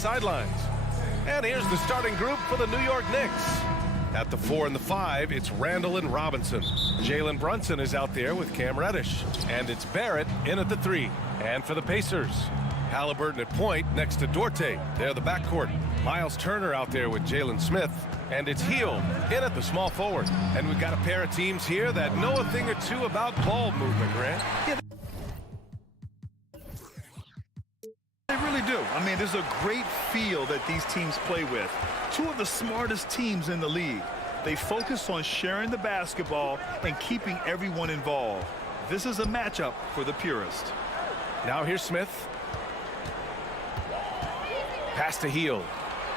sidelines. And here's the starting group for the New York Knicks. At the 4 and the 5, it's Randall and Robinson. Jalen Brunson is out there with Cam Reddish. And it's Barrett in at the 3. And for the Pacers, Halliburton at point next to Duarte. They're the backcourt. Miles Turner out there with Jalen Smith. And it's Hield in at the small forward. And we've got a pair of teams here that know a thing or two about ball movement, Grant. They really do. I mean, there's a great feel that these teams play with. Two of the smartest teams in the league. They focus on sharing the basketball and keeping everyone involved. This is a matchup for the purist. Now here's Smith. Pass to Hield.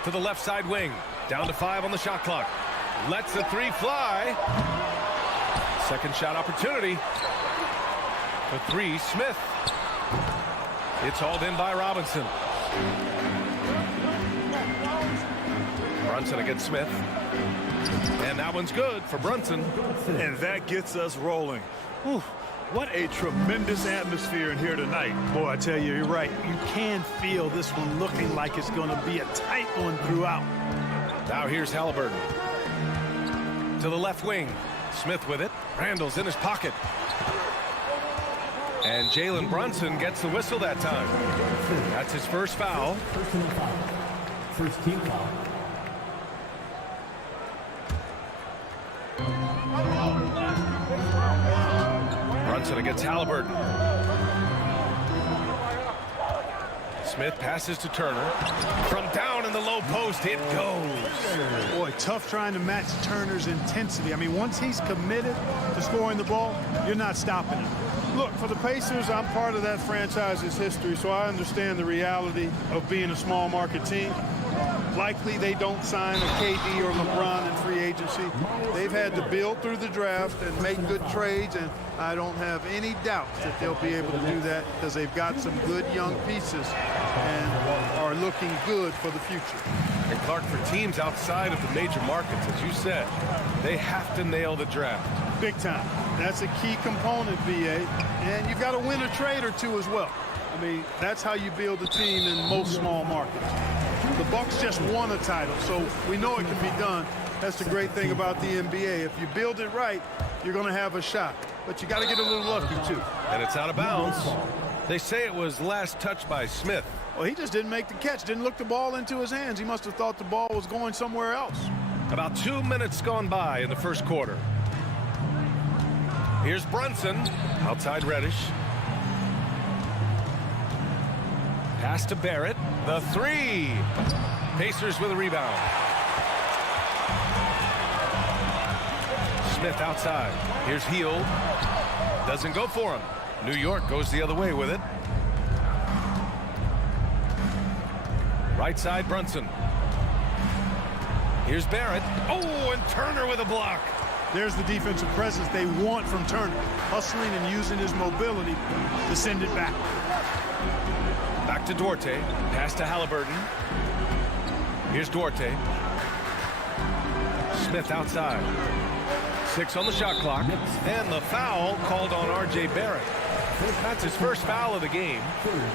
To the left side wing. Down to 5 on the shot clock. Lets the 3 fly. Second shot opportunity. For 3, Smith. It's hauled in by Robinson. Brunson against Smith. And that one's good for Brunson. And that gets us rolling. Whew. What a tremendous atmosphere in here tonight. Boy, I tell you, you're right. You can feel this one looking like it's going to be a tight one throughout. Now here's Halliburton. To the left wing. Smith with it. Randall's in his pocket. And Jalen Brunson gets the whistle that time. That's his first foul. Personal foul. First team foul. Brunson against Halliburton. Smith passes to Turner. From down in the low post, it goes. Boy, tough trying to match Turner's intensity. I mean, once he's committed to scoring the ball, you're not stopping him. Look, for the Pacers, I'm part of that franchise's history, so I understand the reality of being a small market team. Likely they don't sign a KD or LeBron in free agency. They've had to build through the draft and make good trades, and I don't have any doubts that they'll be able to do that because they've got some good young pieces and are looking good for the future. And Clark, for teams outside of the major markets, as you said, they have to nail the draft. Big time. That's a key component, BA. And you've got to win a trade or two as well. I mean, that's how you build a team in most small markets. The Bucks just won a title, so we know it can be done. That's the great thing about the NBA. If you build it right, you're going to have a shot. But you got to get a little lucky, too. And it's out of bounds. They say it was last touched by Smith. Well, he just didn't make the catch, didn't look the ball into his hands. He must have thought the ball was going somewhere else. About 2 minutes gone by in the first quarter. Here's Brunson, outside Reddish. Pass to Barrett, the 3. Pacers with a rebound. Smith outside. Here's Hield. Doesn't go for him. New York goes the other way with it. Right side, Brunson. Here's Barrett. Oh, and Turner with a block. There's the defensive presence they want from Turner. Hustling and using his mobility to send it back. Back to Duarte. Pass to Halliburton. Here's Duarte. Smith outside. 6 on the shot clock. And the foul called on R.J. Barrett. That's his first foul of the game.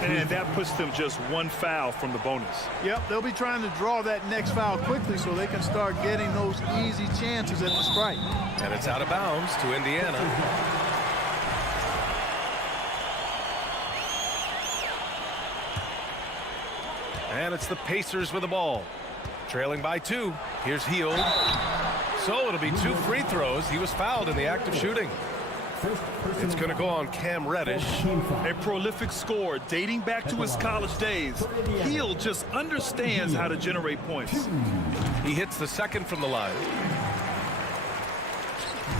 And that puts them just one foul from the bonus. Yep, they'll be trying to draw that next foul quickly so they can start getting those easy chances at the strike. And it's out of bounds to Indiana. And it's the Pacers with the ball. Trailing by 2. Here's Hield. So it'll be 2 free throws. He was fouled in the act of shooting. It's going to go on Cam Reddish. A prolific scorer dating back to his college days. Hield just understands how to generate points. He hits the second from the line.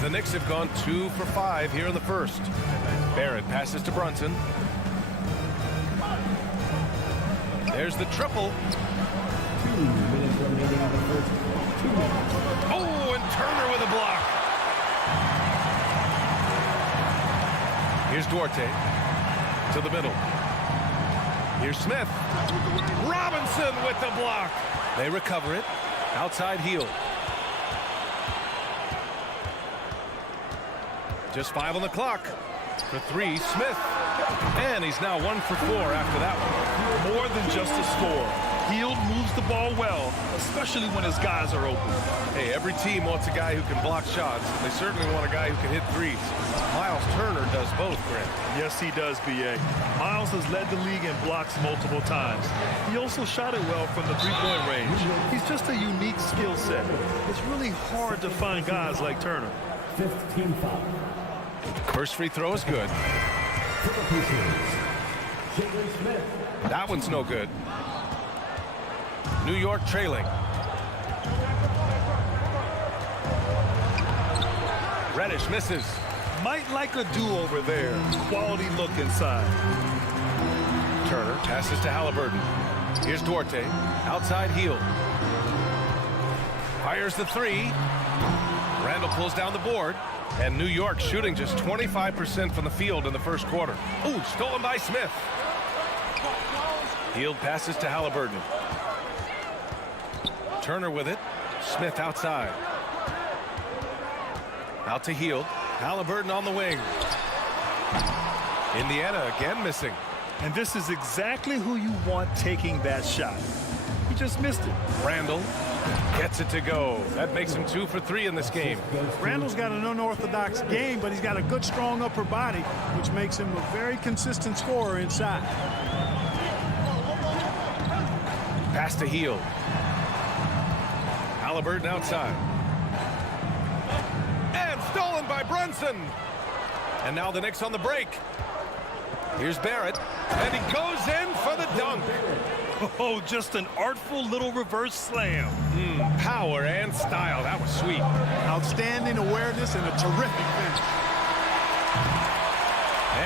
The Knicks have gone 2 for 5 here in the first. Barrett passes to Brunson. There's the triple. 2 minutes remaining in the first. 2 minutes. Oh, and Turner with a block. Here's Duarte to the middle. Here's Smith. Robinson with the block. They recover it. Outside Hield. Just 5 on the clock. For 3, Smith. And he's now 1 for 4 after that one. More than just a score. Hield moves the ball well, especially when his guys are open. Hey, every team wants a guy who can block shots. They certainly want a guy who can hit threes. Miles Turner does both, Grant. Yes, he does, B.A. Miles has led the league in blocks multiple times. He also shot it well from the three-point range. He's just a unique skill set. It's really hard to find guys like Turner. 15 foul. First free throw is good. For the Pacers, Jalen Smith. That one's no good. New York trailing. Reddish misses. Might like a do-over there. Quality look inside. Turner passes to Halliburton. Here's Duarte. Outside Hield. Fires the three. Randall pulls down the board. And New York shooting just 25% from the field in the first quarter. Ooh, stolen by Smith. Hield passes to Halliburton. Turner with it. Smith outside. Out to Hield. Halliburton on the wing. Indiana again missing. And this is exactly who you want taking that shot. He just missed it. Randall gets it to go. That makes him 2 for 3 in this game. Randall's got an unorthodox game, but he's got a good, strong upper body, which makes him a very consistent scorer inside. Pass to Hield. Halliburton outside. And stolen by Brunson. And now the Knicks on the break. Here's Barrett. And he goes in for the dunk. Oh, just an artful little reverse slam. Power and style. That was sweet. Outstanding awareness and a terrific finish.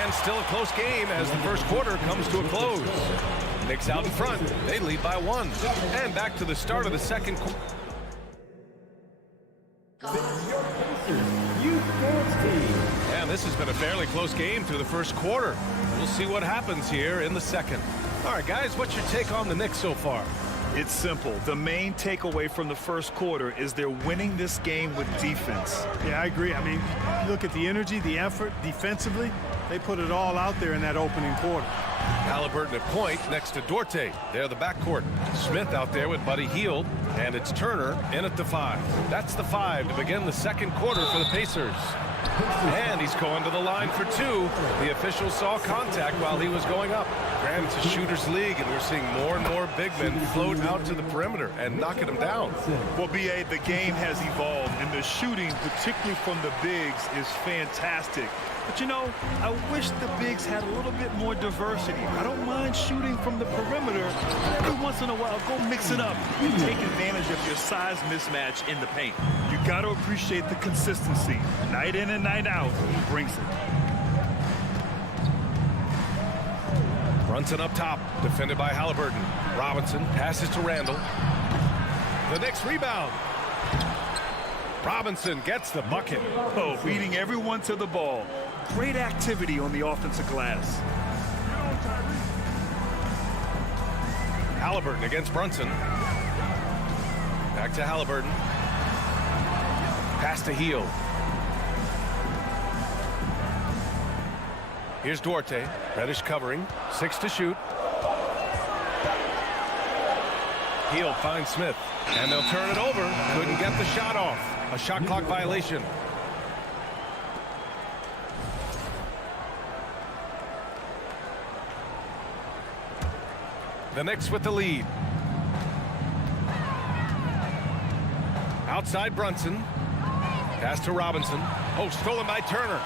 And still a close game as the first quarter comes to a close. Knicks out in front. They lead by 1. And back to the start of the second quarter. And this has been a fairly close game through the first quarter. We'll see what happens here in the second. All right, guys, what's your take on the Knicks so far? It's simple. The main takeaway from the first quarter is they're winning this game with defense. Yeah, I agree. I mean, look at the energy, the effort defensively. They put it all out there in that opening quarter. Halliburton at point next to Duarte. They're the backcourt. Smith out there with Buddy Hield. And it's Turner in at the 5. That's the 5 to begin the second quarter for the Pacers. And he's going to the line for 2. The official saw contact while he was going up. Grant, it's a shooter's league, and we're seeing more and more big men float out to the perimeter and knocking them down. Well, B.A., the game has evolved, and the shooting, particularly from the bigs, is fantastic. But, you know, I wish the bigs had a little bit more diversity. I don't mind shooting from the perimeter. Every once in a while, go mix it up and take advantage of your size mismatch in the paint. You got to appreciate the consistency. Night in and night out, he brings it. Brunson up top, defended by Halliburton. Robinson passes to Randall. The Knicks rebound. Robinson gets the bucket. Oh, beating everyone to the ball. Great activity on the offensive glass. Halliburton against Brunson. Back to Halliburton. Pass to Hield. Here's Duarte. Reddish covering. 6 to shoot. Hield finds Smith. And they'll turn it over. Couldn't get the shot off. A shot clock violation. The Knicks with the lead. Outside Brunson. Pass to Robinson. Oh, stolen by Turner.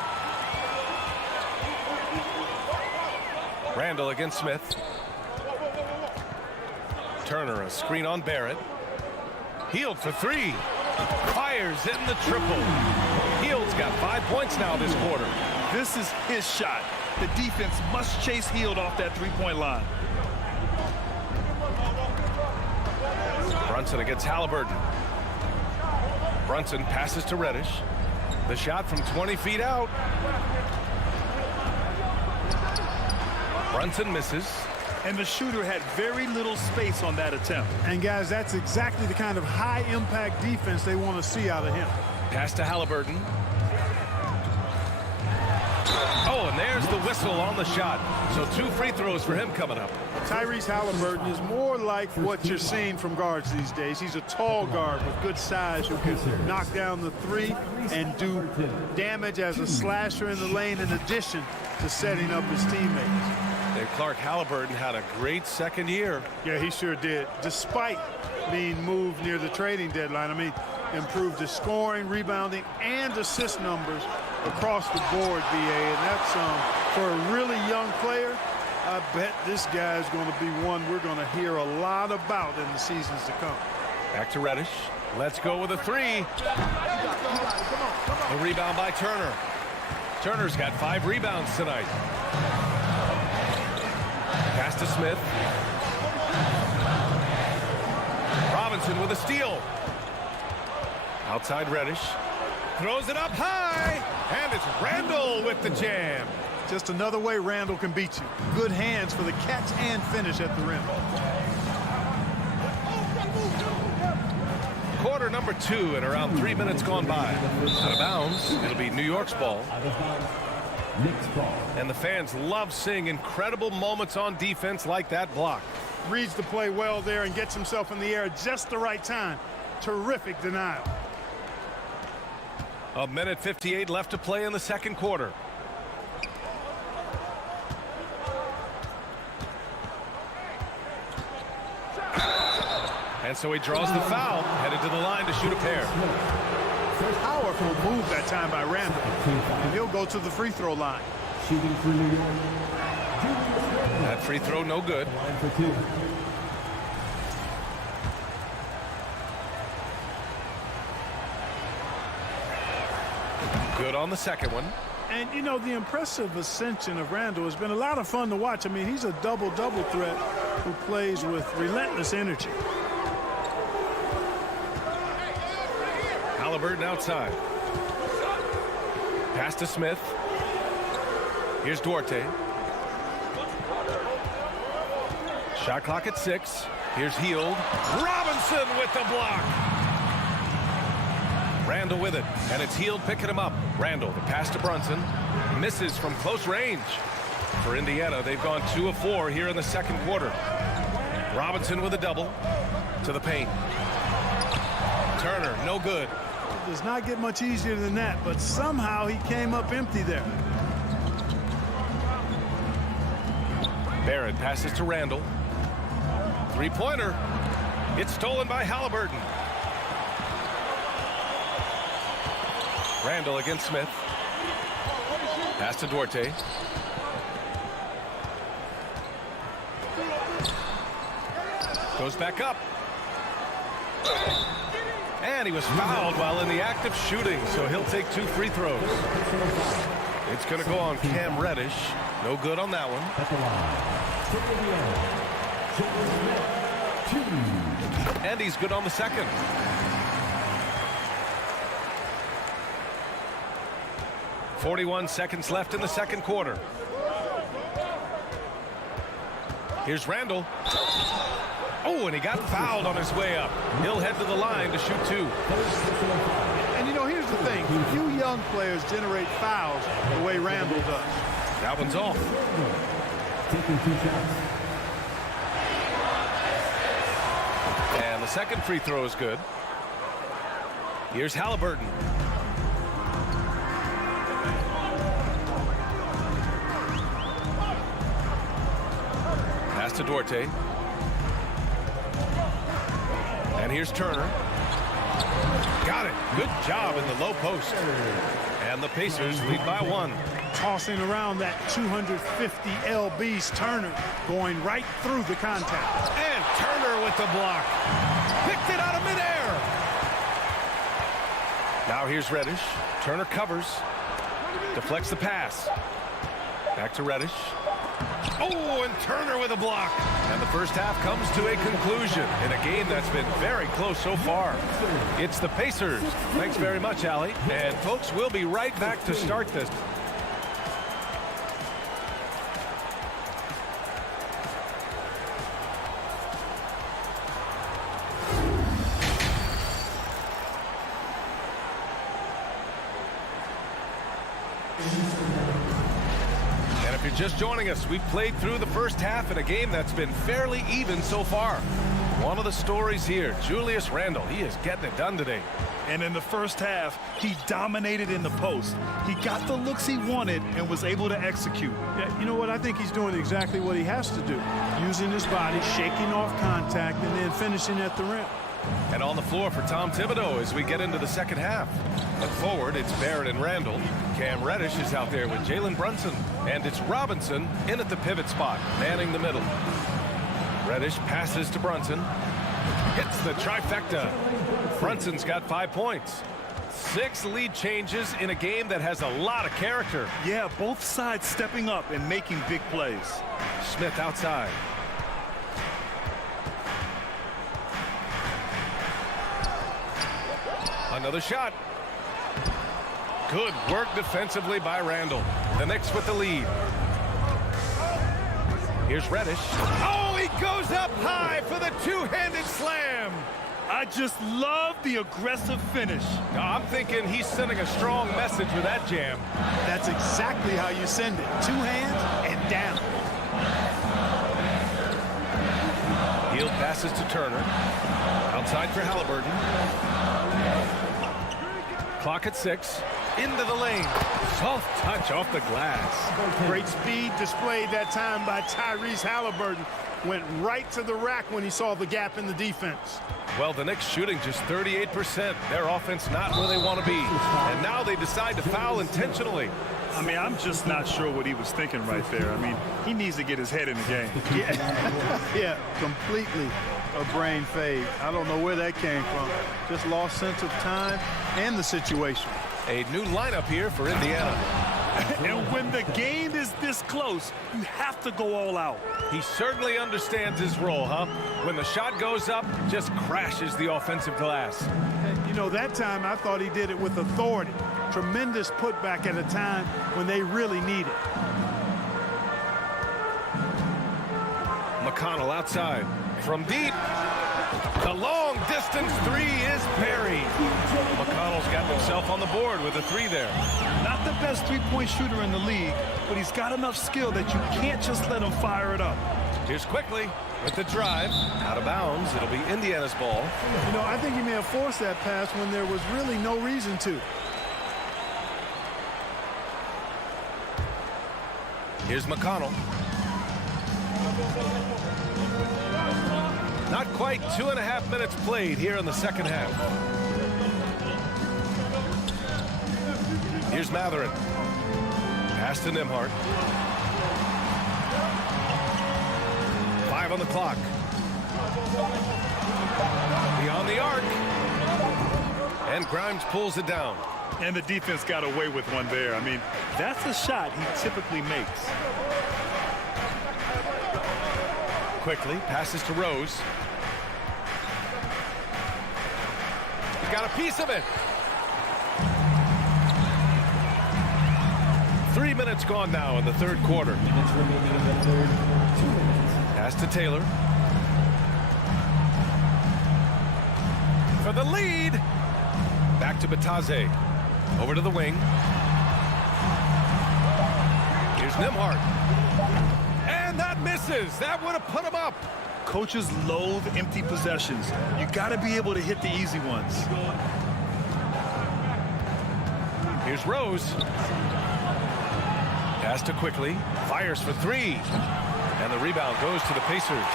Randall against Smith. Turner, a screen on Barrett. Hield for 3. Fires in the triple. Hield's got 5 points now this quarter. This is his shot. The defense must chase Hield off that three-point line. Brunson against Halliburton. Brunson passes to Reddish. The shot from 20 feet out. Brunson misses. And the shooter had very little space on that attempt. And, guys, that's exactly the kind of high-impact defense they want to see out of him. Pass to Halliburton. Oh, and there's the whistle on the shot. So 2 free throws for him coming up. Tyrese Halliburton is more like what you're seeing from guards these days. He's a tall guard with good size who can knock down the three and do damage as a slasher in the lane in addition to setting up his teammates. And Clark, Halliburton had a great second year. Yeah, he sure did, despite being moved near the trading deadline. I mean, improved his scoring, rebounding, and assist numbers across the board, BA, and that's for a really young player. I bet this guy is going to be one we're going to hear a lot about in the seasons to come. Back to Reddish. Let's go with a three. The rebound by Turner. Turner's got 5 rebounds tonight. Pass to Smith. Robinson with a steal. Outside Reddish. Throws it up high. And it's Randall with the jam. Just another way Randall can beat you. Good hands for the catch and finish at the rim. Quarter number 2 and around 3 minutes gone by. Out of bounds. It'll be New York's ball. Knicks ball. And the fans love seeing incredible moments on defense like that block. Reads the play well there and gets himself in the air at just the right time. Terrific denial. A minute 58 left to play in the second quarter. And so he draws the foul, headed to the line to shoot a pair. Powerful move that time by Randall. And he'll go to the free throw line. Shooting for New York. That free throw no good. Line for 2. Good on the second one. And, you know, the impressive ascension of Randall has been a lot of fun to watch. I mean, he's a double-double threat who plays with relentless energy. Halliburton outside. Pass to Smith. Here's Duarte. Shot clock at 6. Here's Hield. Robinson with the block. Randall with it, and it's Hield picking him up. Randall, the pass to Brunson. Misses from close range. For Indiana, they've gone 2 of 4 here in the second quarter. Robinson with a double. To the paint. Turner, no good. It does not get much easier than that, but somehow he came up empty there. Barrett passes to Randall. Three-pointer. It's stolen by Halliburton. Randall against Smith. Pass to Duarte. Goes back up. And he was fouled while in the act of shooting, so he'll take 2 free throws. It's going to go on Cam Reddish. No good on that one. At the line. 2. And he's good on the second. .41 seconds left in the second quarter. Here's Randall. Oh, and he got fouled on his way up. He'll head to the line to shoot 2. And, you know, here's the thing. Few young players generate fouls the way Randall does. That one's off. Taking 2 shots. And the second free throw is good. Here's Halliburton. Pass to Duarte. And here's Turner. Got it. Good job in the low post. And the Pacers lead by 1. Tossing around that 250 lbs, Turner going right through the contact. And Turner with the block. Picked it out of midair. Now here's Reddish. Turner covers. Deflects the pass. Back to Reddish. Oh, and Turner with a block. And the first half comes to a conclusion in a game that's been very close so far. It's the Pacers. Thanks very much, Allie. And folks, we'll be right back to start this. you're just joining us, we've played through the first half in a game that's been fairly even so far. One of the stories here, Julius Randle, he is getting it done today. And in the first half, he dominated in the post. He got the looks he wanted and was able to execute. Yeah, you know what? I think he's doing exactly what he has to do. Using his body, shaking off contact, and then finishing at the rim. And on the floor for Tom Thibodeau as we get into the second half. Look forward, it's Barrett and Randall. Cam Reddish is out there with Jalen Brunson. And it's Robinson in at the pivot spot, manning the middle. Reddish passes to Brunson. Hits the trifecta. Brunson's got 5 points. 6 lead changes in a game that has a lot of character. Yeah, both sides stepping up and making big plays. Smith outside. Another shot. Good work defensively by Randall. The Knicks with the lead. Here's Reddish. Oh, he goes up high for the two-handed slam. I just love the aggressive finish. I'm thinking he's sending a strong message with that jam. That's exactly how you send it. 2 hands and down. Hield passes to Turner. Outside for Halliburton. Clock at 6. Into the lane. Soft touch off the glass. Great speed displayed that time by Tyrese Halliburton. Went right to the rack when he saw the gap in the defense. Well, the Knicks shooting just 38%. Their offense not where they want to be. And now they decide to foul intentionally. I mean, I'm just not sure what he was thinking right there. I mean, he needs to get his head in the game. Yeah, completely a brain fade. I don't know where that came from. Just lost sense of time and the situation. A new lineup here for Indiana. And when the game is this close, you have to go all out. He certainly understands his role, huh? When the shot goes up, just crashes the offensive glass. You know, that time I thought he did it with authority. Tremendous putback at a time when they really need it. McConnell outside. From deep. The long distance 3 is buried. McConnell's got himself on the board with a 3 there. Not the best three-point shooter in the league, but he's got enough skill that you can't just let him fire it up. Here's Quickly with the drive. Out of bounds. It'll be Indiana's ball. You know, I think he may have forced that pass when there was really no reason to. Here's McConnell. Not quite 2.5 minutes played here in the second half. Here's Matherin. Pass to Nembhard. 5 on the clock. Beyond the arc. And Grimes pulls it down. And the defense got away with one there. I mean, that's a shot he typically makes. Quickly passes to Rose. He got a piece of it. 3 minutes gone now in the third quarter. Minutes remaining in the third. 2 minutes. Pass to Taylor. For the lead. Back to Bataze. Over to the wing. Here's Nembhard. And that misses. That would have put him up. Coaches loathe empty possessions. You got to be able to hit the easy ones. Here's Rose. Pass to Quickly. Fires for 3. And the rebound goes to the Pacers.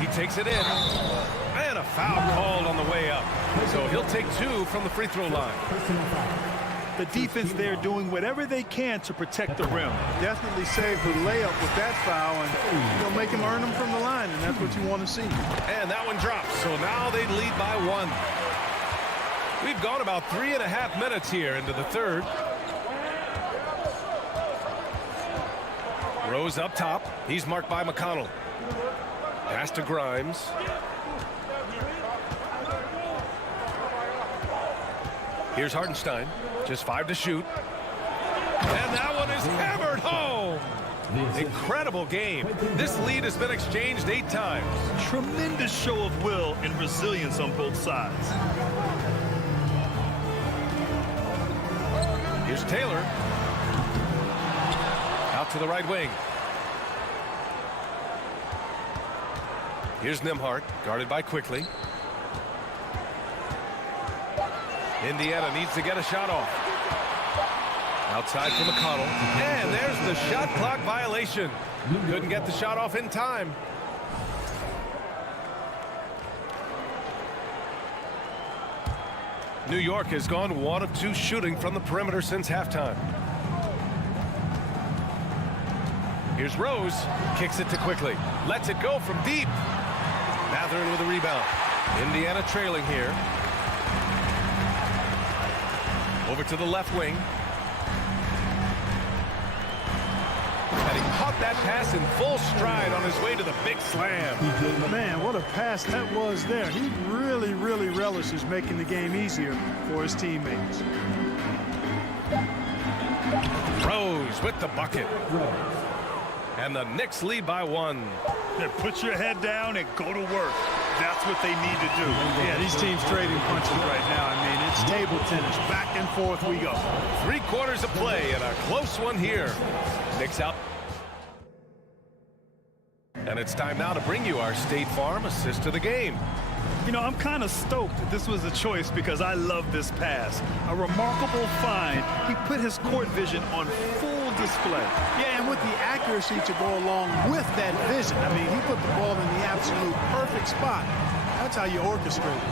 He takes it in. And a foul called on the way up. So he'll take 2 from the free throw line. Personal foul. The defense there doing whatever they can to protect the rim. Definitely saved the layup with that foul and make him earn them from the line, and that's what you want to see. And that one drops. So now they lead by 1. We've gone about 3.5 minutes here into the third. Rose up top. He's marked by McConnell. Pass to Grimes. Here's Hartenstein. Just 5 to shoot. And that one is hammered home. Incredible game. This lead has been exchanged 8 times. Tremendous show of will and resilience on both sides. Here's Taylor. out to the right wing. Here's Nembhard, guarded by Quickly. Indiana needs to get a shot off. Outside for McConnell. And there's the shot clock violation. Couldn't get the shot off in time. New York has gone 1 of 2 shooting from the perimeter since halftime. Here's Rose. Kicks it to Quickly. Lets it go from deep. Mathurin with a rebound. Indiana trailing here. Over to the left wing. And he caught that pass in full stride on his way to the big slam. Man, what a pass that was there. He really, really relishes making the game easier for his teammates. Rose with the bucket. And the Knicks lead by 1. Yeah, put your head down and go to work. That's what they need to do. Yeah, these teams trading punches right now. I mean, it's table tennis. Back and forth we go. 3 quarters of play and a close one here. Knicks out. And it's time now to bring you our State Farm assist of the game. You know, I'm kind of stoked that this was a choice because I love this pass. A remarkable find. He put his court vision on full display. Yeah, and with the accuracy to go along with that vision. I mean, he put the ball in the absolute perfect spot. That's how you orchestrate it.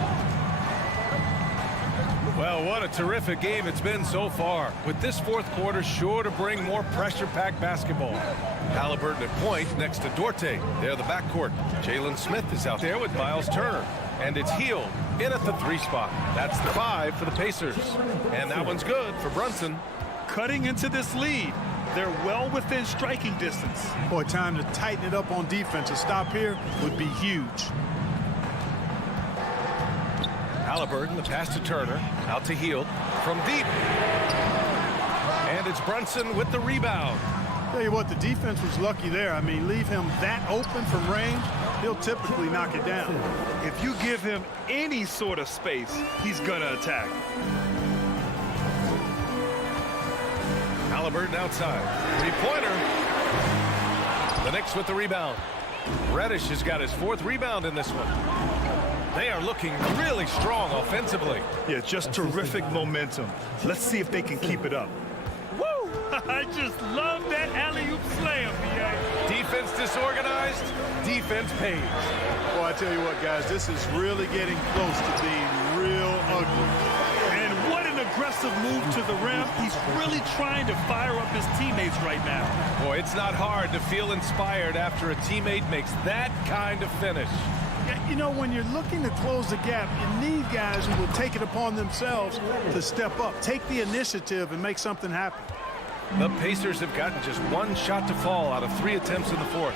Well, what a terrific game it's been so far. With this 4th quarter sure to bring more pressure-packed basketball. Halliburton at point next to Duarte. They're the backcourt. Jalen Smith is out there with Miles Turner. And it's Hield in at the 3 spot. That's the 5 for the Pacers. And that one's good for Brunson. Cutting into this lead. They're well within striking distance. Boy, time to tighten it up on defense. A stop here would be huge. Halliburton, the pass to Turner. Out to Hield from deep. And it's Brunson with the rebound. Tell you what, the defense was lucky there. I mean, leave him that open from range, he'll typically knock it down. If you give him any sort of space, he's going to attack. Halliburton outside. 3-pointer. The Knicks with the rebound. Reddish has got his 4th rebound in this one. They are looking really strong offensively. Yeah, just terrific momentum. Let's see if they can keep it up. Woo! I just love that alley-oop slam, B.A. Defense disorganized, defense pays. Well, I tell you what, guys, this is really getting close to being real ugly. And what an aggressive move to the rim. He's really trying to fire up his teammates right now. Boy, it's not hard to feel inspired after a teammate makes that kind of finish. You know, when you're looking to close the gap, you need guys who will take it upon themselves to step up, take the initiative, and make something happen. The Pacers have gotten just 1 shot to fall out of 3 attempts in the 4th.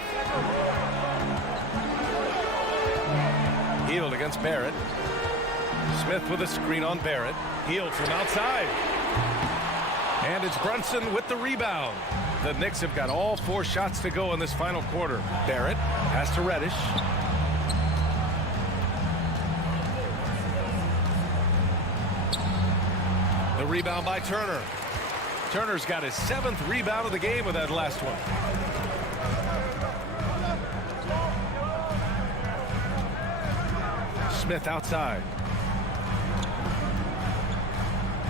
Hield against Barrett. Smith with a screen on Barrett. Hield from outside. And it's Brunson with the rebound. The Knicks have got all 4 shots to go in this final quarter. Barrett pass to Reddish. The rebound by Turner. Turner's got his 7th rebound of the game with that last one. Smith outside.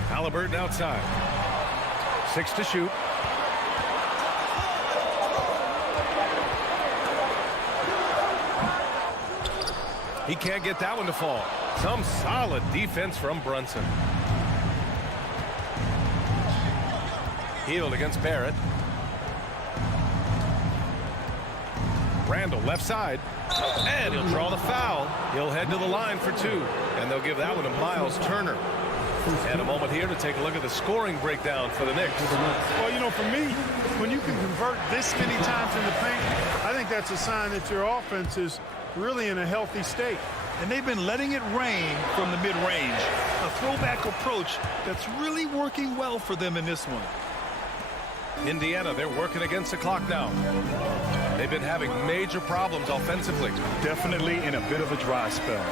Halliburton outside. 6 to shoot. He can't get that one to fall. Some solid defense from Brunson. Hield against Barrett. Randall left side. And he'll draw the foul. He'll head to the line for 2. And they'll give that one to Miles Turner. And a moment here to take a look at the scoring breakdown for the Knicks. Well, you know, for me, when you can convert this many times in the paint, I think that's a sign that your offense is really in a healthy state. And they've been letting it rain from the mid-range. A throwback approach that's really working well for them in this one. Indiana, they're working against the clock now. They've been having major problems offensively. Definitely in a bit of a dry spell.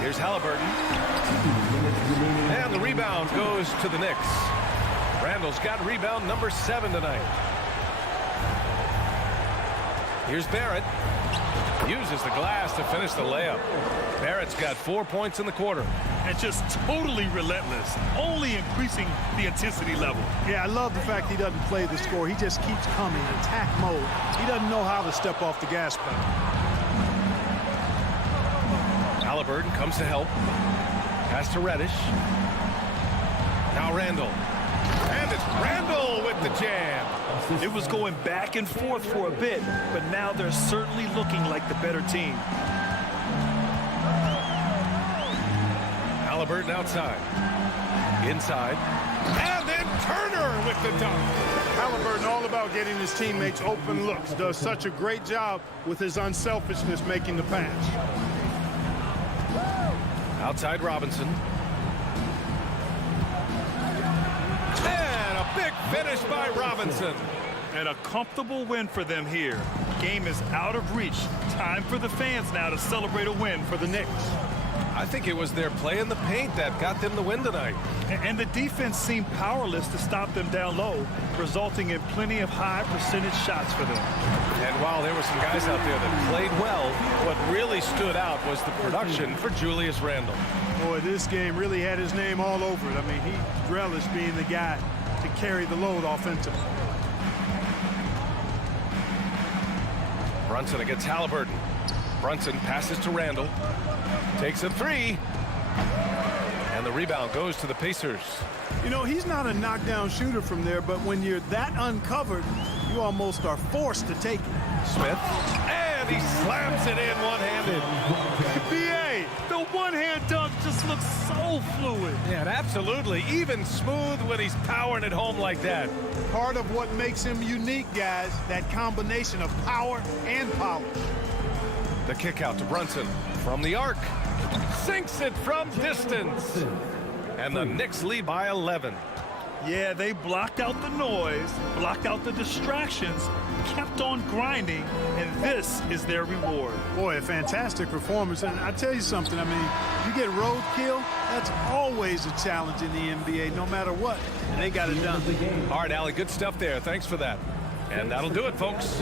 Here's Halliburton. And the rebound goes to the Knicks. Randall's got rebound number 7 tonight. Here's Barrett. Uses the glass to finish the layup. Barrett's got 4 points in the quarter. And just totally relentless, only increasing the intensity level. Yeah, I love the fact he doesn't play the score. He just keeps coming, attack mode. He doesn't know how to step off the gas pedal. Halliburton comes to help. Pass to Reddish. Now Randall. And it's Randall with the jam. It was going back and forth for a bit, but now they're certainly looking like the better team. Halliburton outside. Inside. And then Turner with the dunk. Halliburton all about getting his teammates open looks. Does such a great job with his unselfishness making the pass. Outside Robinson. And a big finish by Robinson. And a comfortable win for them here. Game is out of reach. Time for the fans now to celebrate a win for the Knicks. I think it was their play in the paint that got them the win tonight. And the defense seemed powerless to stop them down low, resulting in plenty of high percentage shots for them. And while there were some guys out there that played well, what really stood out was the production for Julius Randle. Boy, this game really had his name all over it. I mean, he relished being the guy to carry the load offensively. Brunson against Halliburton. Brunson passes to Randall. Takes a 3. And the rebound goes to the Pacers. You know, he's not a knockdown shooter from there, but when you're that uncovered, you almost are forced to take it. Smith. And he slams it in one-handed. BA, the one-hand dunk just looks so fluid. Yeah, absolutely. Even smooth when he's powering it home like that. Part of what makes him unique, guys, that combination of power and polish. The kick out to Brunson from the arc. Sinks it from distance. And the Knicks lead by 11. Yeah, they blocked out the noise, blocked out the distractions, kept on grinding, and this is their reward. Boy, a fantastic performance. And I tell you something, I mean, you get roadkill, that's always a challenge in the NBA, no matter what. And they got it done. All right, Allie, good stuff there. Thanks for that. And that'll do it, folks.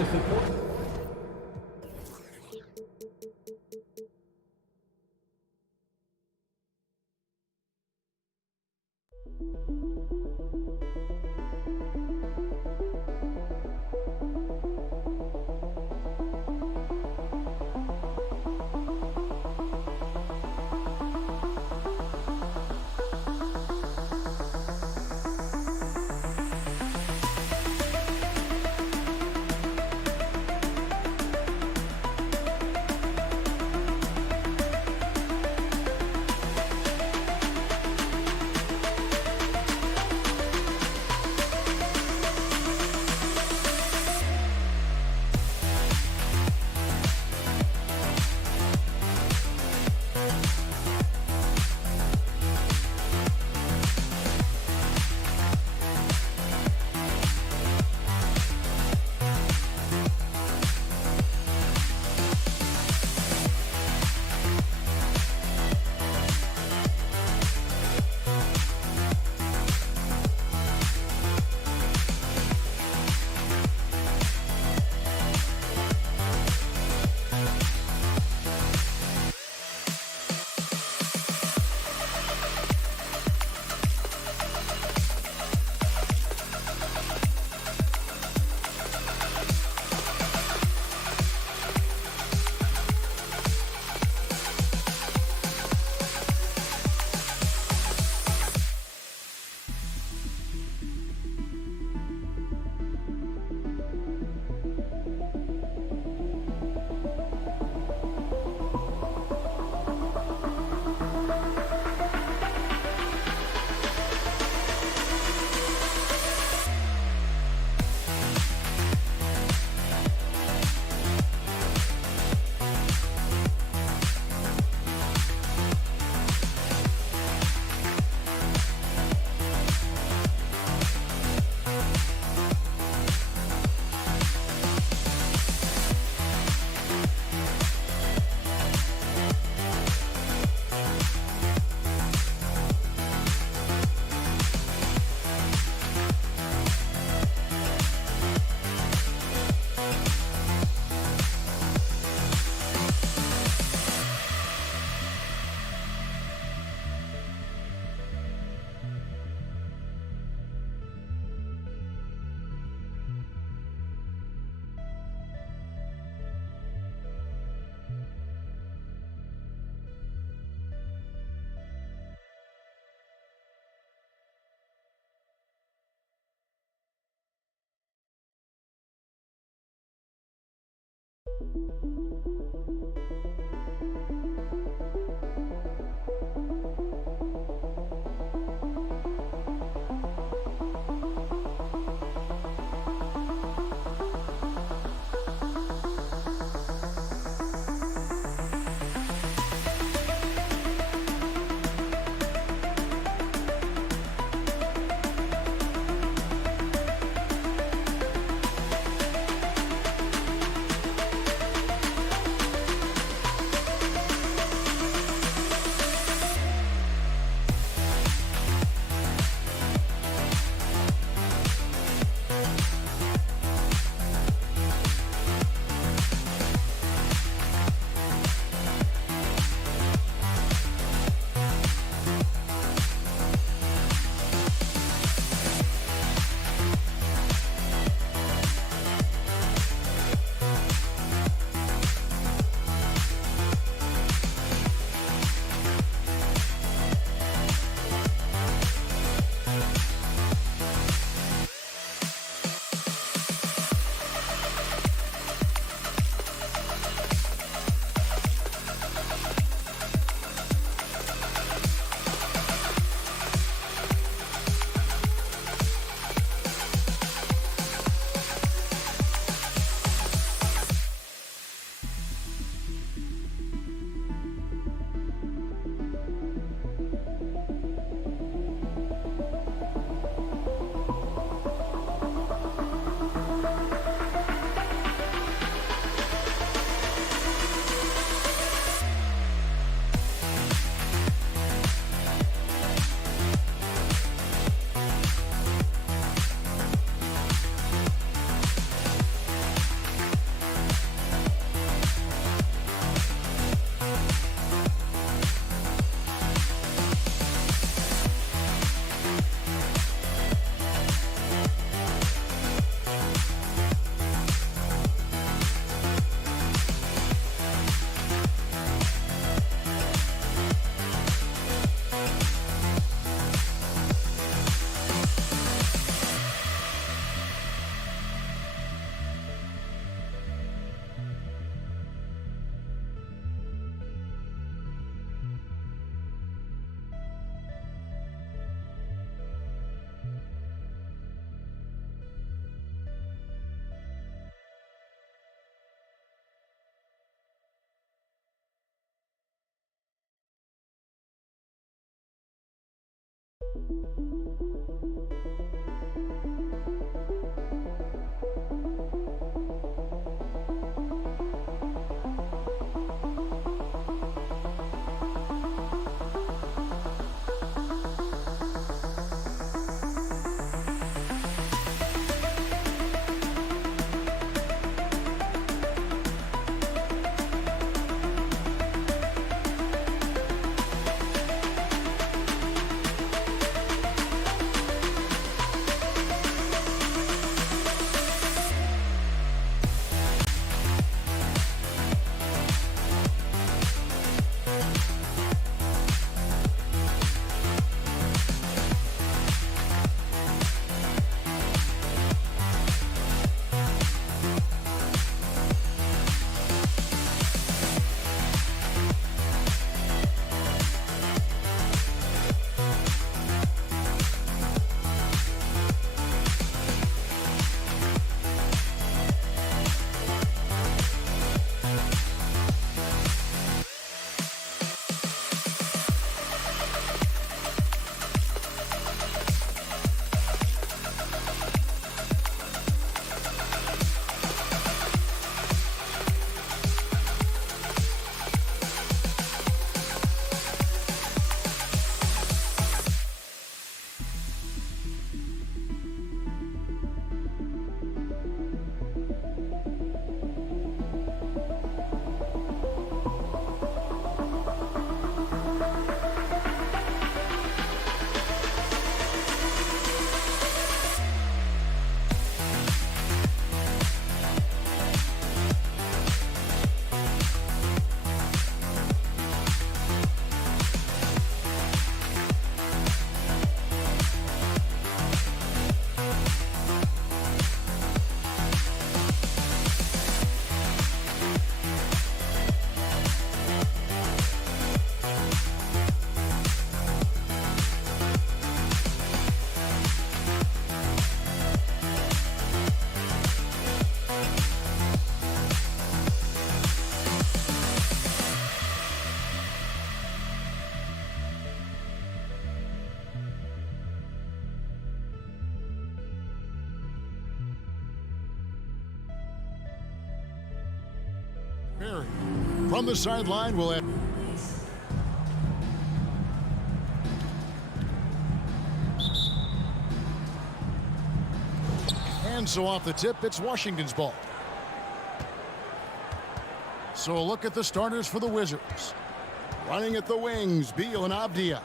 From the sideline, we'll have... And so off the tip, it's Washington's ball. So a look at the starters for the Wizards. Running at the wings, Beal and Avdia.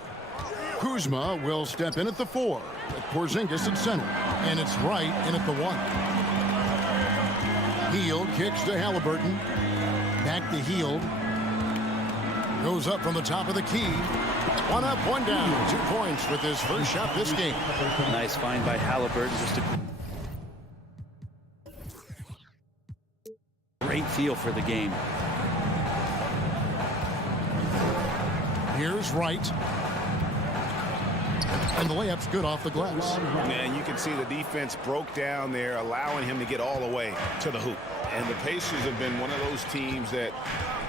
Kuzma will step in at the 4, with Porzingis at center. And it's Wright in at the 1. Hield kicks to Halliburton. Back to Hield. Goes up from the top of the key. 1 up, 1 down. 2 points with his first shot this game. Nice find by Halliburton. Just a great feel for the game. Here's Wright. And the layup's good off the glass. Man, you can see the defense broke down there, allowing him to get all the way to the hoop. And the Pacers have been one of those teams that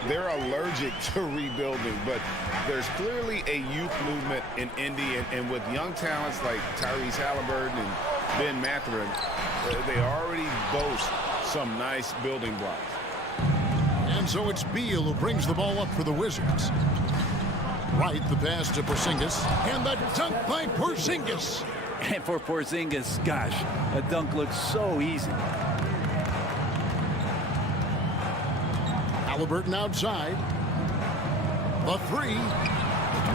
they're allergic to rebuilding, but there's clearly a youth movement in Indy, and with young talents like Tyrese Halliburton and Ben Mathurin, they already boast some nice building blocks. And so it's Beal who brings the ball up for the Wizards. Right, the pass to Porzingis, and the dunk by Porzingis. And for Porzingis, gosh, a dunk looks so easy. Halliburton outside. The 3.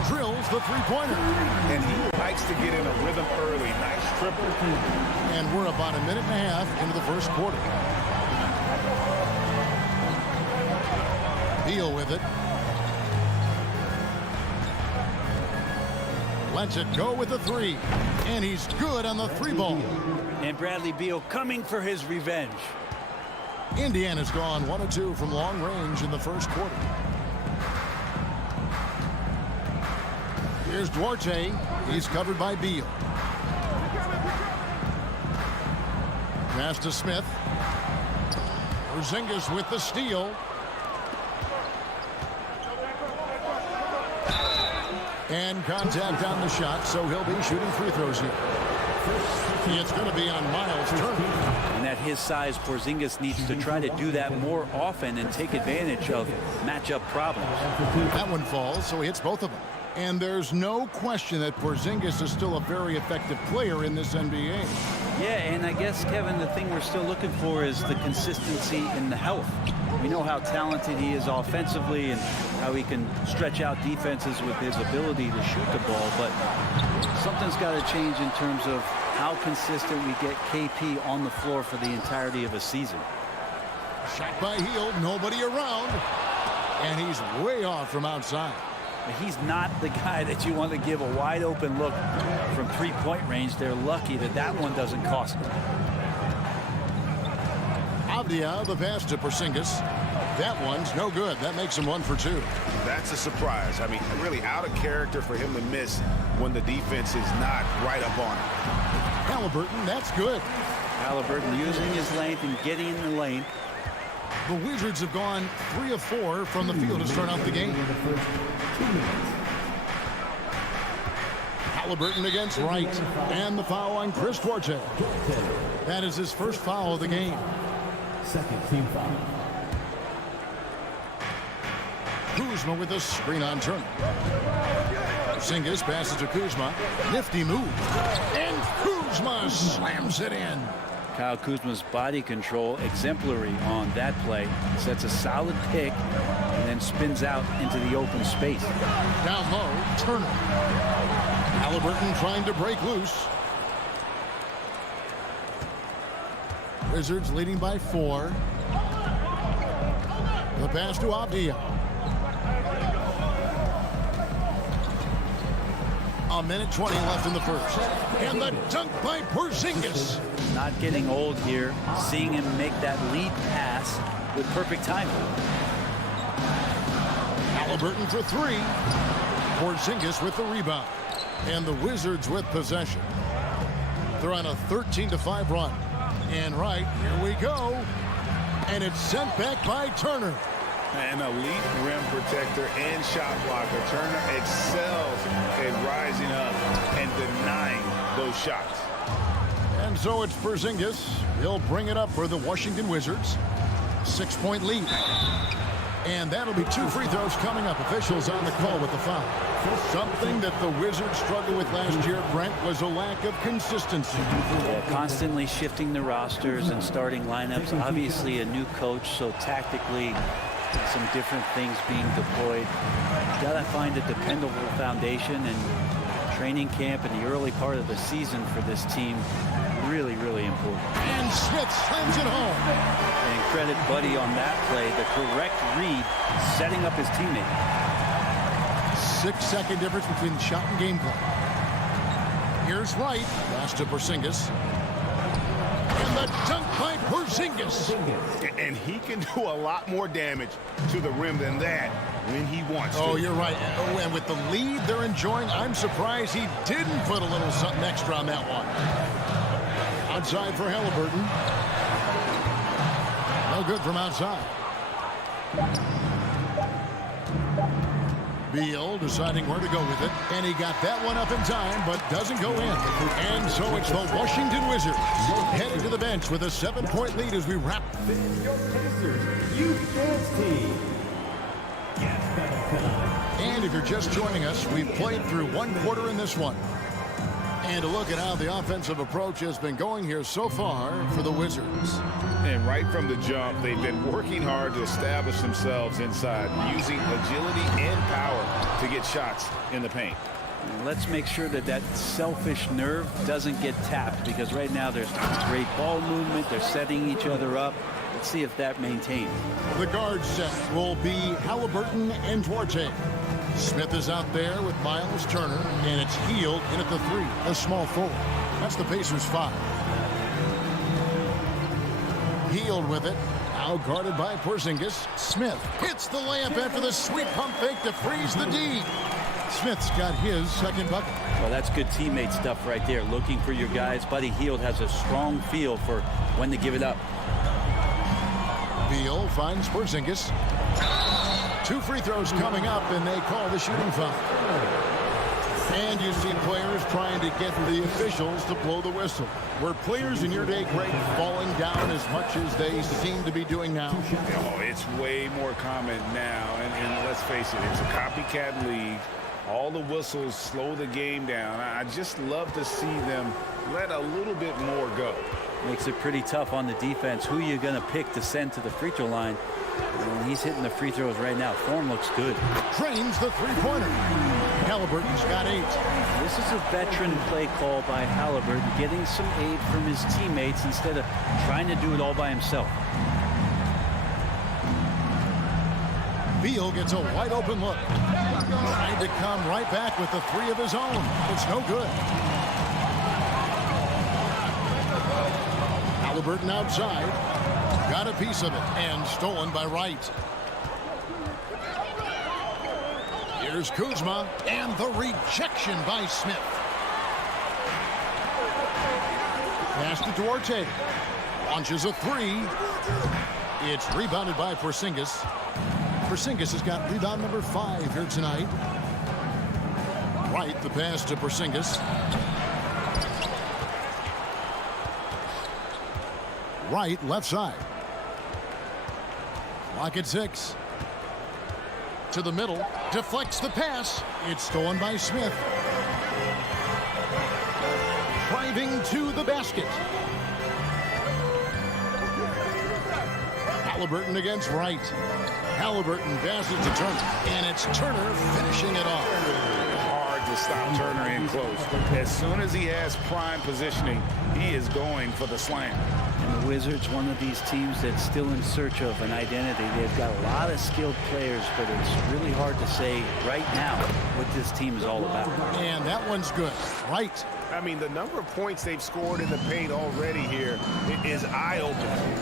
Drills the three-pointer. And he likes to get in a rhythm early. Nice triple. And we're about a minute and a half into the first quarter. Beal with it. Lets it go with the 3. And he's good on the 3-ball. And Bradley Beal coming for his revenge. Indiana's gone 1 of 2 from long range in the first quarter. Here's Duarte. He's covered by Beal. Pass to Smith. Porzingis with the steal. And contact on the shot, so he'll be shooting free throws here. It's going to be on Miles Turner. And at his size, Porzingis needs to try to do that more often and take advantage of matchup problems. That one falls, so he hits both of them. And there's no question that Porzingis is still a very effective player in this NBA. Yeah, and I guess, Kevin, the thing we're still looking for is the consistency in the health. We know how talented he is offensively and how he can stretch out defenses with his ability to shoot the ball, but something's got to change in terms of how consistent we get KP on the floor for the entirety of a season. Shot by Hield, nobody around, and he's way off from outside. He's not the guy that you want to give a wide open look from three-point range. They're lucky that that one doesn't cost them. Avdia, the pass to Porzingis. That one's no good. That makes him 1 for 2. That's a surprise. I mean, really out of character for him to miss when the defense is not right up on him. Halliburton, that's good. Halliburton using his length and getting in the lane. The Wizards have gone 3 of 4 from the field to start out the game. Halliburton against Wright. And the foul on Chris Duarte. That is his first foul of the game. Second team foul. Kuzma with a screen on Turner. Porzingis passes to Kuzma. Nifty move. And Kuzma slams it in. Kyle Kuzma's body control exemplary on that play. Sets a solid pick and then spins out into the open space. Down low, Turner. Halliburton trying to break loose. Wizards leading by 4. The pass to Avdia. A minute 20 left in the first. And the dunk by Porzingis. Not getting old here. Seeing him make that lead pass with perfect timing. Halliburton for 3. Porzingis with the rebound. And the Wizards with possession. They're on a 13-5 run. And right, here we go. And it's sent back by Turner. An elite rim protector and shot blocker. Turner excels at rising up and denying those shots. And so it's Porzingis. He'll bring it up for the Washington Wizards. 6-point lead. And that'll be 2 free throws coming up. Officials on the call with the foul. Something that the Wizards struggled with last year, Brent, was a lack of consistency. Yeah, constantly shifting the rosters and starting lineups. Obviously a new coach, so tactically some different things being deployed. You gotta find a dependable foundation, and training camp in the early part of the season for this team really, really important. And Smith slams it home. And credit Buddy on that play, the correct read, setting up his teammate. 6-second difference between the shot and game clock. Here's Wright. Pass to Porzingis. And the dunk by Porzingis. And he can do a lot more damage to the rim than that when he wants to. Oh, you're right. Oh, and with the lead they're enjoying, I'm surprised he didn't put a little something extra on that one. Outside for Halliburton. No good from outside. Beal deciding where to go with it. And he got that one up in time, but doesn't go in. And so it's the Washington Wizards heading to the bench with a 7-point lead as we wrap. Your Pacers Youth Dance Team. Gas battle time. And if you're just joining us, we've played through 1 quarter in this one. And a look at how the offensive approach has been going here so far for the Wizards. And right from the jump, they've been working hard to establish themselves inside, using agility and power to get shots in the paint. And let's make sure that that selfish nerve doesn't get tapped, because right now there's great ball movement. They're setting each other up. Let's see if that maintains. The guard set will be Halliburton and Duarte. Smith is out there with Miles Turner, and it's Hield in at the 3, a small forward. That's the Pacers 5. Hield with it, now guarded by Porzingis. Smith hits the layup after the sweet pump fake to freeze the D. Smith's got his second bucket. Well, that's good teammate stuff right there, looking for your guys. Buddy Hield has a strong feel for when to give it up. Beal finds Porzingis. 2 free throws coming up, and they call the shooting foul. And you see players trying to get the officials to blow the whistle. Were players in your day, Greg, falling down as much as they seem to be doing now? Oh, it's way more common now, and let's face it, it's a copycat league. All the whistles slow the game down. I just love to see them let a little bit more go. Makes it pretty tough on the defense. Who are you going to pick to send to the free throw line? And he's hitting the free throws right now. Form looks good. Drains the three-pointer. Halliburton's got 8. This is a veteran play call by Halliburton, getting some aid from his teammates instead of trying to do it all by himself. Beal gets a wide open look. Trying to come right back with the 3 of his own. It's no good. Halliburton outside. Got a piece of it and stolen by Wright. Here's Kuzma and the rejection by Smith. Pass to Duarte. Launches a 3. It's rebounded by Porzingis. Porzingis has got rebound number 5 here tonight. Wright, the pass to Porzingis. Wright, left side. Clock at 6. To the middle. Deflects the pass. It's stolen by Smith. Driving to the basket. Halliburton against Wright. Halliburton passes to Turner. And it's Turner finishing it off. Hard to stop Turner in close. As soon as he has prime positioning, he is going for the slam. And the Wizards, one of these teams that's still in search of an identity. They've got a lot of skilled players, but it's really hard to say right now what this team is all about. And that one's good. Right. I mean, the number of points they've scored in the paint already here is eye-opening.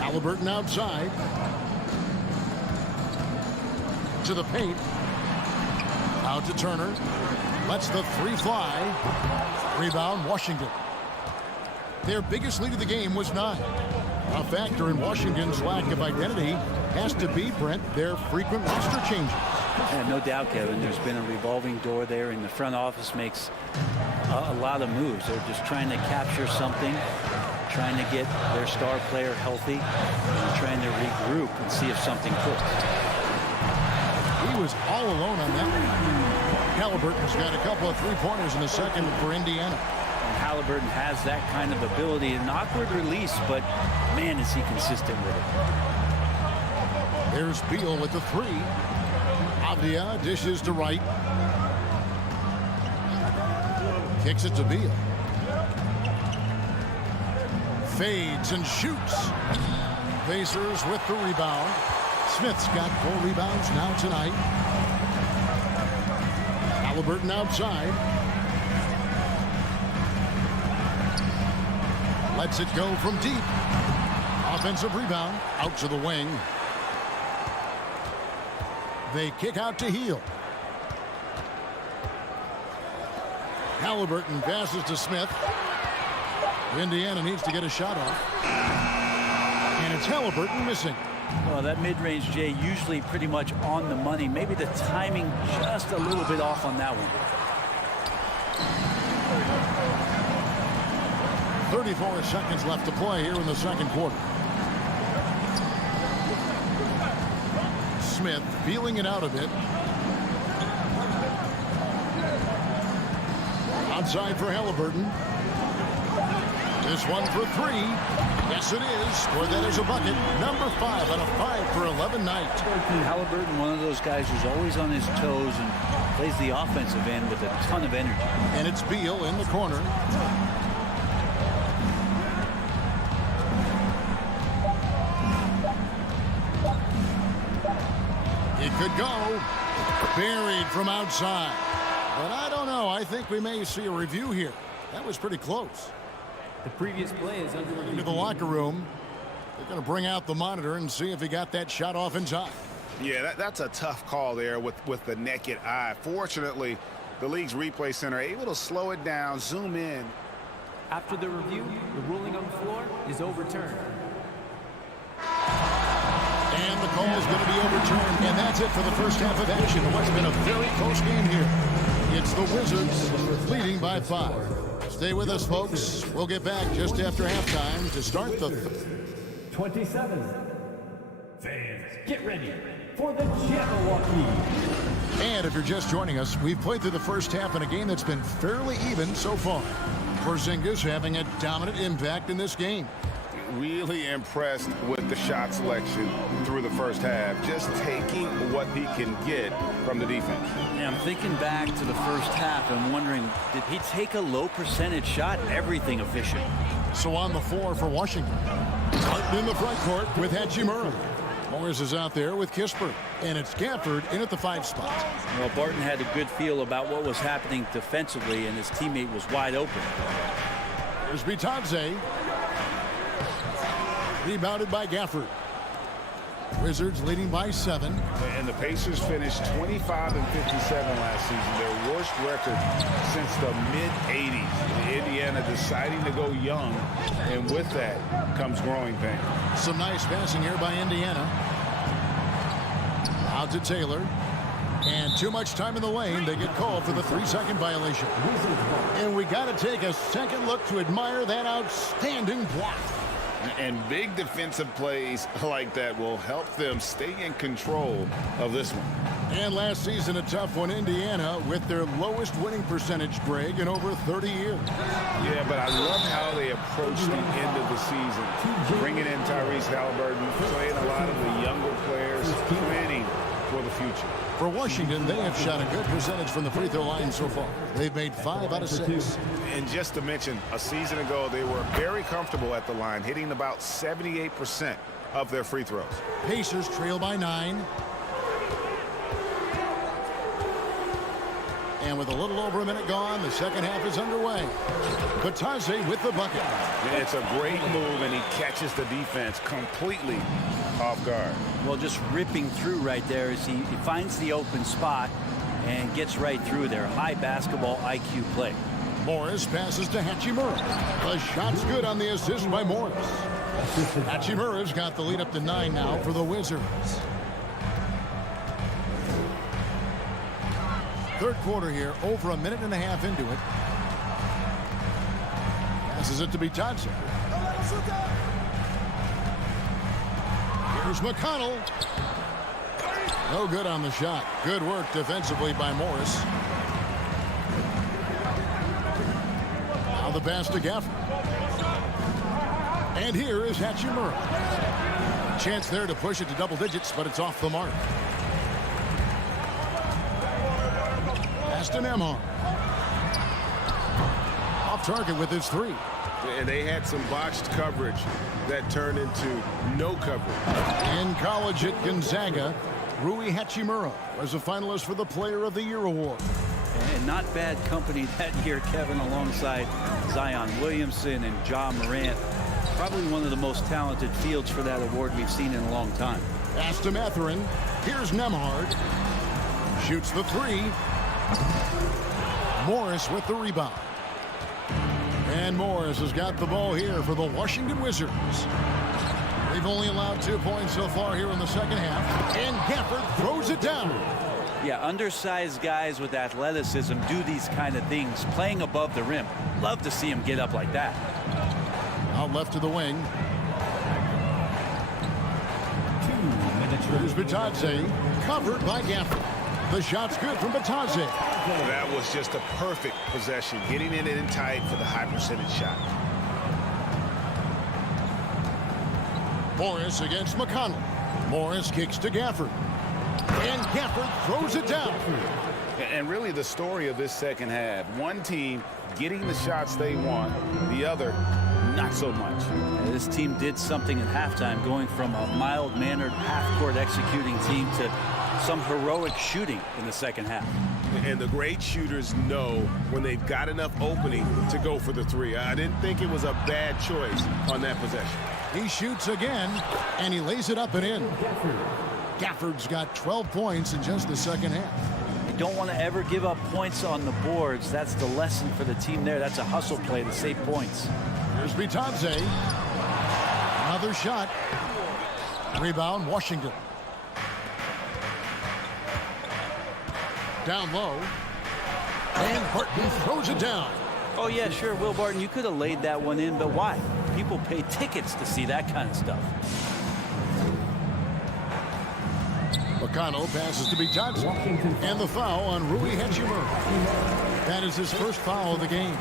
Halliburton outside. To the paint. Out to Turner. Lets the 3 fly. Rebound, Washington. Their biggest lead of the game was 9. A factor in Washington's lack of identity has to be, Brent, their frequent roster changes. Yeah, no doubt, Kevin. There's been a revolving door there, and the front office makes a lot of moves. They're just trying to capture something trying to get their star player healthy and trying to regroup and see if something clicks. He was all alone on that one. Halliburton's got a couple of three-pointers in the second for Indiana. And Halliburton has that kind of ability. An awkward release, but man, is he consistent with it. There's Beal with the three. Avdia dishes to Wright. Kicks it to Beal. Fades and shoots. Pacers with the rebound. Smith's got 4 rebounds now tonight. Halliburton outside. Lets it go from deep. Offensive rebound out to the wing. They kick out to Heel. Halliburton passes to Smith. Indiana needs to get a shot off. And it's Halliburton missing. Well, that mid-range, Jay, usually pretty much on the money. Maybe the timing just a little bit off on that one. 34 seconds left to play here in the second quarter. Smith feeling it out a bit. Outside for Halliburton. This one for 3. Yes, it is. Or that is a bucket. Number 5 on a 5 for 11 night. Halliburton, one of those guys who's always on his toes and plays the offensive end with a ton of energy. And it's Beal in the corner. It could go. Buried from outside. But I don't know. I think we may see a review here. That was pretty close. The previous play is under review. Into the locker room. They're going to bring out the monitor and see if he got that shot off in time. Yeah, that's a tough call there with the naked eye. Fortunately, the league's replay center able to slow it down, zoom in. After the review, the ruling on the floor is overturned. And the call is going to be overturned. And that's it for the first half of action. What's been a very close game here. It's the Wizards leading by 5. Stay with us, folks. We'll get back just after halftime to start the 27. Fans, get ready for the Jabberwocky. And if you're just joining us, we've played through the first half in a game that's been fairly even so far. Porzingis having a dominant impact in this game. Really impressed with the shot selection through the first half, just taking what he can get from the defense. Yeah, I'm thinking back to the first half and wondering, did he take a low percentage shot? Everything efficient. So on the floor for Washington. Barton in the front court with Hachimura. Morris is out there with Kispert. And it's Gafford in at the 5 spot. Well, Barton had a good feel about what was happening defensively, and his teammate was wide open. Here's Bitadze. Rebounded by Gafford. Wizards leading by 7. And the Pacers finished 25 and 57 last season, their worst record since the mid-'80s. Indiana deciding to go young, and with that comes growing pain. Some nice passing here by Indiana. Out to Taylor. And too much time in the lane. They get called for the 3-second violation. And we got to take a second look to admire that outstanding block. And big defensive plays like that will help them stay in control of this one. And last season, a tough one, Indiana, with their lowest winning percentage, Greg, in over 30 years. Yeah, but I love how they approach the end of the season. Bringing in Tyrese Halliburton, playing a lot of the younger players, planning for the future. For Washington, they have shot a good percentage from the free throw line so far. They've made 5 out of 6. And just to mention, a season ago, they were very comfortable at the line, hitting about 78% of their free throws. Pacers trail by 9. And with a little over a minute gone, the second half is underway. Bitadze with the bucket. It's a great move, and he catches the defense completely off guard. Well, just ripping through right there as he finds the open spot and gets right through there. High basketball IQ play. Morris passes to Hachimura. The shot's good on the assist by Morris. Hachimura's got the lead up to 9 now for the Wizards. Third quarter here, over a minute and a half into it. Passes it to Bitadze. Here's McConnell. No good on the shot. Good work defensively by Morris. Now the pass to Gafford. And here is Hachimura. Chance there to push it to double digits, but it's off the mark. Pass to Nemhard. Off target with his three. And they had some botched coverage that turned into no coverage. In college at Gonzaga, Rui Hachimura was a finalist for the Player of the Year award. And not bad company that year, Kevin, alongside Zion Williamson and Ja Morant. Probably one of the most talented fields for that award we've seen in a long time. Pass to Mathurin. Here's Nemhard. Shoots the three. Morris with the rebound. And Morris has got the ball here for the Washington Wizards. They've only allowed 2 points so far here in the second half. And Gafford throws it down. Yeah, undersized guys with athleticism do these kind of things, playing above the rim. Love to see him get up like that. Out left to the wing. Here's Bitadze, covered by Gafford. The shot's good from Bitadze. That was just a perfect possession, getting it in tight for the high percentage shot. Morris against McConnell. Morris kicks to Gafford. And Gafford throws it down. And really the story of this second half, one team getting the shots they want, the other not so much. This team did something at halftime, going from a mild-mannered half-court executing team to some heroic shooting in the second half. And the great shooters know when they've got enough opening to go for the three. I didn't think it was a bad choice on that possession. He shoots again, and he lays it up and in. Gafford's got 12 points in just the second half. You don't want to ever give up points on the boards. That's the lesson for the team there. That's a hustle play to save points. Here's Bitadze. Another shot. Rebound, Washington. Down low. And Barton throws it down. Oh, yeah, sure, Will Barton, you could have laid that one in, but why? People pay tickets to see that kind of stuff. McConnell passes to Bitadze. And the foul on Rui Hachimura. That is his first foul of the game.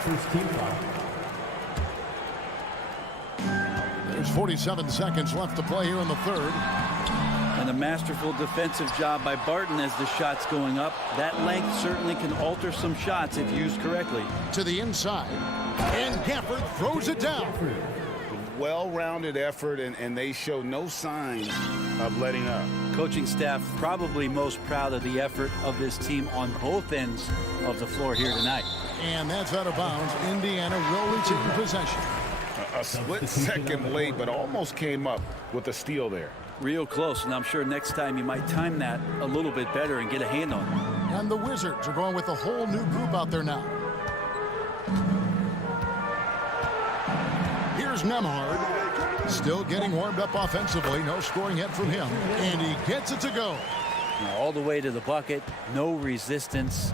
First team foul. There's 47 seconds left to play here in the third. And a masterful defensive job by Barton as the shot's going up. That length certainly can alter some shots if used correctly. To the inside. And Gafford throws it down. Well-rounded effort, and they show no signs of letting up. Coaching staff probably most proud of the effort of this team on both ends of the floor here tonight. And that's out of bounds. Indiana will retain possession. A split second late, but almost came up with a steal there. Real close, and I'm sure next time you might time that a little bit better and get a hand on it. And the Wizards are going with a whole new group out there now. Here's Nemhard. Still getting warmed up offensively. No scoring yet from him. And he gets it to go. Now, all the way to the bucket. No resistance.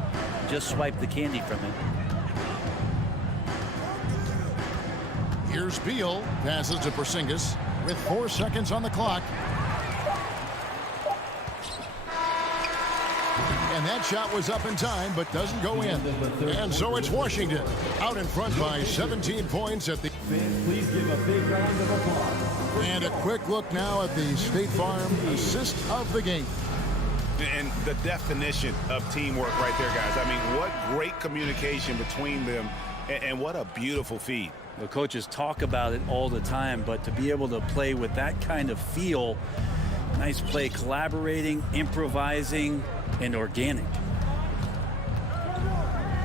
Just swipe the candy from it. Here's Beal. Passes to Porzingis with 4 seconds on the clock. And that shot was up in time, but doesn't go in. And so it's Washington out in front by 17 points at the... Please give a big round of applause. And a quick look now at the State Farm assist of the game. And the definition of teamwork right there, guys. I mean, what great communication between them, and what a beautiful feed. The coaches talk about it all the time, but to be able to play with that kind of feel, nice play, collaborating, improvising, and organic.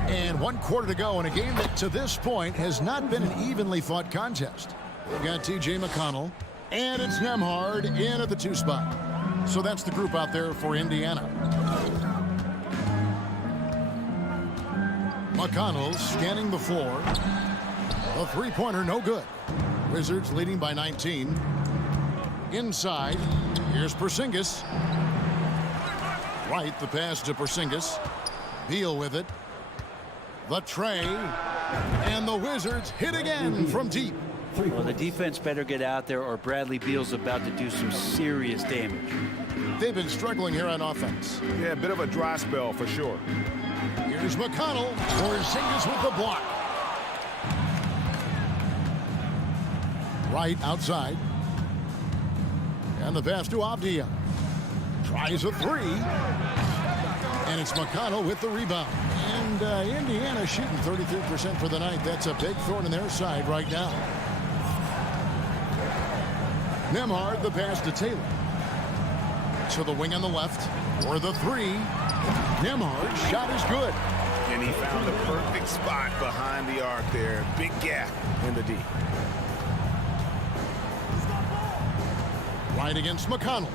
And 1 quarter to go in a game that to this point has not been an evenly fought contest. We've got T.J. McConnell, and it's Nemhard in at the 2 spot. So that's the group out there for Indiana. McConnell scanning the floor. A 3-pointer, no good. Wizards leading by 19. Inside, here's Porzingis. Right, the pass to Porzingis. Beal with it. The tray. And the Wizards hit again from deep. Well, the defense better get out there or Bradley Beal's about to do some serious damage. They've been struggling here on offense. Yeah, a bit of a dry spell for sure. Here's McConnell. Porzingis with the block. Right outside. And the pass to Avdia. Tries a three. And it's McConnell with the rebound. And Indiana shooting 33% for the night. That's a big thorn in their side right now. Nembhard, the pass to Taylor. To the wing on the left. For the three. Nembhard's shot is good. And he found the perfect spot behind the arc there. Big gap in the D. Right against McConnell.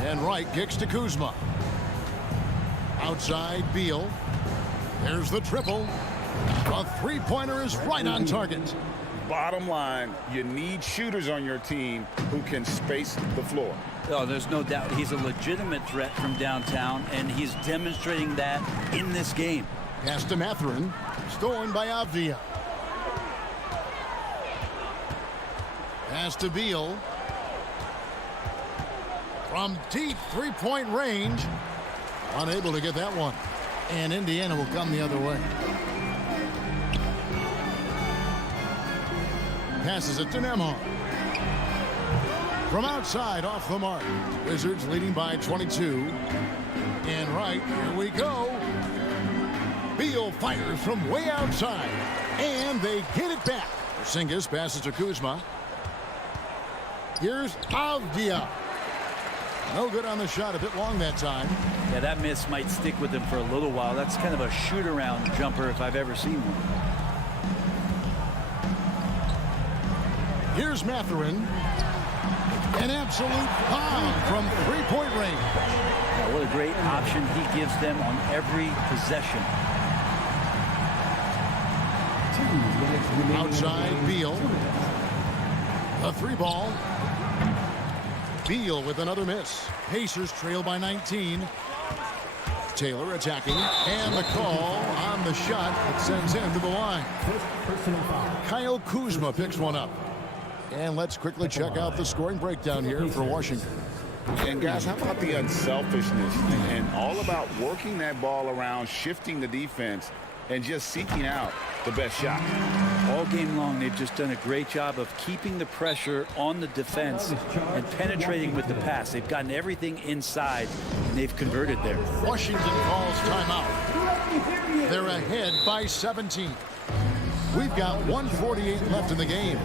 And Wright kicks to Kuzma. Outside, Beal. There's the triple. A three-pointer is right on target. Bottom line, you need shooters on your team who can space the floor. Oh, there's no doubt he's a legitimate threat from downtown, and he's demonstrating that in this game. Pass to Mathurin. Stolen by Avdia. Pass to Beal. From deep three-point range. Unable to get that one. And Indiana will come the other way. Passes it to Nembhard. From outside, off the mark. Wizards leading by 22. And right, here we go. Beal fires from way outside. And they get it back. Skijesss passes to Kuzma. Here's Avdia. No good on the shot, a bit long that time. Yeah, that miss might stick with him for a little while. That's kind of a shoot-around jumper if I've ever seen one. Here's Mathurin. An absolute bomb from three-point range. Yeah, what a great option he gives them on every possession. Outside, Beal. A three ball. Beal with another miss. Pacers trail by 19. Taylor attacking. And the call on the shot that sends him to the line. Kyle Kuzma picks one up. And let's quickly check out the scoring breakdown here for Washington. And guys, how about the unselfishness and all about working that ball around, shifting the defense, and just seeking out the best shot. All game long, they've just done a great job of keeping the pressure on the defense and penetrating with the pass. They've gotten everything inside, and they've converted there. Washington calls timeout. They're ahead by 17. We've got 1:48 left in the game.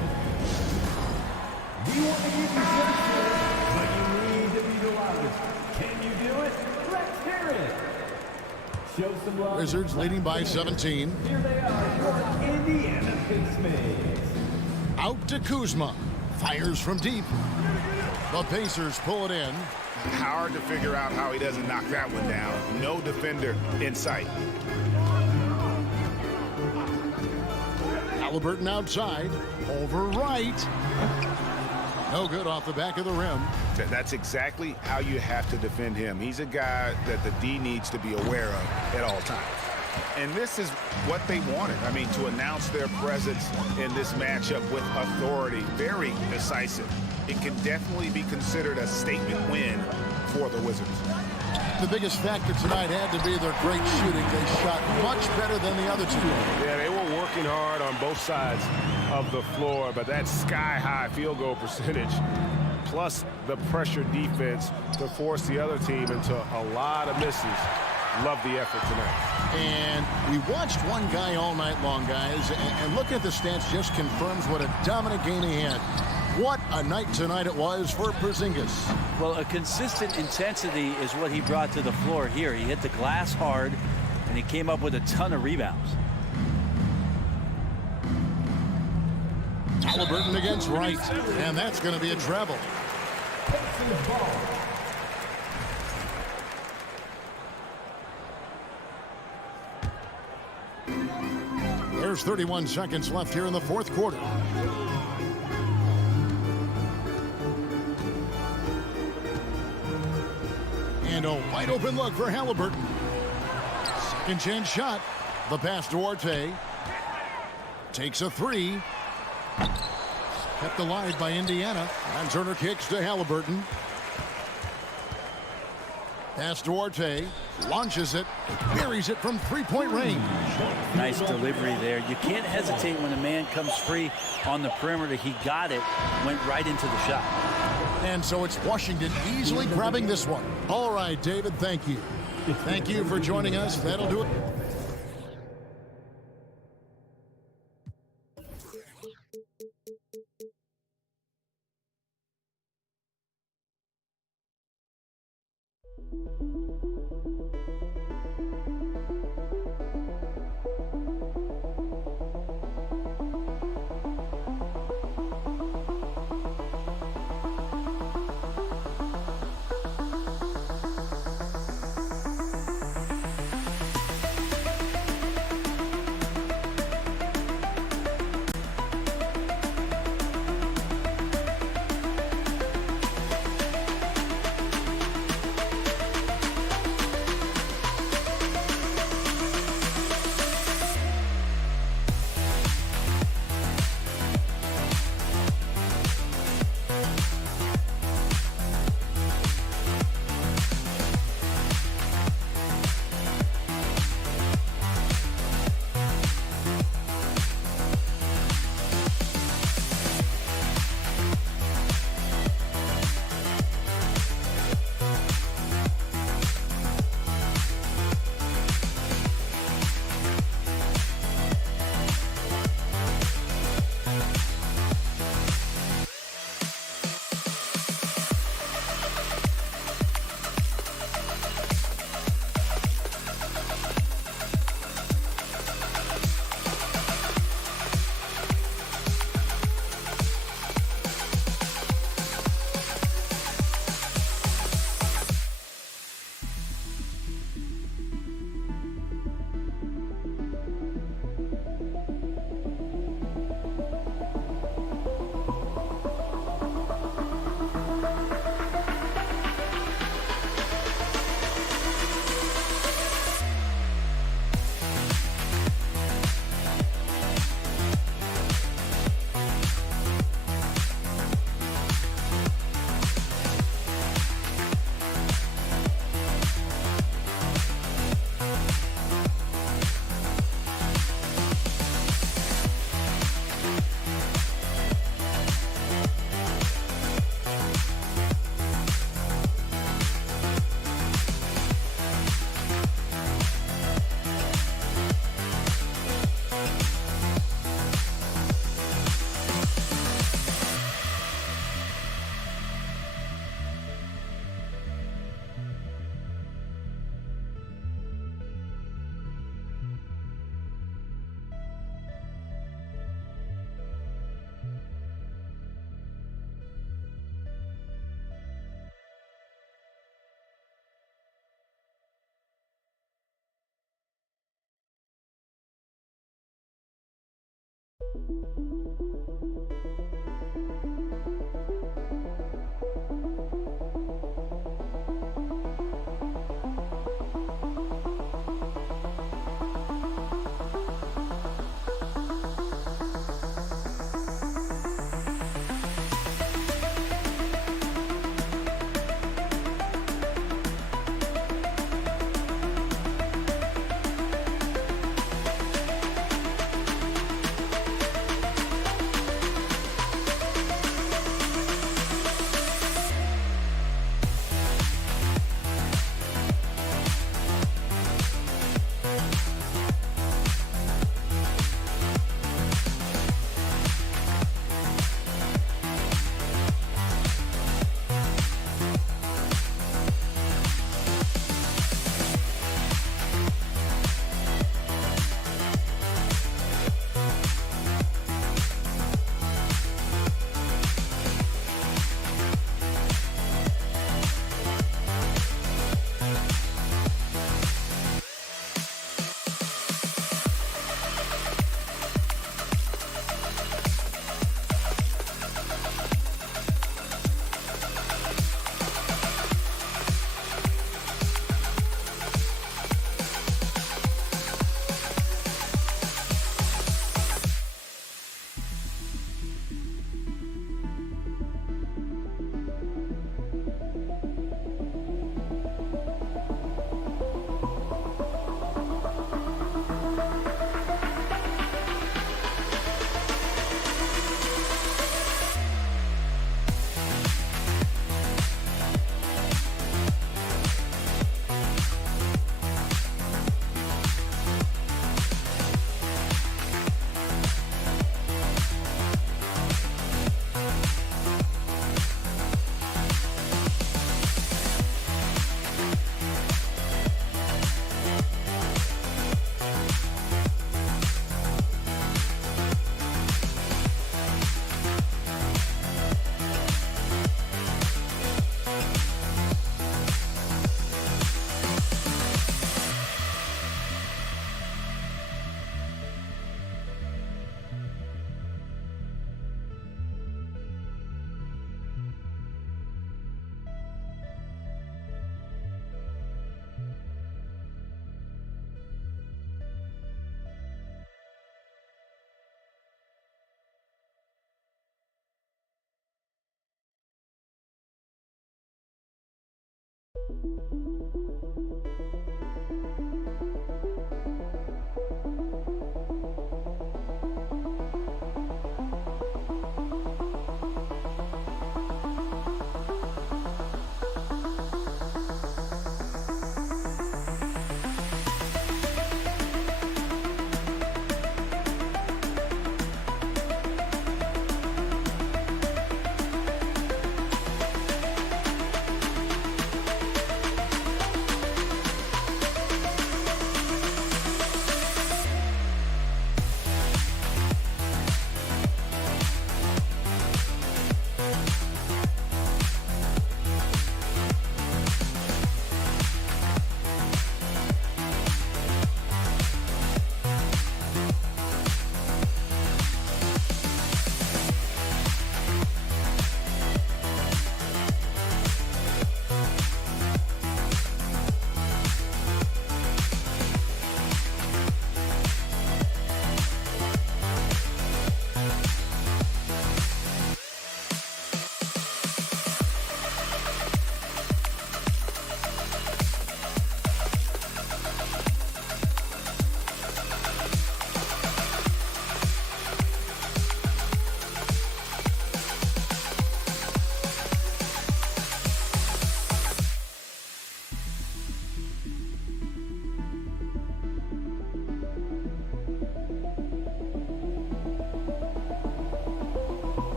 You want to give yourself but you need to be the loudest. Can you do it? Let's hear it. Show some love. Wizards leading by 17. Here they are, your Indiana Pacers. Out to Kuzma. Fires from deep. The Pacers pull it in. Hard to figure out how he doesn't knock that one down. No defender in sight. Halliburton outside. Over right. No good off the back of the rim. That's exactly how you have to defend him. He's a guy that the D needs to be aware of at all times. And this is what they wanted. I mean, to announce their presence in this matchup with authority, very decisive. It can definitely be considered a statement win for the Wizards. The biggest factor tonight had to be their great shooting. They shot much better than the other two. Yeah, they were working hard on both sides of the floor, but that sky-high field goal percentage, plus the pressure defense to force the other team into a lot of misses. Love the effort tonight. And we watched one guy all night long, guys, and looking at the stats just confirms what a dominant game he had. What a night tonight it was for Porzingis. Well, a consistent intensity is what he brought to the floor here. He hit the glass hard, and he came up with a ton of rebounds. Halliburton against Wright, and that's going to be a travel. There's 31 seconds left here in the fourth quarter. And a wide open look for Halliburton. Second chance shot. The pass to Orte. takes a three. Kept alive by Indiana. And Turner kicks to Halliburton. Pass to Orte. Launches it. Buries it from three-point range. Nice delivery there. You can't hesitate when a man comes free on the perimeter. He got it, went right into the shot. And so it's Washington easily grabbing this one. All right, David, thank you. Thank you for joining us. That'll do it.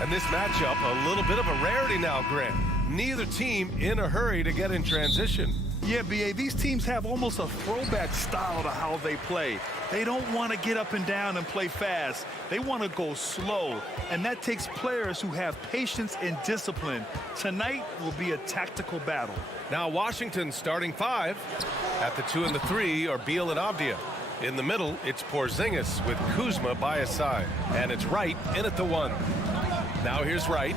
And this matchup, a little bit of a rarity now, Grant. Neither team in a hurry to get in transition. Yeah, B.A., these teams have almost a throwback style to how they play. They don't want to get up and down and play fast. They want to go slow, and that takes players who have patience and discipline. Tonight will be a tactical battle. Now Washington starting five. At the 2 and the 3 are Beal and Avdia. In the middle, it's Porzingis with Kuzma by his side. And it's Wright in at the 1. Now here's Wright.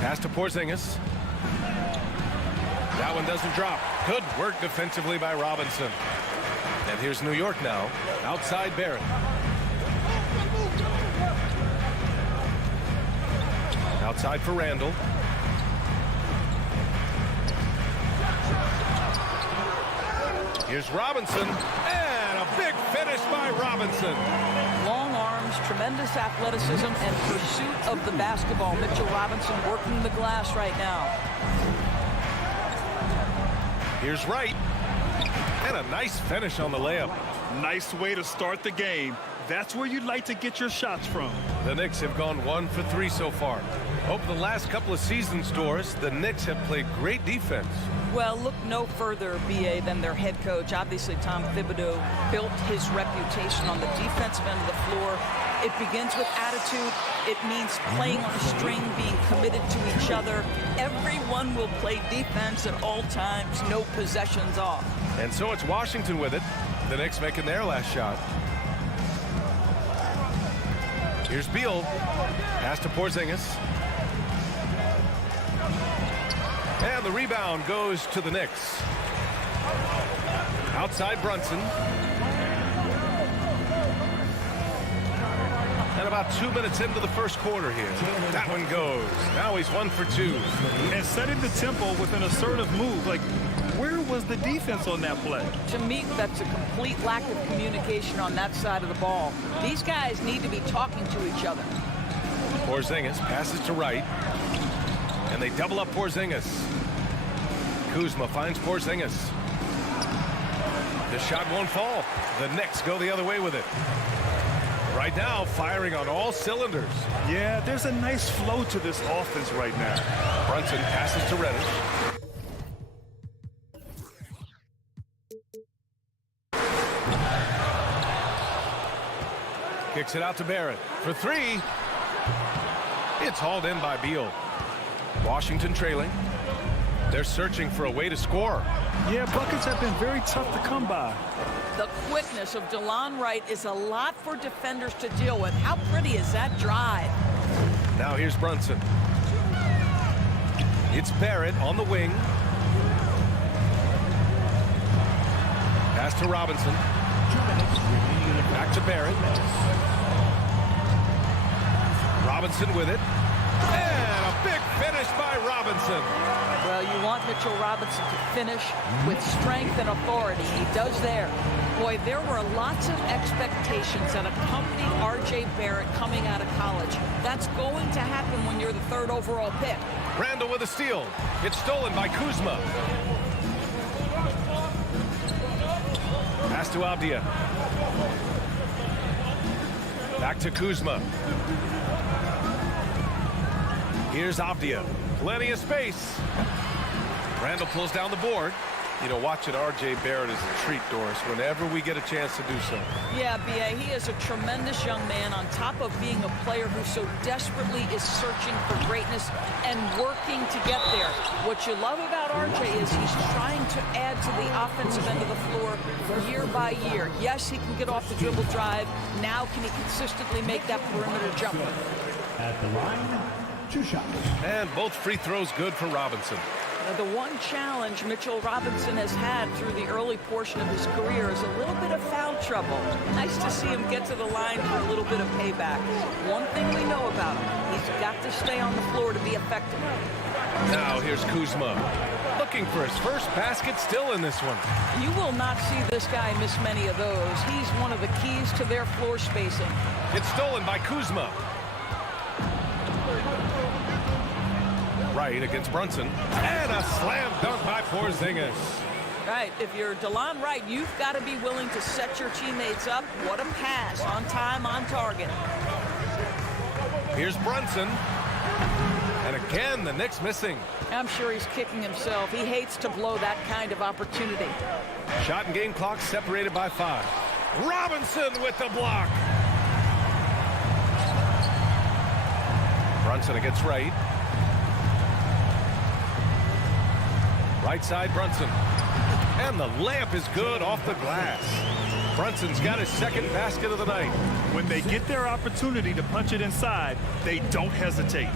Pass to Porzingis. That one doesn't drop. Good work defensively by Robinson. And here's New York now. Outside Barrett. Outside for Randall. Here's Robinson. And a big finish by Robinson. Long arms, tremendous athleticism, and pursuit of the basketball. Mitchell Robinson working the glass right now. Here's Wright. And a nice finish on the layup. Nice way to start the game. That's where you'd like to get your shots from. The Knicks have gone 1 for 3 so far. Over the last couple of seasons, Doris, the Knicks have played great defense. Well, look no further, B.A., than their head coach. Obviously, Tom Thibodeau built his reputation on the defensive end of the floor. It begins with attitude. It means playing on a string, being committed to each other. Everyone will play defense at all times, no possessions off. And so it's Washington with it. The Knicks making their last shot. Here's Beal. Pass to Porzingis. And the rebound goes to the Knicks. Outside Brunson. And about 2 minutes into the first quarter here. That one goes. Now he's 1 for 2. And setting the tempo with an assertive move. Like, where was the defense on that play? To me, that's a complete lack of communication on that side of the ball. These guys need to be talking to each other. Porzingis passes to Wright. And they double up Porzingis. Kuzma finds Porzingis. The shot won't fall. The Knicks go the other way with it. Right now, firing on all cylinders. Yeah, there's a nice flow to this offense right now. Brunson passes to Reddish. Kicks it out to Barrett for 3. It's hauled in by Beal. Washington trailing. They're searching for a way to score. Yeah, buckets have been very tough to come by. The quickness of DeLon Wright is a lot for defenders to deal with. How pretty is that drive? Now here's Brunson. It's Barrett on the wing. Pass to Robinson. Back to Barrett. Robinson with it. And a big finish by Robinson. Well, you want Mitchell Robinson to finish with strength and authority. He does there. Boy, there were lots of expectations that accompanied R.J. Barrett coming out of college. That's going to happen when you're the 3rd overall pick. Randall with a steal. It's stolen by Kuzma. Pass to Avdia. Back to Kuzma. Here's Avdia. Plenty of space. Randall pulls down the board. You know, watching R.J. Barrett is a treat, Doris, whenever we get a chance to do so. Yeah, B.A., he is a tremendous young man on top of being a player who so desperately is searching for greatness and working to get there. What you love about R.J. is he's trying to add to the offensive end of the floor year by year. Yes, he can get off the dribble drive. Now can he consistently make that perimeter jumper? At the line, 2 shots. And both free throws good for Robinson. Now, the one challenge Mitchell Robinson has had through the early portion of his career is a little bit of foul trouble. Nice to see him get to the line for a little bit of payback. One thing we know about him, he's got to stay on the floor to be effective. Now here's Kuzma. Looking for his first basket still in this one. You will not see this guy miss many of those. He's one of the keys to their floor spacing. It's stolen by Kuzma. Right against Brunson. And a slam dunk by Porzingis. Right, if you're DeLon Wright, you've got to be willing to set your teammates up. What a pass, on time, on target. Here's Brunson. And again, the Knicks missing. I'm sure he's kicking himself. He hates to blow that kind of opportunity. Shot and game clock separated by 5. Robinson with the block. Brunson against Wright. Right side, Brunson. And the layup is good off the glass. Brunson's got his 2nd basket of the night. When they get their opportunity to punch it inside, they don't hesitate.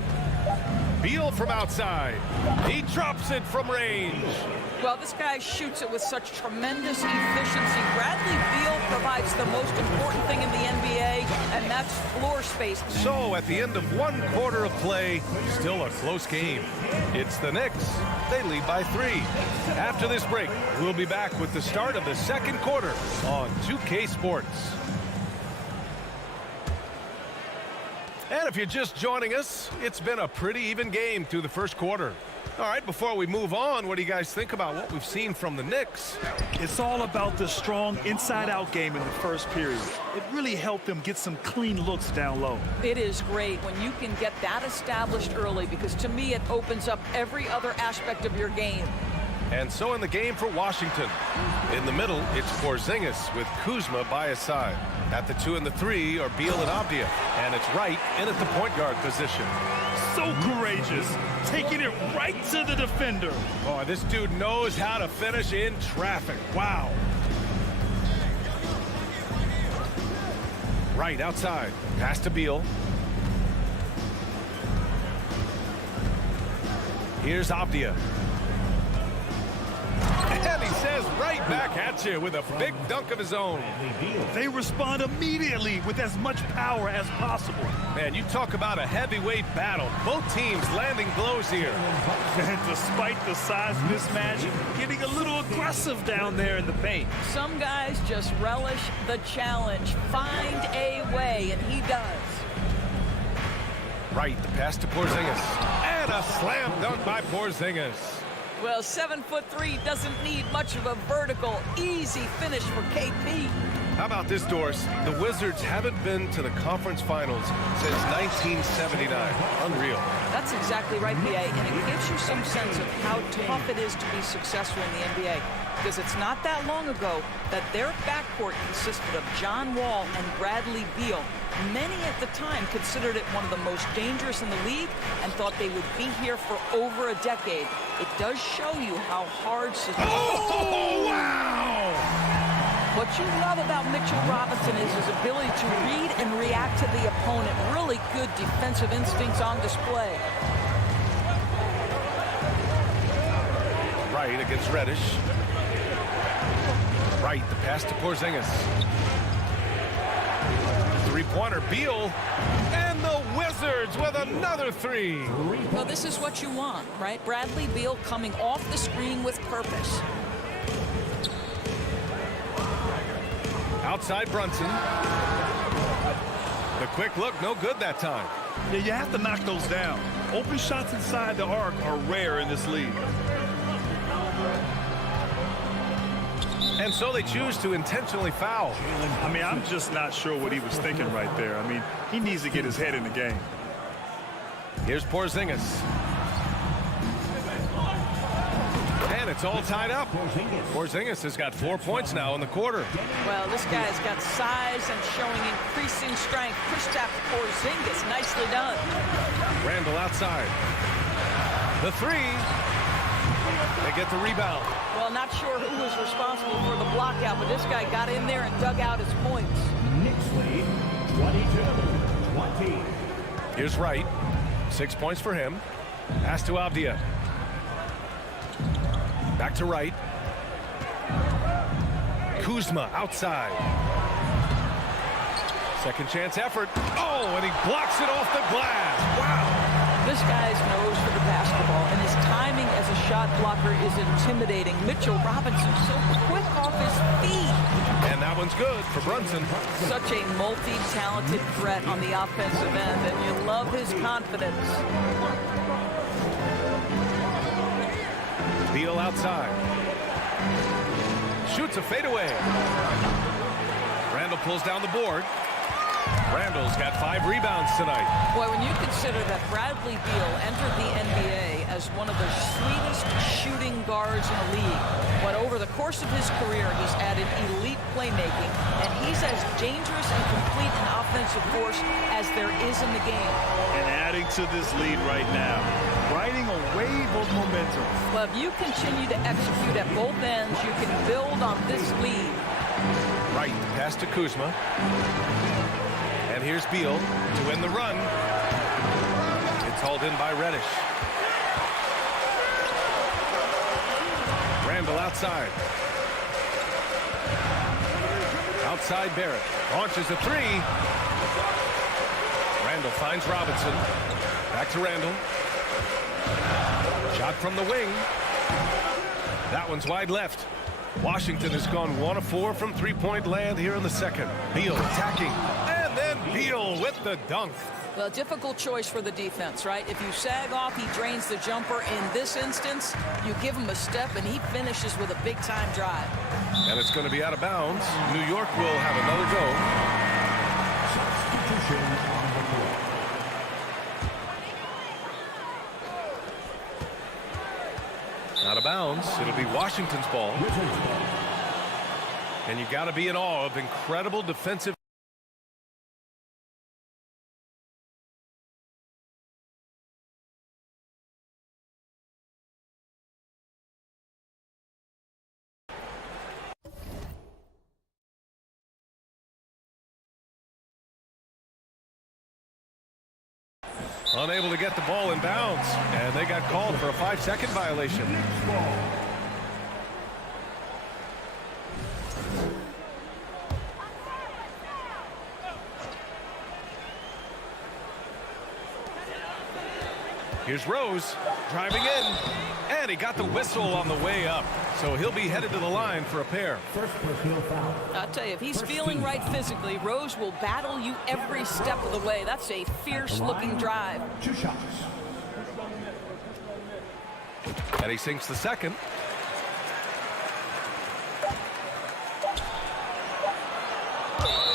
Beal from outside. He drops it from range. Well, this guy shoots it with such tremendous efficiency. Bradley Beal provides the most important thing in the NBA, and that's floor space. So at the end of 1 quarter of play, still a close game. It's the Knicks. They lead by 3. After this break, we'll be back with the start of the 2nd quarter on 2K Sports. And if you're just joining us, it's been a pretty even game through the 1st quarter. All right, before we move on, what do you guys think about what we've seen from the Knicks? It's all about the strong inside-out game in the 1st period. It really helped them get some clean looks down low. It is great when you can get that established early, because to me it opens up every other aspect of your game. And so in the game for Washington, in the middle, it's Porzingis with Kuzma by his side. At the 2 and the 3 are Beal and Avdia. And it's Wright in at the point guard position. So courageous, taking it right to the defender. Boy, this dude knows how to finish in traffic. Wow. Wright outside. Pass to Beal. Here's Avdia. And he says right back at you with a big dunk of his own. They respond immediately with as much power as possible. Man, you talk about a heavyweight battle. Both teams landing blows here. And despite the size mismatch, getting a little aggressive down there in the paint. Some guys just relish the challenge. Find a way, and he does. Right, the pass to Porzingis. And a slam dunk by Porzingis. Well, 7'3" doesn't need much of a vertical, easy finish for KP. How about this, Doris? The Wizards haven't been to the conference finals since 1979. Unreal. That's exactly right, B.A., and it gives you some sense of how tough it is to be successful in the NBA. Because it's not that long ago that their backcourt consisted of John Wall and Bradley Beal. Many at the time considered it one of the most dangerous in the league and thought they would be here for over a decade. It does show you how hard... Oh, wow! But what you love about Mitchell Robinson is his ability to read and react to the opponent. Really good defensive instincts on display. Wright against Reddish. Wright, the pass to Porzingis. Three-pointer, Beal. And the Wizards with another three. Well, this is what you want, right? Bradley Beal coming off the screen with purpose. Outside Brunson. The quick look, no good that time. Yeah, you have to knock those down. Open shots inside the arc are rare in this league. And so they choose to intentionally foul. I mean, I'm just not sure what he was thinking right there. I mean, he needs to get his head in the game. Here's Porzingis. And it's all tied up. Porzingis has got 4 points now in the quarter. Well, this guy's got size and showing increasing strength. Pushed out to Porzingis. Nicely done. Randall outside. The three. They get the rebound. Well, not sure who was responsible for the block out, but this guy got in there and dug out his points. Knicks lead 22-20. Here's Wright. 6 points for him. Pass to Avdia. Back to Wright. Kuzma outside. Second chance effort. Oh, and he blocks it off the glass. Wow. This guy's nose for the basketball, and his timing as a shot blocker is intimidating. Mitchell Robinson so quick off his feet. And that one's good for Brunson. Such a multi-talented threat on the offensive end, and you love his confidence. Beal outside. Shoots a fadeaway. Randall pulls down the board. Randall's got 5 rebounds tonight. Boy, when you consider that Bradley Beal entered the NBA as one of the sweetest shooting guards in the league, but over the course of his career, he's added elite playmaking, and he's as dangerous and complete an offensive force as there is in the game. And adding to this lead right now, riding a wave of momentum. Well, if you continue to execute at both ends, you can build on this lead. Right, pass to Kuzma. And here's Beal to win the run. It's hauled in by Reddish. Randall outside. Outside Barrett. Launches a three. Randall finds Robinson. Back to Randall. Shot from the wing. That one's wide left. Washington has gone 1 of 4 from three-point land here in the second. Beal attacking. And then Beal with the dunk. Well, difficult choice for the defense, right? If you sag off, he drains the jumper. In this instance, you give him a step, and he finishes with a big-time drive. And it's going to be out of bounds. New York will have another go. Substitution on the floor. Out of bounds. It'll be Washington's ball. And you got to be in awe of incredible defensive. Unable to get the ball in bounds, and they got called for a 5-second violation. Here's Rose driving in, and he got the whistle on the way up, so he'll be headed to the line for a pair. First personal foul. I'll tell you, if he's feeling right physically, Rose will battle you every step of the way. That's a fierce-looking drive. 2 shots. And he sinks the second.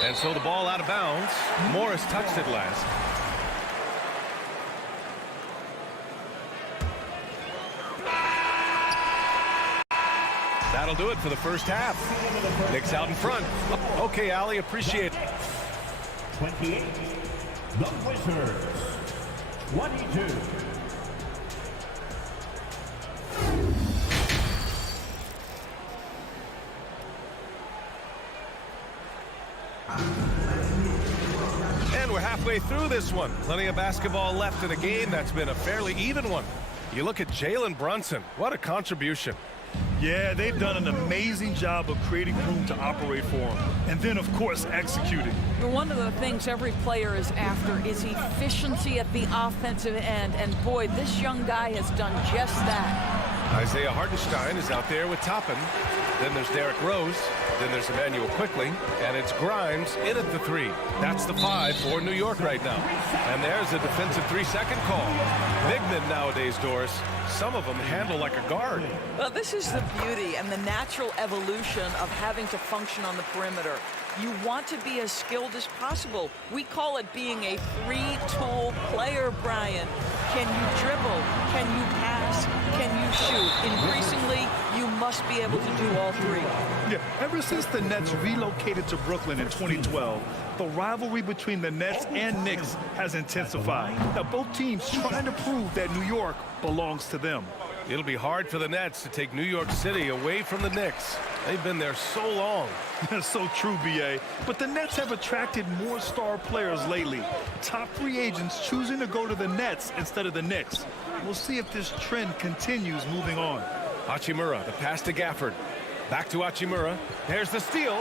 And so the ball out of bounds. Morris touched it last. That'll do it for the first half. Knicks out in front. Okay, Allie, appreciate it. 28. The Wizards. 22. And we're halfway through this one. Plenty of basketball left in a game that's been a fairly even one. You look at Jalen Brunson. What a contribution. Yeah, they've done an amazing job of creating room to operate for him. And then, of course, executing. One of the things every player is after is efficiency at the offensive end. And boy, this young guy has done just that. Isaiah Hartenstein is out there with Toppin. Then there's Derrick Rose. Then there's Emmanuel Quickly. And it's Grimes in at the 3. That's the 5 for New York right now. And there's a defensive 3-second call. Big men nowadays, Doris, some of them handle like a guard. Well, this is the beauty and the natural evolution of having to function on the perimeter. You want to be as skilled as possible. We call it being a 3-tool player, Brian. Can you dribble? Can you pass? Can you shoot? Increasingly, you must be able to do all 3. Yeah, ever since the Nets relocated to Brooklyn in 2012, the rivalry between the Nets and Knicks has intensified. Now, both teams trying to prove that New York belongs to them. It'll be hard for the Nets to take New York City away from the Knicks. They've been there so long. That's so true, B.A. But the Nets have attracted more star players lately. Top free agents choosing to go to the Nets instead of the Knicks. We'll see if this trend continues moving on. Hachimura, the pass to Gafford. Back to Hachimura. There's the steal.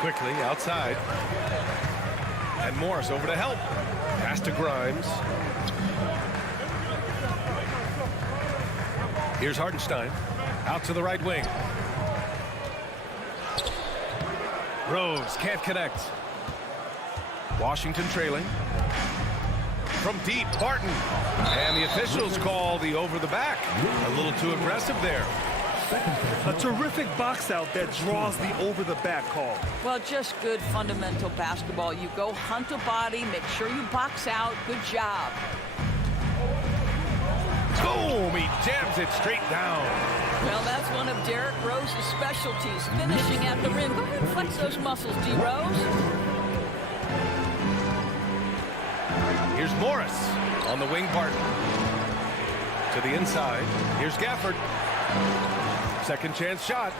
Quickly outside. And Morris over to help. Pass to Grimes. Here's Hartenstein. Out to the right wing. Rose can't connect. Washington trailing. From deep, Barton. And the officials call the over the back. A little too aggressive there. A terrific box out that draws the over the back call. Well, just good fundamental basketball. You go hunt a body, make sure you box out. Good job. Boom! He jams it straight down. Well, that's one of Derrick Rose's specialties, finishing at the rim. Go ahead and flex those muscles, D. Rose. Here's Morris on the wing, Barton. To the inside. Here's Gafford. Second chance shot.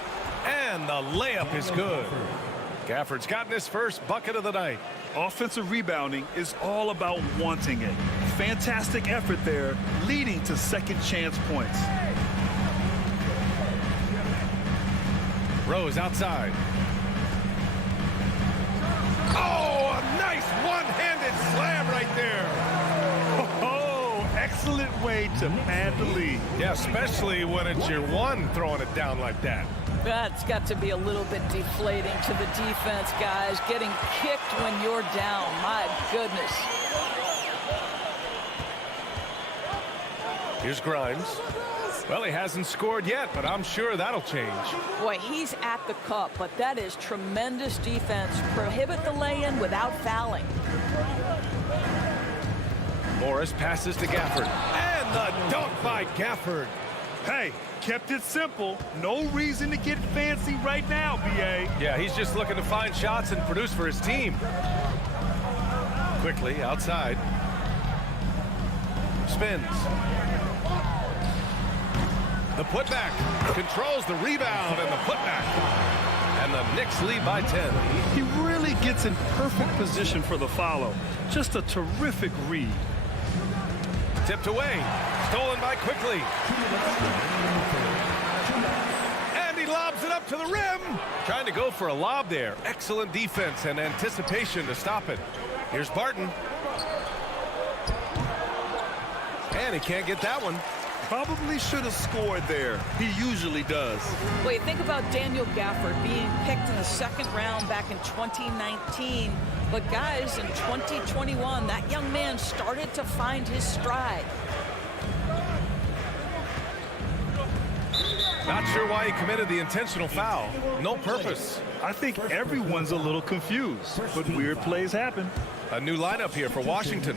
And the layup is good. Gafford's gotten his first bucket of the night. Offensive rebounding is all about wanting it. Fantastic effort there, leading to second chance points. Rose outside. Oh, a nice one-handed slam right there. Oh, excellent way to pad the lead. Yeah, especially when it's your one throwing it down like that. That's got to be a little bit deflating to the defense, guys. Getting kicked when you're down. My goodness. Here's Grimes. Well, he hasn't scored yet, but I'm sure that'll change. Boy, he's at the cup, but that is tremendous defense. Prohibit the lay-in without fouling. Morris passes to Gafford. And the dunk by Gafford. Hey, kept it simple. No reason to get fancy right now, B.A. Yeah, he's just looking to find shots and produce for his team. Quickly outside. Spins. The putback. Controls the rebound and the putback. And the Knicks lead by 10. He really gets in perfect position for the follow. Just a terrific read. Tipped away. Stolen by Quickly. And he lobs it up to the rim. Trying to go for a lob there. Excellent defense and anticipation to stop it. Here's Barton. And he can't get that one. Probably should have scored there. He usually does. Wait, think about Daniel Gafford being picked in the second round back in 2019. But guys, in 2021, that young man started to find his stride. Not sure why he committed the intentional foul. No purpose. I think everyone's a little confused, but weird plays happen. A new lineup here for Washington.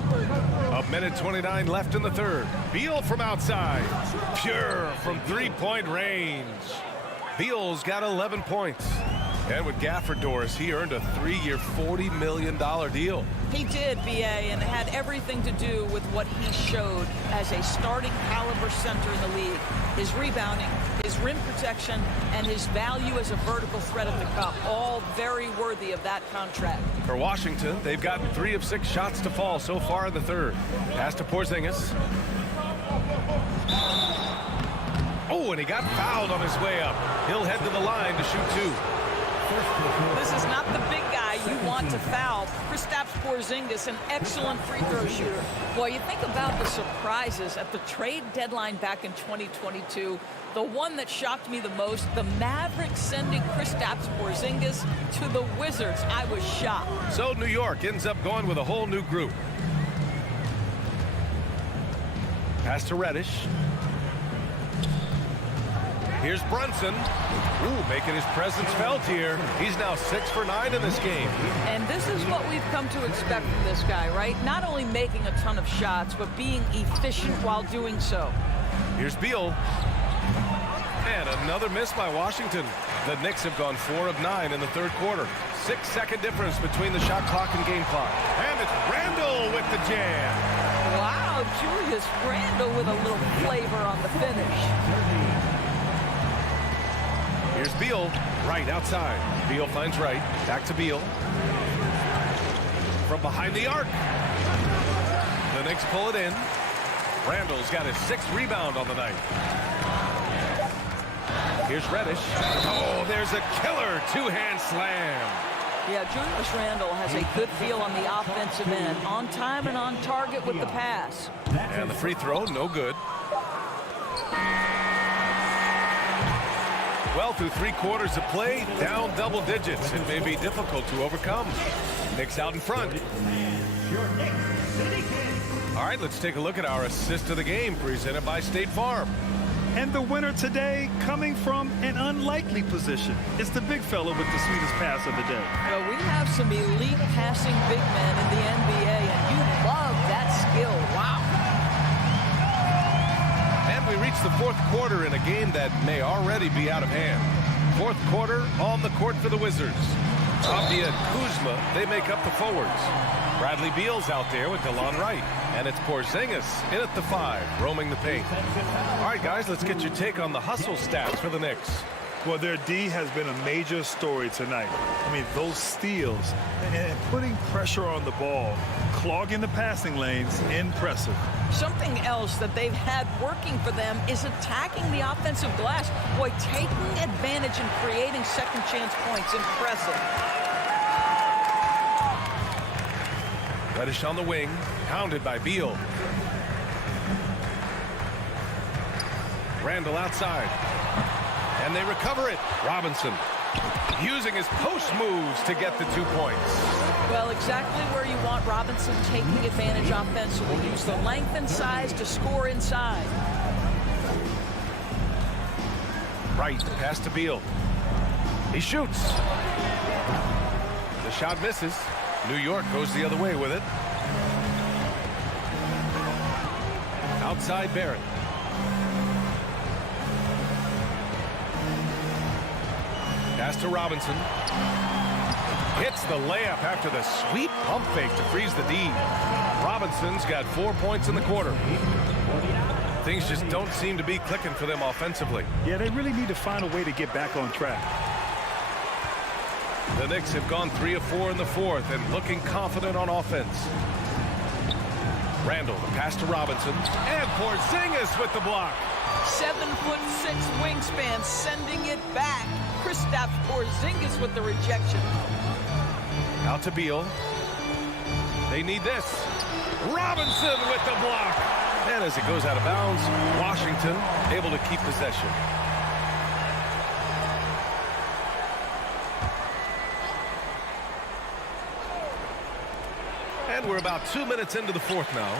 A minute 29 left in the third. Beal from outside. Pure from three-point range. Beal's got 11 points. And with Gafford Doris, he earned a 3-year, $40 million deal. He did, BA, and it had everything to do with what he showed as a starting caliber center in the league. His rebounding, his rim protection, and his value as a vertical threat at the cup, all very worthy of that contract. For Washington, they've gotten 3 of 6 shots to fall so far in the third. Pass to Porzingis. Oh, and he got fouled on his way up. He'll head to the line to shoot 2. This is not the big guy you want to foul. Kristaps Porzingis, an excellent free throw shooter. Boy, you think about the surprises at the trade deadline back in 2022. The one that shocked me the most, the Mavericks sending Kristaps Porzingis to the Wizards. I was shocked. So New York ends up going with a whole new group. Pass to Reddish. Here's Brunson. Ooh, making his presence felt here. He's now 6 for 9 in this game. And this is what we've come to expect from this guy, right? Not only making a ton of shots, but being efficient while doing so. Here's Beal. And another miss by Washington. The Knicks have gone 4 of 9 in the third quarter. 6-second difference between the shot clock and game clock. And it's Randle with the jam. Wow, Julius Randle with a little flavor on the finish. Here's Beal, right outside. Beal finds right. Back to Beal. From behind the arc. The Knicks pull it in. Randall's got his 6th rebound on the night. Here's Reddish. Oh, there's a killer 2-hand slam. Yeah, Julius Randle has a good feel on the offensive end. On time and on target with the pass. And the free throw, no good. Well, through 3 quarters of play, down double digits. It may be difficult to overcome. Knicks out in front. All right, let's take a look at our assist of the game presented by State Farm. And the winner today coming from an unlikely position. It's the big fella with the sweetest pass of the day. Well, we have some elite passing big men in the NBA, and you love that skill. Wow. And we reach the 4th quarter in a game that may already be out of hand. 4th quarter on the court for the Wizards. Abdia and Kuzma, they make up the forwards. Bradley Beal's out there with DeLon Wright. And it's Porzingis in at the 5, roaming the paint. All right, guys, let's get your take on the hustle stats for the Knicks. Well, their D has been a major story tonight. I mean, those steals and putting pressure on the ball, clogging the passing lanes, impressive. Something else that they've had working for them is attacking the offensive glass. Boy, taking advantage and creating second chance points, impressive. Reddish on the wing, pounded by Beal. Randle outside. And they recover it. Robinson using his post moves to get the 2 points. Well, exactly where you want Robinson taking advantage offensively. Use the length and size to score inside. Right, pass to Beal. He shoots. The shot misses. New York goes the other way with it. Outside Barrett. Pass to Robinson. Hits the layup after the sweet pump fake to freeze the D. Robinson's got 4 points in the quarter. Things just don't seem to be clicking for them offensively. Yeah, they really need to find a way to get back on track. The Knicks have gone 3 of 4 in the 4th and looking confident on offense. Randle, the pass to Robinson. And Porzingis with the block. 7'6" wingspan, sending it back. Kristaps Porzingis with the rejection. Out to Beal. They need this. Robinson with the block. And as it goes out of bounds, Washington able to keep possession. And we're about 2 minutes into the 4th now.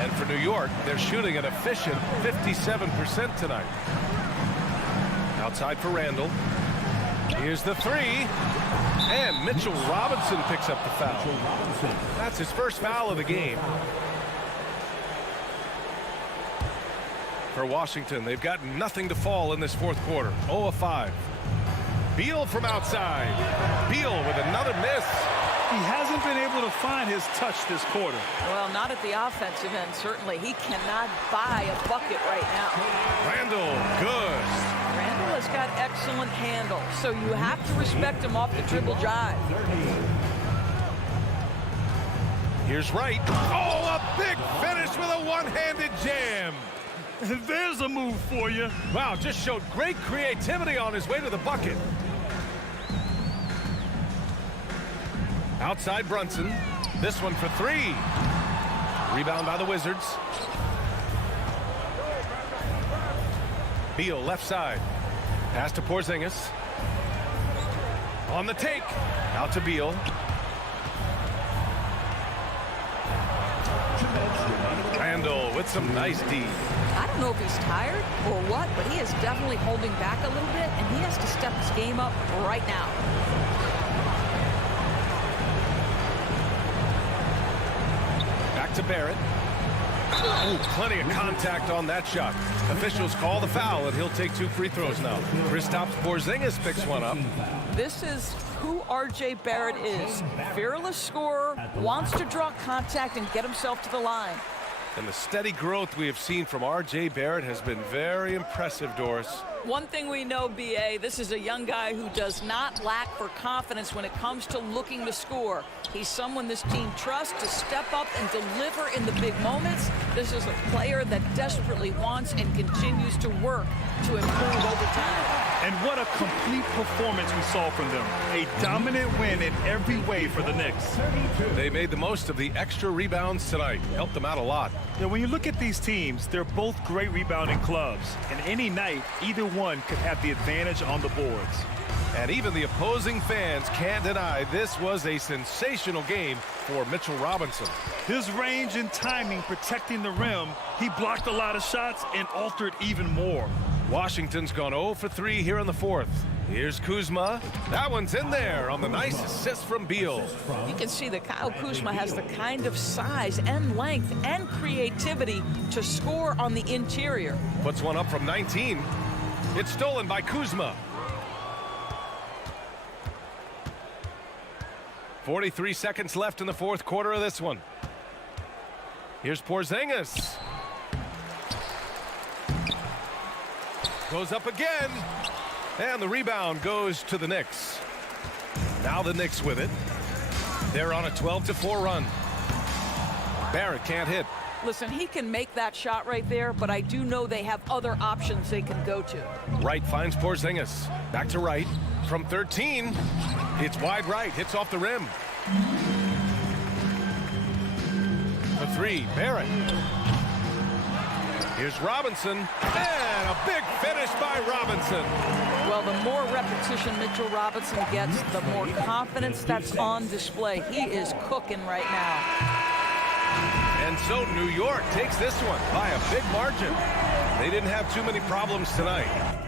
And for New York, they're shooting an efficient 57% tonight. Outside for Randle. Here's the 3. And Mitchell Robinson picks up the foul. That's his first foul of the game. For Washington, they've got nothing to fall in this 4th quarter. 0 of 5. Beal from outside. Beal with another miss. He hasn't been able to find his touch this quarter. Well, not at the offensive end, certainly. He cannot buy a bucket right now. Randall, good. Randall has got excellent handle, so you have to respect him off the dribble drive. Here's Wright. Oh, a big finish with a one-handed jam. There's a move for you. Wow, just showed great creativity on his way to the bucket. Outside Brunson. This one for three. Rebound by the Wizards. Beal left side. Pass to Porzingis. On the take. Out to Beal. Randall with some nice D. I don't know if he's tired or what, but he is definitely holding back a little bit, and he has to step his game up right now. Back to Barrett. Ooh, plenty of contact on that shot. Officials call the foul, and he'll take 2 free throws now. Kristaps Porzingis picks one up. This is who R.J. Barrett is. Fearless scorer, wants to draw contact and get himself to the line. And the steady growth we have seen from R.J. Barrett has been very impressive, Doris. One thing we know, B.A., this is a young guy who does not lack for confidence when it comes to looking to score. He's someone this team trusts to step up and deliver in the big moments. This is a player that desperately wants and continues to work to improve over time. And what a complete performance we saw from them. A dominant win in every way for the Knicks. They made the most of the extra rebounds tonight. Helped them out a lot. Now, when you look at these teams, they're both great rebounding clubs. And any night, either one could have the advantage on the boards. And even the opposing fans can't deny this was a sensational game for Mitchell Robinson. His range and timing protecting the rim, he blocked a lot of shots and altered even more. Washington's gone 0 for 3 here in the fourth. Here's Kuzma. That one's in there on the nice assist from Beal. You can see that Kyle Kuzma has the kind of size and length and creativity to score on the interior. Puts one up from 19. It's stolen by Kuzma. 43 seconds left in the fourth quarter of this one. Here's Porzingis. Goes up again. And the rebound goes to the Knicks. Now the Knicks with it. They're on a 12-4 run. Barrett can't hit. Listen, he can make that shot right there, but I do know they have other options they can go to. Wright finds Porzingis. Back to Wright. From 13. It's wide right. Hits off the rim. For three, Barrett. Here's Robinson. And a big finish by Robinson. Well, the more repetition Mitchell Robinson gets, the more confidence that's on display. He is cooking right now. And so New York takes this one by a big margin. They didn't have too many problems tonight.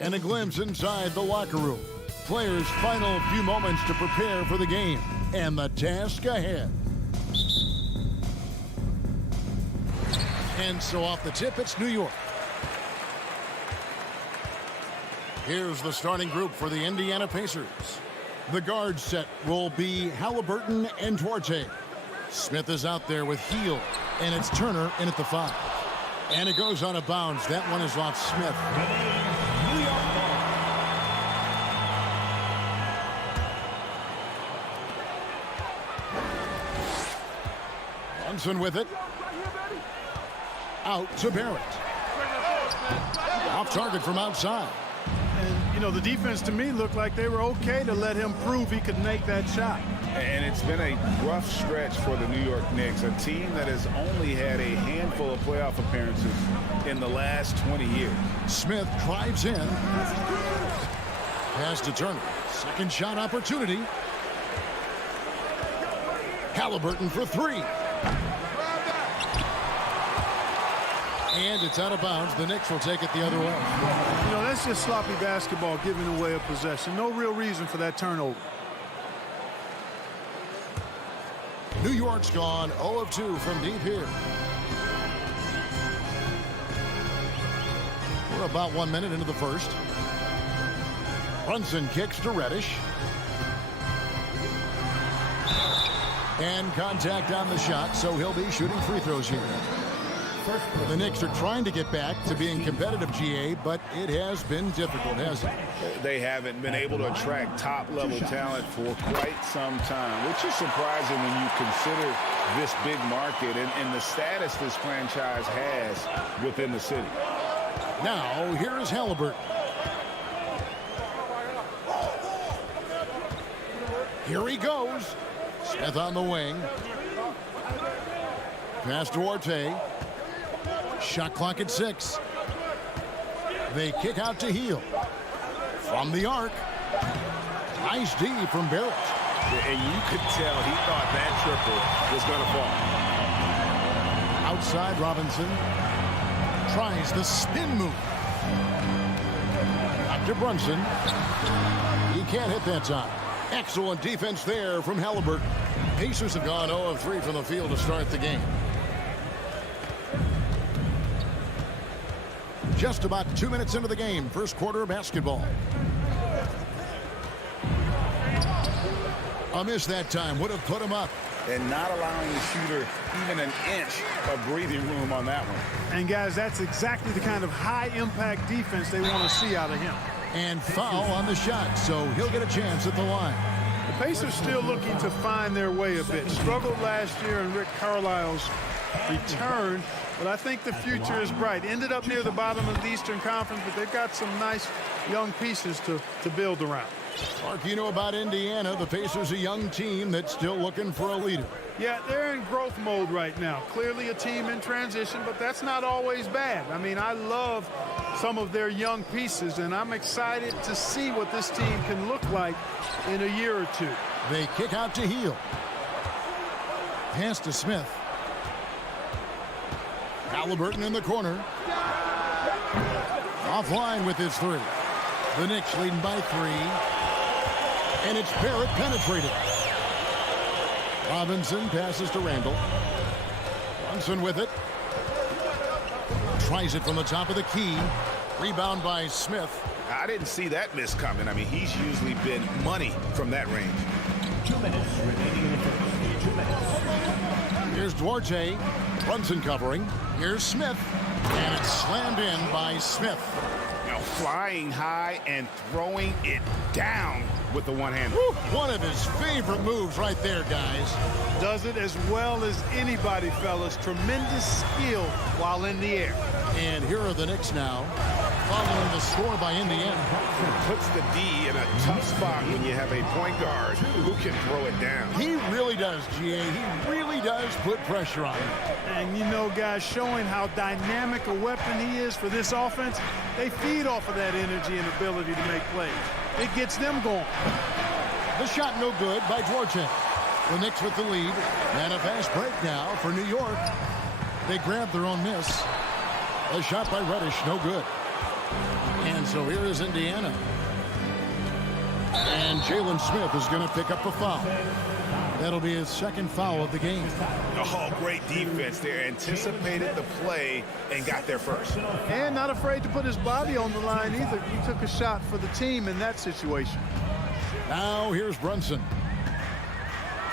And a glimpse inside the locker room. Players' final few moments to prepare for the game and the task ahead. And so off the tip, it's New York. Here's the starting group for the Indiana Pacers. The guard set will be Halliburton and Duarte. Smith is out there with Hield, and it's Turner in at the 5. And it goes out of bounds. That one is off Smith. Brunson with it. Out to Barrett. Off target from outside. And, you know, the defense to me looked like they were okay to let him prove he could make that shot. And it's been a rough stretch for the New York Knicks, a team that has only had a handful of playoff appearances in the last 20 years. Smith drives in. Pass to Turner. Second shot opportunity. Halliburton for 3. And it's out of bounds. The Knicks will take it the other way. You know, that's just sloppy basketball, giving away a possession. No real reason for that turnover. New York's gone 0 of 2 from deep here. We're about 1 minute into the first. Brunson kicks to Reddish. And contact on the shot, so he'll be shooting free throws here. The Knicks are trying to get back to being competitive, GA, but it has been difficult, hasn't it? They haven't been able to attract top-level talent for quite some time, which is surprising when you consider this big market and the status this franchise has within the city. Now, here is Halliburton. Here he goes. Smith on the wing. Pass to Duarte. Shot clock at 6. They kick out to Hield. From the arc. Nice D from Barrett. And you could tell he thought that triple was going to fall. Outside, Robinson tries the spin move. Up to Brunson. He can't hit that time. Excellent defense there from Halliburton. Pacers have gone 0 of 3 from the field to start the game. Just about 2 minutes into the game, first quarter of basketball. A miss that time would have put him up. And not allowing the shooter even an inch of breathing room on that one. And, guys, that's exactly the kind of high-impact defense they want to see out of him. And foul on the shot, so he'll get a chance at the line. The Pacers still looking to find their way a bit. Struggled last year in Rick Carlisle's return, but I think the future is bright. Ended up near the bottom of the Eastern Conference, but they've got some nice young pieces to build around. Mark, you know about Indiana. The Pacers, a young team that's still looking for a leader. Yeah, they're in growth mode right now. Clearly a team in transition, but that's not always bad. I mean, I love some of their young pieces, and I'm excited to see what this team can look like in a year or two. They kick out to Hield. Pass to Smith. Halliburton in the corner. Offline with his 3. The Knicks leading by 3. And it's Barrett penetrating. Robinson passes to Randall. Brunson with it. Tries it from the top of the key. Rebound by Smith. I didn't see that miss coming. I mean, he's usually been money from that range. 2 minutes remaining in the first. 2 minutes. Here's Duarte. Brunson covering. Here's Smith. And it's slammed in by Smith. Now flying high and throwing it down with the one-hander. One of his favorite moves right there, guys. Does it as well as anybody, fellas. Tremendous skill while in the air. And here are the Knicks now, following the score by Indiana. Puts the D in a tough spot when you have a point guard who can throw it down. He really does, GA. He really does put pressure on him. And, you know, guys, showing how dynamic a weapon he is for this offense, they feed off of that energy and ability to make plays. It gets them going. The shot no good by Duarte. The Knicks with the lead. And a fast break now for New York. They grab their own miss. A shot by Reddish, no good. And so here is Indiana. And Jalen Smith is going to pick up a foul. That'll be his second foul of the game. Oh, great defense there. Anticipated the play and got there first. And not afraid to put his body on the line either. He took a shot for the team in that situation. Now here's Brunson.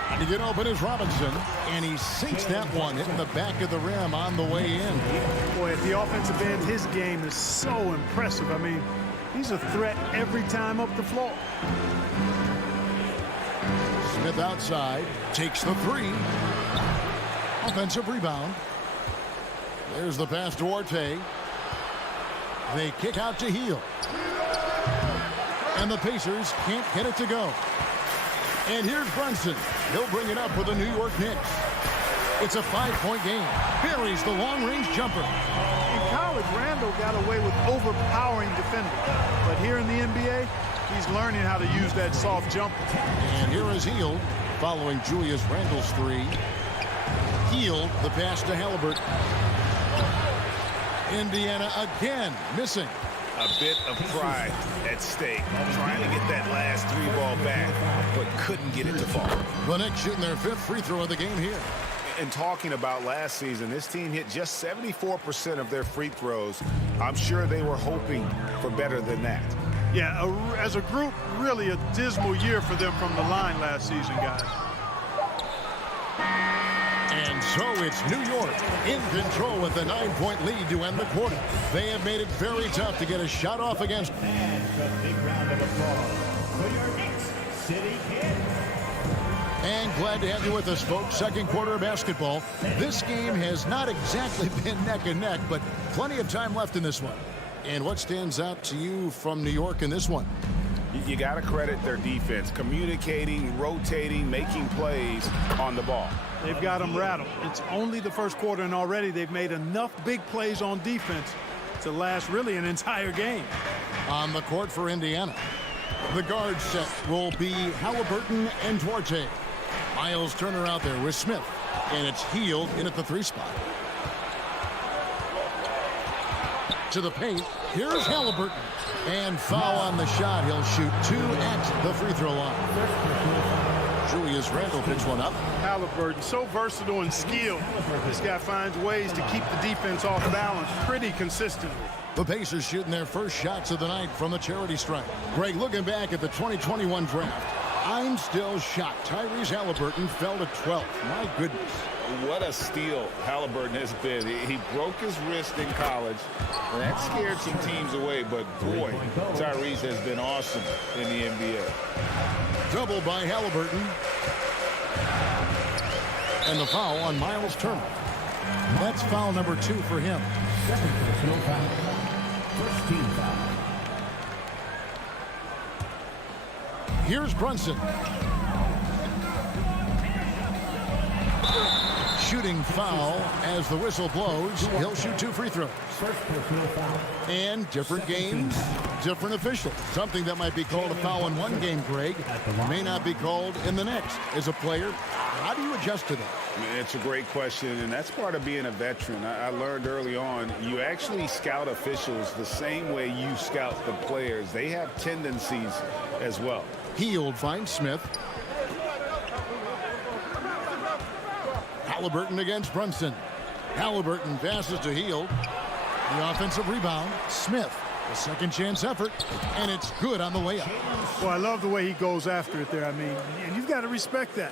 And to get open is Robinson. And he sinks that one, hitting the back of the rim on the way in. Boy, at the offensive end, his game is so impressive. I mean, he's a threat every time up the floor. Smith outside, takes the three. Offensive rebound. There's the pass to Orte. They kick out to Hield. And the Pacers can't get it to go. And here's Brunson. He'll bring it up for the New York Knicks. It's a 5-point game. Buries the long-range jumper. In college, Randall got away with overpowering defenders. But here in the NBA, he's learning how to use that soft jumper. And here is Hield following Julius Randle's three. Hield, the pass to Halliburton. Indiana again missing. A bit of pride at stake, trying to get that last three ball back, but couldn't get it to fall. The Knicks shooting their 5th free throw of the game here. And talking about last season, this team hit just 74% of their free throws. I'm sure they were hoping for better than that. Yeah, as a group, really a dismal year for them from the line last season, guys. And so it's New York in control with a 9-point lead to end the quarter. They have made it very tough to get a shot off against. And a big round of applause for your Knicks City Kid. And glad to have you with us, folks. Second quarter of basketball. This game has not exactly been neck and neck, but plenty of time left in this one. And what stands out to you from New York in this one? You got to credit their defense, communicating, rotating, making plays on the ball. They've got them rattled. It's only the first quarter, and already they've made enough big plays on defense to last really an entire game. On the court for Indiana, the guard set will be Halliburton and Duarte. Miles Turner out there with Smith, and it's Hield in at the 3 spot. To the paint, here's Halliburton. And foul on the shot. He'll shoot 2 at the free throw line. Julius Randle picks one up. Halliburton, so versatile and skilled. This guy finds ways to keep the defense off balance pretty consistently. The Pacers shooting their first shots of the night from the charity stripe. Greg, looking back at the 2021 draft, I'm still shocked. Tyrese Halliburton fell to 12th. My goodness. What a steal Halliburton has been. He broke his wrist in college, and that scared some teams away, but boy, Tyrese has been awesome in the NBA. Double by Halliburton. And the foul on Miles Turner. That's foul number 2 for him. Second personal foul. First team foul. Here's Brunson. Shooting foul as the whistle blows. He'll shoot 2 free throws. First personal foul. And different games, different officials. Something that might be called a foul in one game, Greg, may not be called in the next. As a player, how do you adjust to that? It's a great question, and that's part of being a veteran. I learned early on, you actually scout officials the same way you scout the players. They have tendencies as well. Hield finds Smith. Halliburton against Brunson. Halliburton passes to Hield. The offensive rebound. Smith, a second chance effort, and it's good on the layup. Well, I love the way he goes after it there. I mean, and you've got to respect that.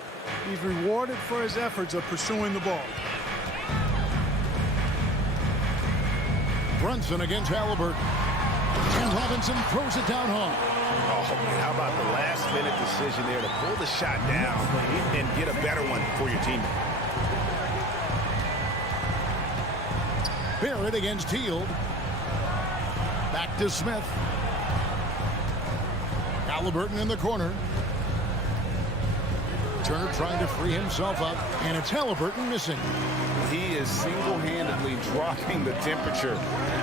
He's rewarded for his efforts of pursuing the ball. Brunson against Halliburton. And Robinson throws it down hard. Oh, man, how about the last-minute decision there to pull the shot down and get a better one for your teammate? Barrett against Hield. Back to Smith. Halliburton in the corner. Turner trying to free himself up, and it's Halliburton missing. He is single-handedly dropping the temperature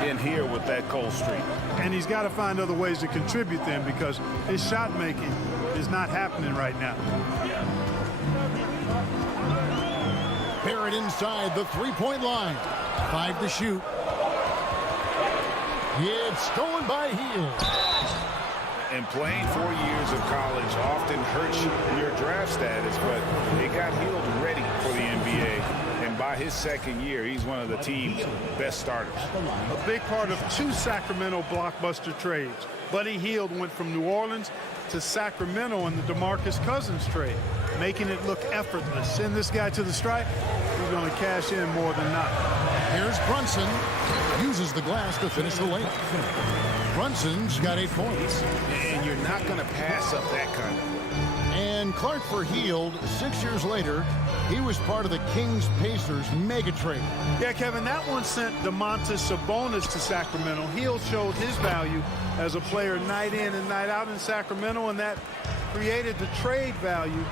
in here with that cold streak. And he's got to find other ways to contribute then, because his shot making is not happening right now. Barrett inside the 3-point line. 5 to shoot. It's stolen by Hield. And playing 4 years of college often hurts your draft status, but it got Hield ready for the NBA. And by his second year, he's one of the team's best starters. A big part of 2 Sacramento blockbuster trades. Buddy Hield went from New Orleans to Sacramento in the DeMarcus Cousins trade, making it look effortless. Send this guy to the stripe, he's going to cash in more than not. Here's Brunson. Uses the glass to finish the layup. Brunson's got 8 points. And you're not going to pass up that kind of play. And Clark for Hield, 6 years later, he was part of the Kings-Pacers mega trade. Yeah, Kevin, that one sent Domantas Sabonis to Sacramento. Hield showed his value as a player night in and night out in Sacramento, and that created the trade value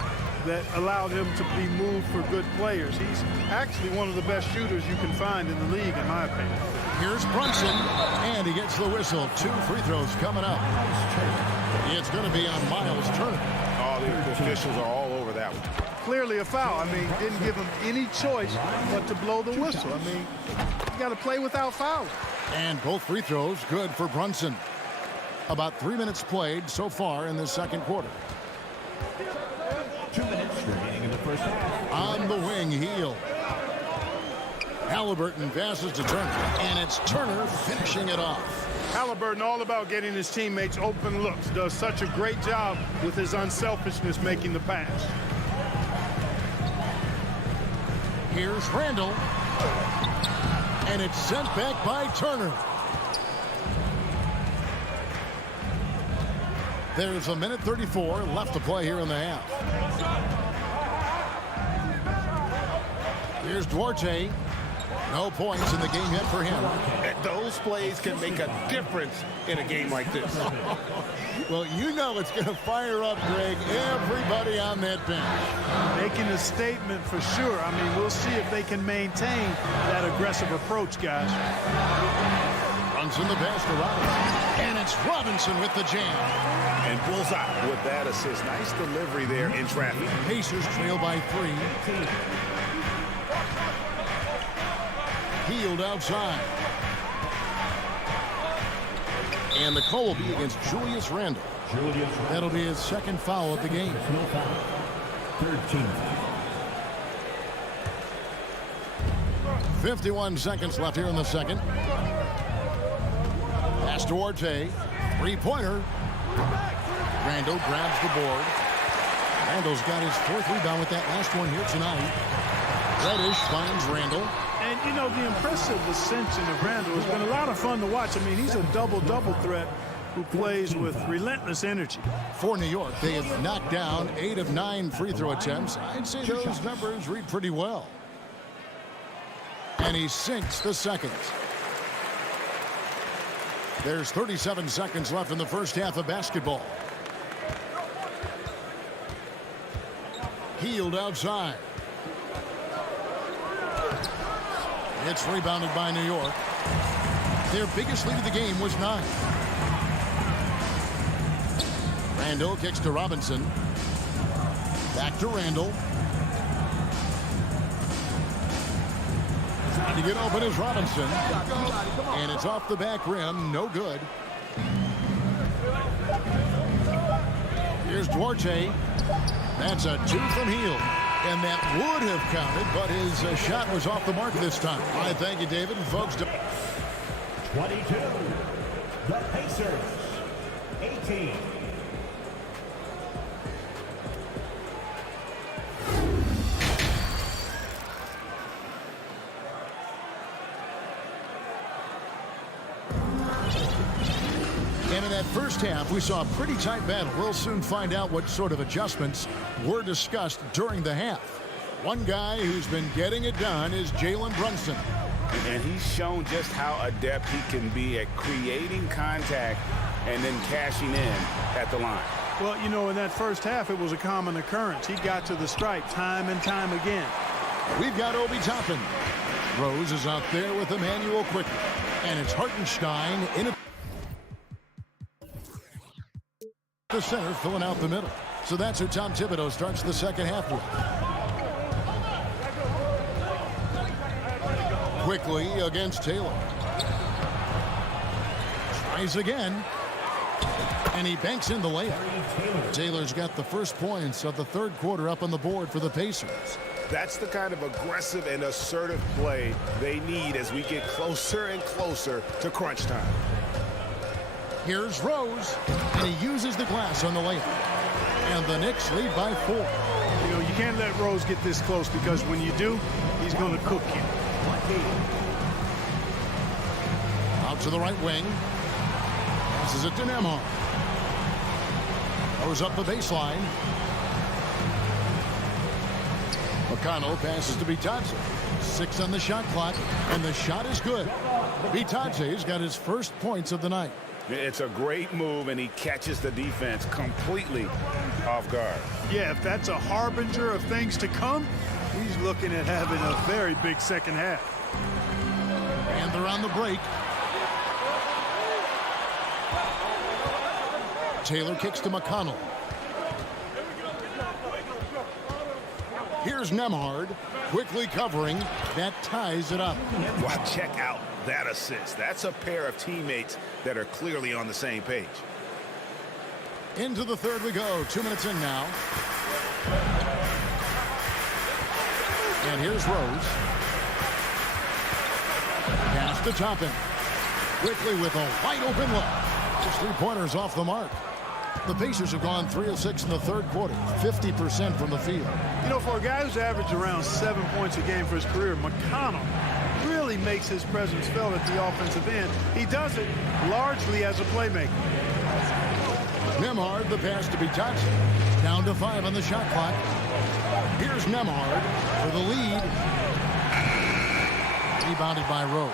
that allowed him to be moved for good players. He's actually one of the best shooters you can find in the league, in my opinion. Here's Brunson, and he gets the whistle. 2 free throws coming up. It's going to be on Miles Turner. Oh, the officials are all over that one. Clearly a foul. I mean, didn't give him any choice but to blow the whistle. I mean, you got to play without fouling. And both free throws good for Brunson. About 3 minutes played so far in the second quarter. 2 minutes remaining in the first half. On the wing, Hield. Halliburton passes to Turner, and it's Turner finishing it off. Halliburton all about getting his teammates open looks. Does such a great job with his unselfishness making the pass. Here's Randall, and it's sent back by Turner. There's 1:34 left to play here in the half. Here's Duarte. No points in the game yet for him. Those plays can make a difference in a game like this. Well, you know it's going to fire up, Greg, everybody on that bench. Making a statement for sure. I mean, we'll see if they can maintain that aggressive approach, guys. Brunson the pass to Robinson. And it's Robinson with the jam. And bullseye with that assist. Nice delivery there in traffic. Pacers trail by 3. Hield outside. And the call will be against Julius Randle. That'll be his second foul of the game. 13. 51 seconds left here in the second. Pass to Duarte. 3-pointer. Randle grabs the board. Randle's got his 4th rebound with that last one here tonight. Reddish finds Randle. And, you know, the impressive ascension of Randle has been a lot of fun to watch. I mean, he's a double-double threat who plays with relentless energy. For New York, they have knocked down 8 of 9 free throw attempts. I'd say those numbers read pretty well. And he sinks the second. There's 37 seconds left in the first half of basketball. Hield outside. It's rebounded by New York. Their biggest lead of the game was 9. Randle kicks to Robinson. Back to Randle. Trying to get open is Robinson. And it's off the back rim. No good. Here's Duarte. That's a 2 from Hield. And that would have counted, but his shot was off the mark this time. All right, thank you, David. And folks, 22. The Pacers. 18. And in that first half, we saw a pretty tight battle. We'll soon find out what sort of adjustments were discussed during the half. One guy who's been getting it done is Jalen Brunson. And he's shown just how adept he can be at creating contact and then cashing in at the line. Well, you know, in that first half, it was a common occurrence. He got to the stripe time and time again. We've got Obi Toppin. Rose is out there with Emmanuel Quickly. And it's Hartenstein in the center, filling out the middle. So that's who Tom Thibodeau starts the second half with. Quickly against Taylor. Tries again. And he banks in the layup. Taylor's got the first points of the third quarter up on the board for the Pacers. That's the kind of aggressive and assertive play they need as we get closer and closer to crunch time. Here's Rose, and he uses the glass on the layup. And the Knicks lead by 4. You know, you can't let Rose get this close because when you do, he's going to cook you. Out to the right wing. Passes it to Nembhard. Goes up the baseline. McConnell passes to Bitadze. 6 on the shot clock, and the shot is good. Bitadze's got his first points of the night. It's a great move, and he catches the defense completely off guard. Yeah, if that's a harbinger of things to come, he's looking at having a very big second half. And they're on the break. Taylor kicks to McConnell. Here's Nembhard, quickly covering. That ties it up. Wow, check out that assist. That's a pair of teammates that are clearly on the same page. Into the third we go. 2 minutes in now. And here's Rose. Pass to Toppin. Quickly with a wide open look. Just 3-pointers off the mark. The Pacers have gone 3 of 6 in the third quarter, 50% from the field. You know, for a guy who's averaged around 7 points a game for his career, McConnell really makes his presence felt at the offensive end. He does it largely as a playmaker. Nembhard, the pass to Bitadze. Down to 5 on the shot clock. Here's Nembhard for the lead. Rebounded by Rose.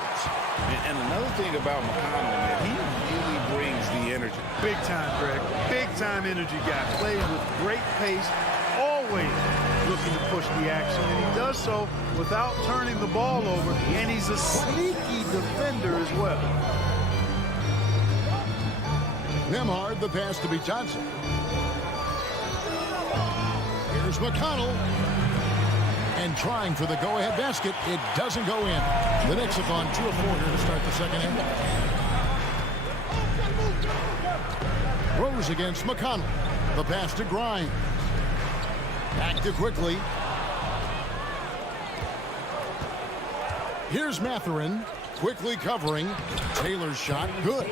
And another thing about McConnell, man, he really brings the energy. Big time, Greg. Big time energy guy. Plays with great pace. Always looking to push the action. And he does so without turning the ball over. And he's a sneaky defender as well. Nembhard, the pass to Bitadze. Here's McConnell. And trying for the go-ahead basket. It doesn't go in. The Knicks have gone 2 of 4 here to start the second half. Rose against McConnell. The pass to Grimes. Back to Quickly. Here's Mathurin. Quickly covering. Taylor's shot. Good.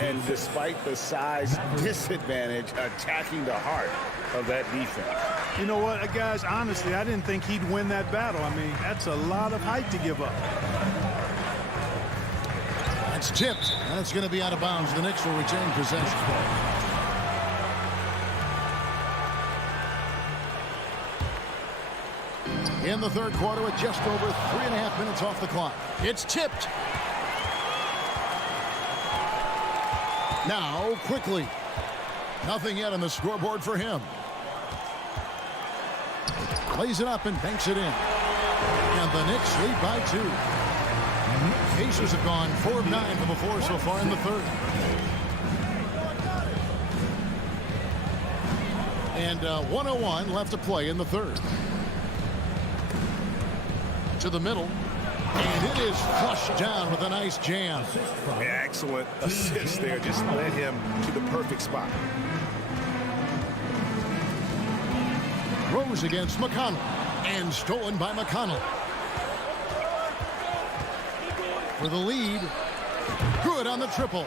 And despite the size disadvantage, attacking the heart of that defense. You know what, guys, honestly, I didn't think he'd win that battle. I mean, that's a lot of height to give up. It's tipped, and it's going to be out of bounds. The Knicks will retain possession. In the third quarter with just over 3.5 minutes off the clock. It's tipped. Now, Quickly. Nothing yet on the scoreboard for him. Plays it up and banks it in. And the Knicks lead by 2. Pacers have gone 4 of 9 from the floor so far in the third. And 1:01 left to play in the third. To the middle. And it is flushed down with a nice jam. Excellent assist there. Just led him to the perfect spot. Rose against McConnell. And stolen by McConnell. For the lead. Good on the triple.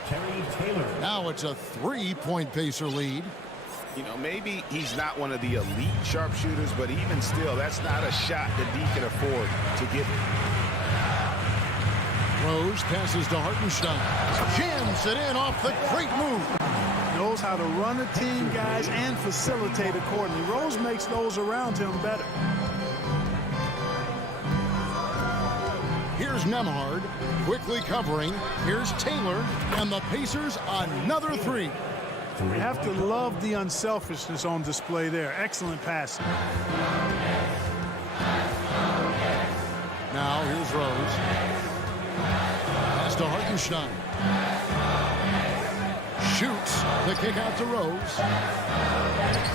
Now it's a 3-point Pacer lead. You know, maybe he's not one of the elite sharpshooters, but even still, that's not a shot that D can afford to give him. Rose passes to Hartenstein. Jams it in off the great move. Knows how to run a team, guys, and facilitate accordingly. Rose makes those around him better. Here's Nembhard, quickly covering. Here's Taylor, and the Pacers another 3. You have to love the unselfishness on display there. Excellent passing. Now here's Rose. Pass to Hartenstein. Shoots the kick out to Rose.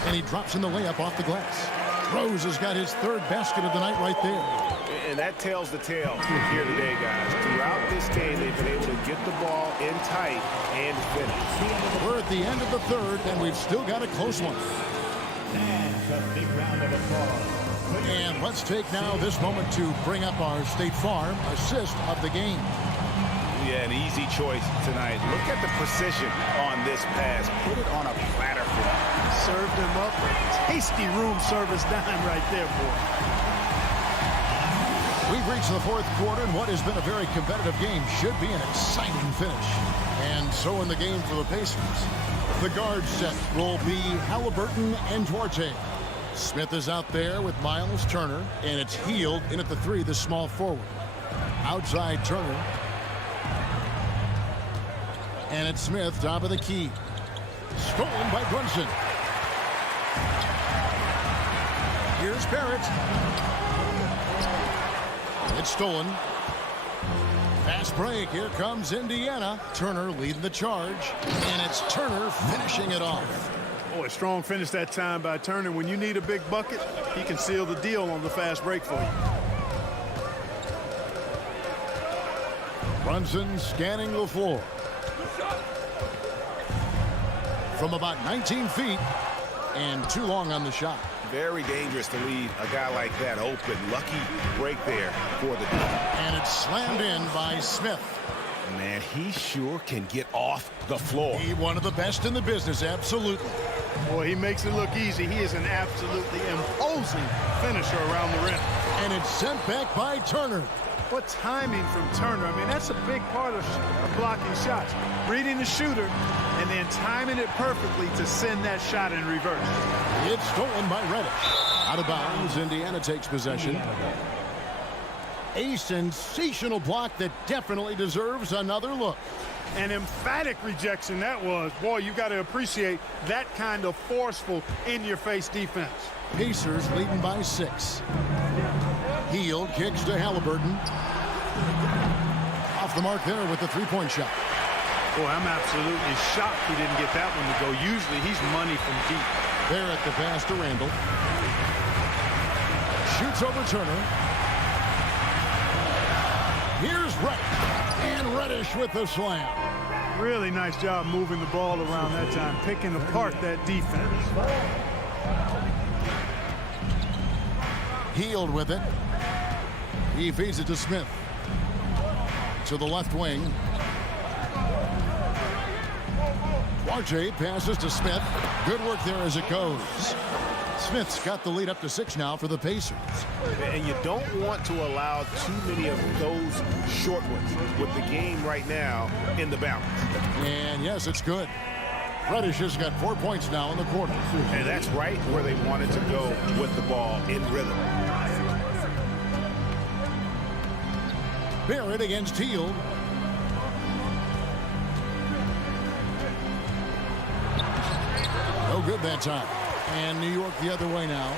And he drops in the layup off the glass. Rose has got his third basket of the night right there. And that tells the tale here today, guys. Throughout this game, they've been able to get the ball in tight and finish. We're at the end of the third, and we've still got a close one. And a big round of applause. And let's take now this moment to bring up our State Farm assist of the game. Yeah, an easy choice tonight. Look at the precision on this pass. Put it on a platter for him. Served him up. Tasty room service dime right there, boy. We've reached the fourth quarter, and what has been a very competitive game should be an exciting finish. And so in the game for the Pacers, the guard set will be Halliburton and Duarte. Smith is out there with Miles Turner, and it's Hield in at the three, the small forward. Outside Turner. And it's Smith, top of the key. Stolen by Brunson. Here's Barrett. It's stolen. Fast break. Here comes Indiana. Turner leading the charge. And it's Turner finishing it off. Boy, strong finish that time by Turner. When you need a big bucket, he can seal the deal on the fast break for you. Brunson scanning the floor. From about 19 feet and too long on the shot. Very dangerous to leave a guy like that open. Lucky break there for the defense. And it's slammed in by Smith. Man, he sure can get off the floor. He one of the best in the business, absolutely. Boy, he makes it look easy. He is an absolutely imposing finisher around the rim. And it's sent back by Turner. What timing from Turner. I mean, that's a big part of blocking shots. Reading the shooter and then timing it perfectly to send that shot in reverse. It's stolen by Reddish. Out of bounds, Indiana takes possession. A sensational block that definitely deserves another look. An emphatic rejection that was. Boy, you got to appreciate that kind of forceful, in-your-face defense. Pacers leading by 6. Hield kicks to Halliburton. Off the mark there with the three-point shot. Boy, I'm absolutely shocked he didn't get that one to go. Usually he's money from deep. There at the pass to Randall. Shoots over Turner. Here's Reddish. And Reddish with the slam. Really nice job moving the ball around that time, picking apart that defense. Hield with it. He feeds it to Smith. To the left wing. Duarte passes to Smith. Good work there as it goes. Smith's got the lead up to 6 now for the Pacers. And you don't want to allow too many of those short ones with the game right now in the balance. And yes, it's good. Reddish has got 4 points now in the quarter. And that's right where they wanted to go with the ball in rhythm. Barrett against Hield. No good that time. And New York the other way now.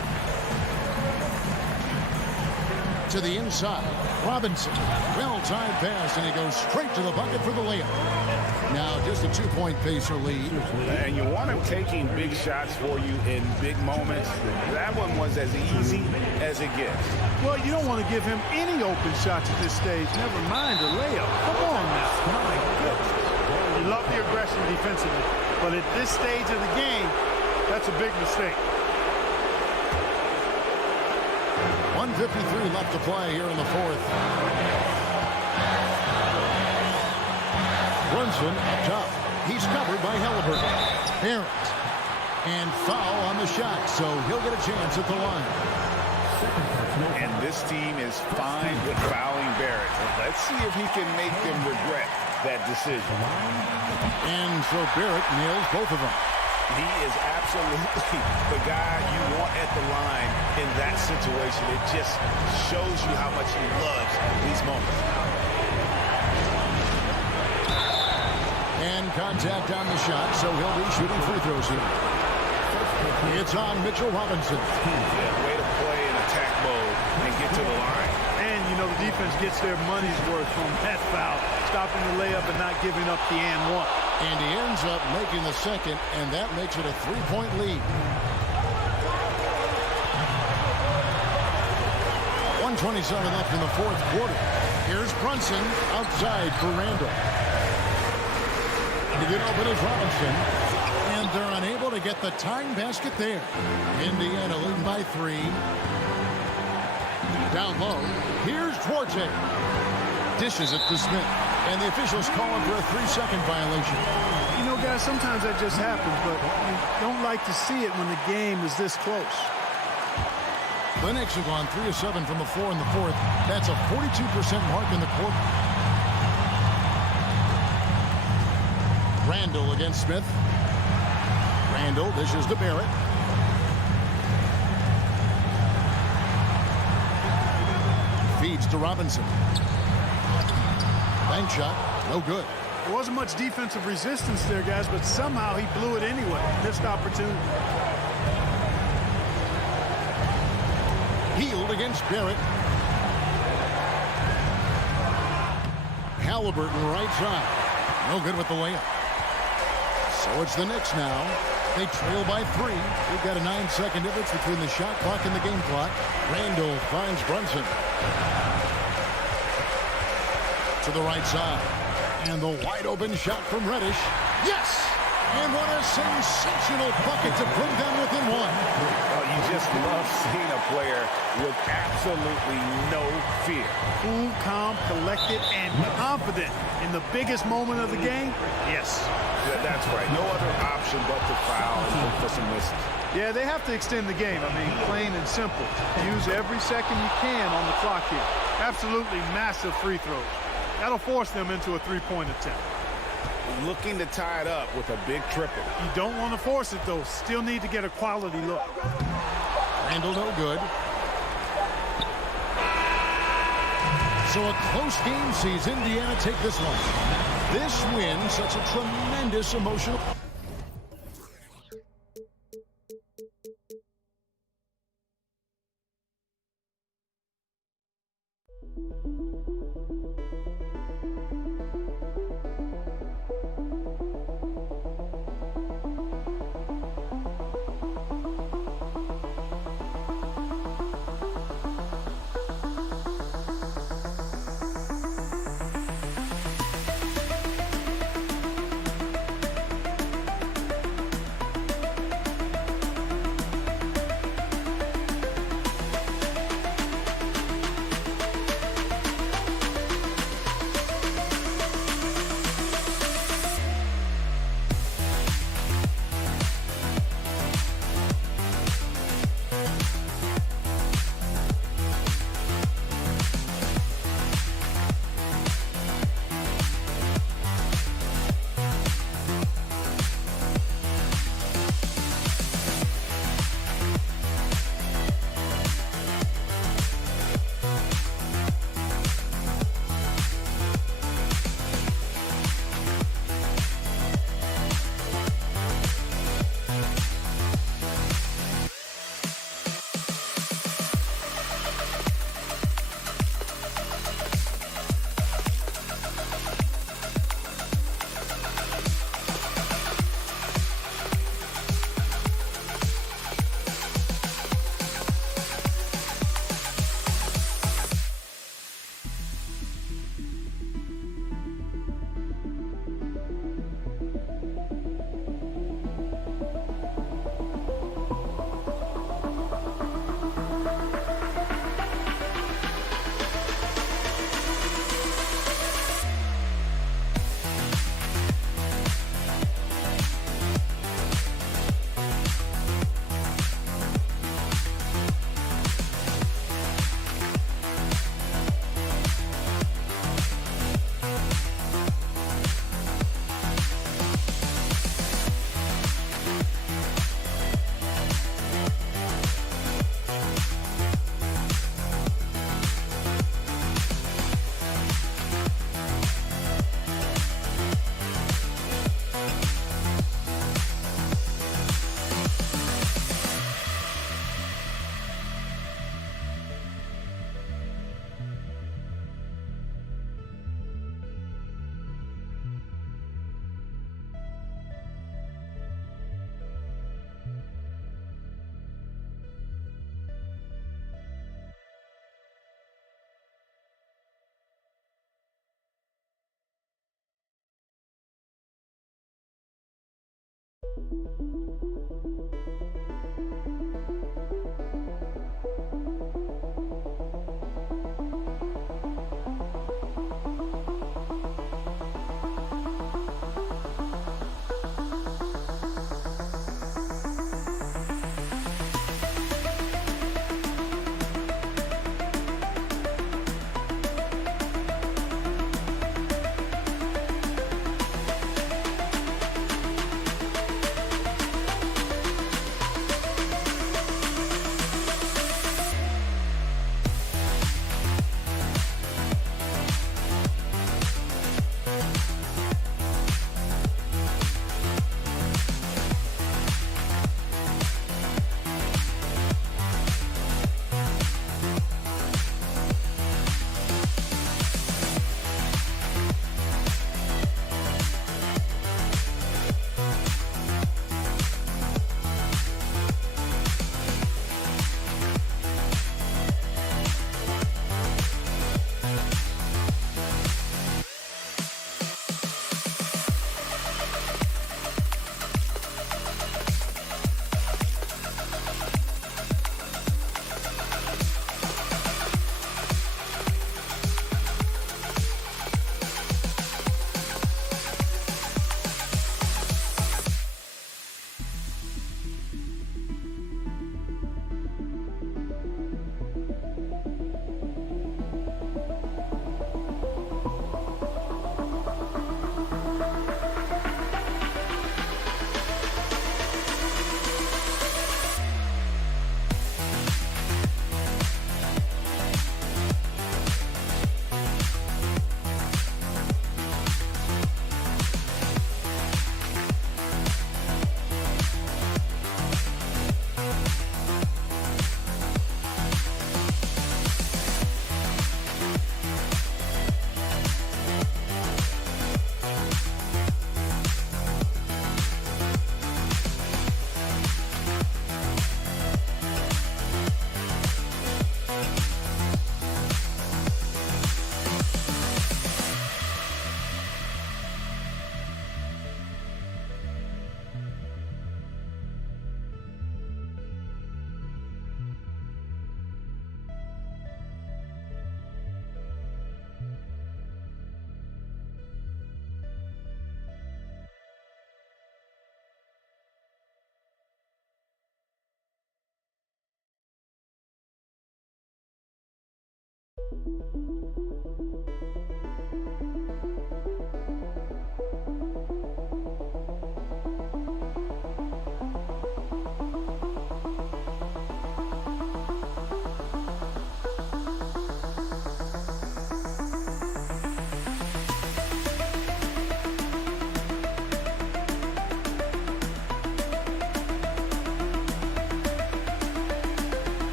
To the inside. Robinson. Well-timed pass, and he goes straight to the bucket for the layup. Now just a 2-point Pacer lead. And you want him taking big shots for you in big moments. That one was as easy as it gets. Well, you don't want to give him any open shots at this stage. Never mind a layup. Come on now. My goodness. You love the aggression defensively. But at this stage of the game, that's a big mistake. 1:53 left to play here in the fourth. Brunson up top. He's covered by Halliburton. Barrett. And foul on the shot, so he'll get a chance at the line. And this team is fine with fouling Barrett. Let's see if he can make them regret that decision. And so Barrett nails both of them. He is absolutely the guy you want at the line in that situation. It just shows you how much he loves these moments. And contact on the shot, so he'll be shooting free throws here. It's on Mitchell Robinson. Yeah, way to play in attack mode and get to the line. And, you know, the defense gets their money's worth from that foul, stopping the layup and not giving up the and one. And he ends up making the second, and that makes it a 3-point lead. 1:27 left in the fourth quarter. Here's Brunson outside for Randall. To get open is Robinson. And they're unable to get the tying basket there. Indiana leading by 3. Down low. Here's Duarte. Dishes it to Smith. And the officials calling for a 3-second violation. You know, guys, sometimes that just happens, but you don't like to see it when the game is this close. The Knicks have gone 3 of 7 from the floor in the fourth. That's a 42% mark in the quarter. Randall against Smith. Randall dishes to Barrett. Feeds to Robinson. Bank shot, no good. There wasn't much defensive resistance there, guys, but somehow he blew it anyway. Missed opportunity. Healed against Barrett. Halliburton right side. No good with the layup. So it's the Knicks now. They trail by 3. We've got a 9-second difference between the shot clock and the game clock. Randall finds Brunson. To the right side. And the wide open shot from Reddish. Yes! And what a sensational bucket to bring them within 1. Oh, you just love seeing a player with absolutely no fear. Cool, calm, collected, and confident in the biggest moment of the game. Yes. That's right. No other option but to foul and look for some misses. Yeah, they have to extend the game. I mean, plain and simple. Use every second you can on the clock here. Absolutely massive free throws. That'll force them into a 3-point attempt. Looking to tie it up with a big triple. You don't want to force it, though. Still need to get a quality look. Randall no good. So a close game sees Indiana take this one. This win sets a tremendous emotional...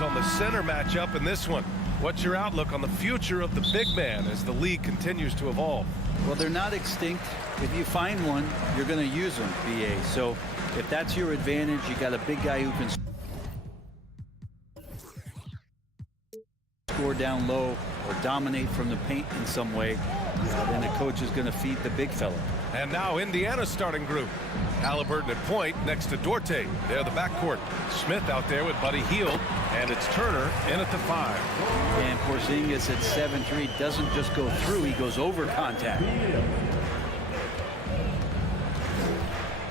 On the center matchup in this one. What's your outlook on the future of the big man as the league continues to evolve? Well, they're not extinct. If you find one, you're going to use them, BA. So if that's your advantage, you got a big guy who can score down low or dominate from the paint in some way, then the coach is going to feed the big fella. And now Indiana's starting group. Halliburton at point next to Duarte. They're the backcourt. Smith out there with Buddy Hield. And it's Turner in at the 5. And Porzingis at 7'3" doesn't just go through, he goes over contact.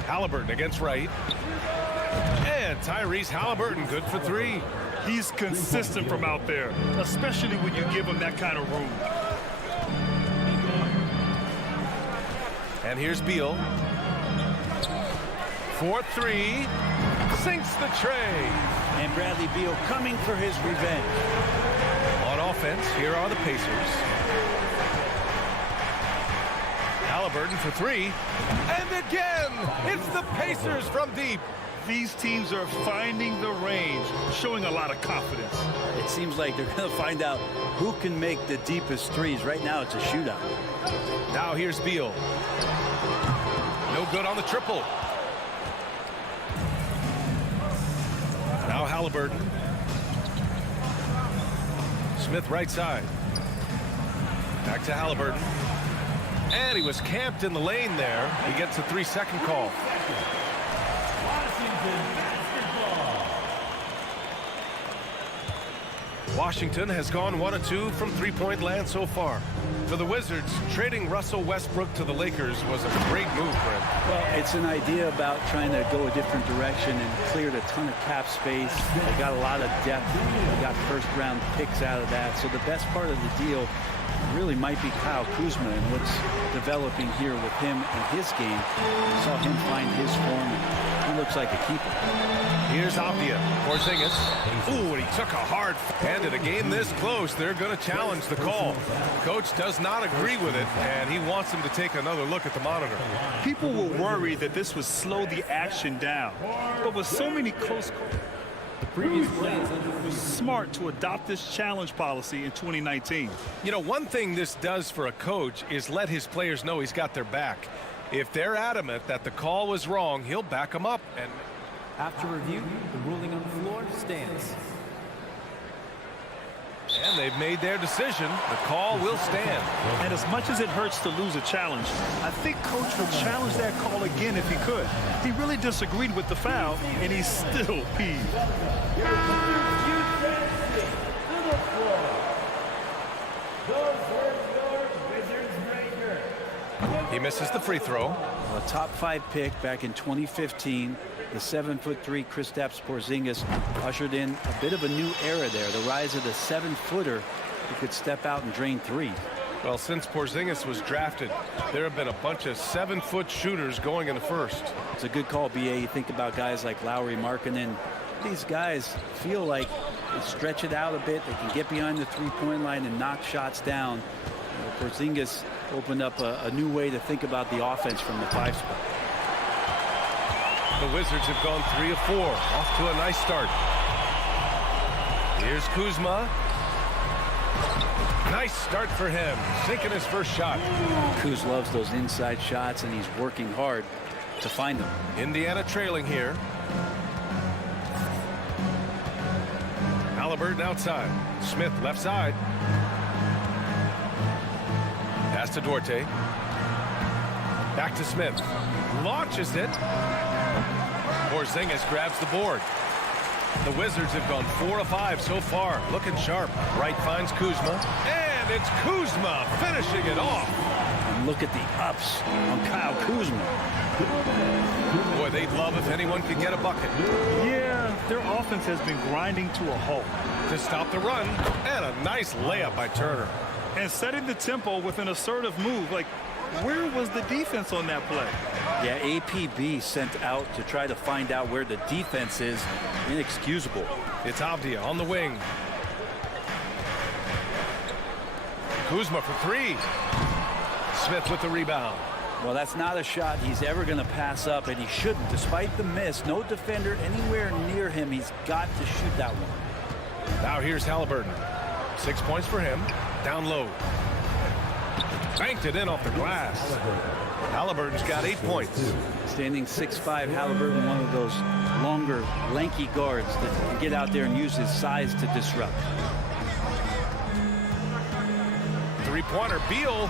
Halliburton against Wright. And Tyrese Halliburton good for 3. He's consistent from out there, especially when you give him that kind of room. And here's Beal. 4-3. Sinks the tray. And Bradley Beal coming for his revenge. On offense, here are the Pacers. Halliburton for 3. And again, it's the Pacers from deep. These teams are finding the range, showing a lot of confidence. It seems like they're going to find out who can make the deepest threes. Right now, it's a shootout. Now here's Beal. No good on the triple. Now Halliburton. Smith right side. Back to Halliburton. And he was camped in the lane there. He gets a 3-second call. Washington has gone 1 of 2 from three-point land so far. For the Wizards, trading Russell Westbrook to the Lakers was a great move for him. Well, it's an idea about trying to go a different direction and cleared a ton of cap space. They got a lot of depth. They got first-round picks out of that. So the best part of the deal really might be Kyle Kuzma and what's developing here with him and his game. We saw him find his form. He looks like a keeper. Here's Avdia. Porzingis. Ooh, and he took a hard. And in a game this close, they're going to challenge the call. Coach does not agree with it, and he wants him to take another look at the monitor. People were worried that this would slow the action down. But with so many close calls, the previous plays, it was smart to adopt this challenge policy in 2019. You know, one thing this does for a coach is let his players know he's got their back. If they're adamant that the call was wrong, he'll back them up. And after review, the ruling on the floor stands. And they've made their decision. The call will stand. And as much as it hurts to lose a challenge, I think Coach will challenge that call again if he could. He really disagreed with the foul, and he's still peeved. He misses the free throw. A top 5 pick back in 2015. The 7'3" Kristaps Porzingis ushered in a bit of a new era there. The rise of the 7-footer who could step out and drain threes. Well, since Porzingis was drafted, there have been a bunch of 7-foot shooters going in the first. It's a good call, BA. You think about guys like Lowry Markkanen. These guys feel like they stretch it out a bit. They can get behind the three-point line and knock shots down. Porzingis opened up a new way to think about the offense from the 5 spot. The Wizards have gone 3 of 4. Off to a nice start. Here's Kuzma. Nice start for him. Sinking his first shot. Kuz loves those inside shots, and he's working hard to find them. Indiana trailing here. Halliburton outside. Smith left side. Pass to Duarte. Back to Smith. Launches it. Porzingis grabs the board. The Wizards have gone 4 of 5 so far. Looking sharp. Wright finds Kuzma. And it's Kuzma finishing it off. And look at the ups on Kyle Kuzma. Boy, they'd love if anyone could get a bucket. Yeah, their offense has been grinding to a halt. To stop the run. And a nice layup by Turner. And setting the tempo with an assertive move. Like, where was the defense on that play? Yeah, APB sent out to try to find out where the defense is. Inexcusable. It's Avdia on the wing. Kuzma for three. Smith with the rebound. Well, that's not a shot he's ever going to pass up, and he shouldn't. Despite the miss, no defender anywhere near him. He's got to shoot that one. Now here's Halliburton. 6 points for him. Down low. Banked it in off the glass. Halliburton's got 8 points. Standing 6'5", Halliburton, one of those longer, lanky guards that can get out there and use his size to disrupt. Three-pointer, Beal.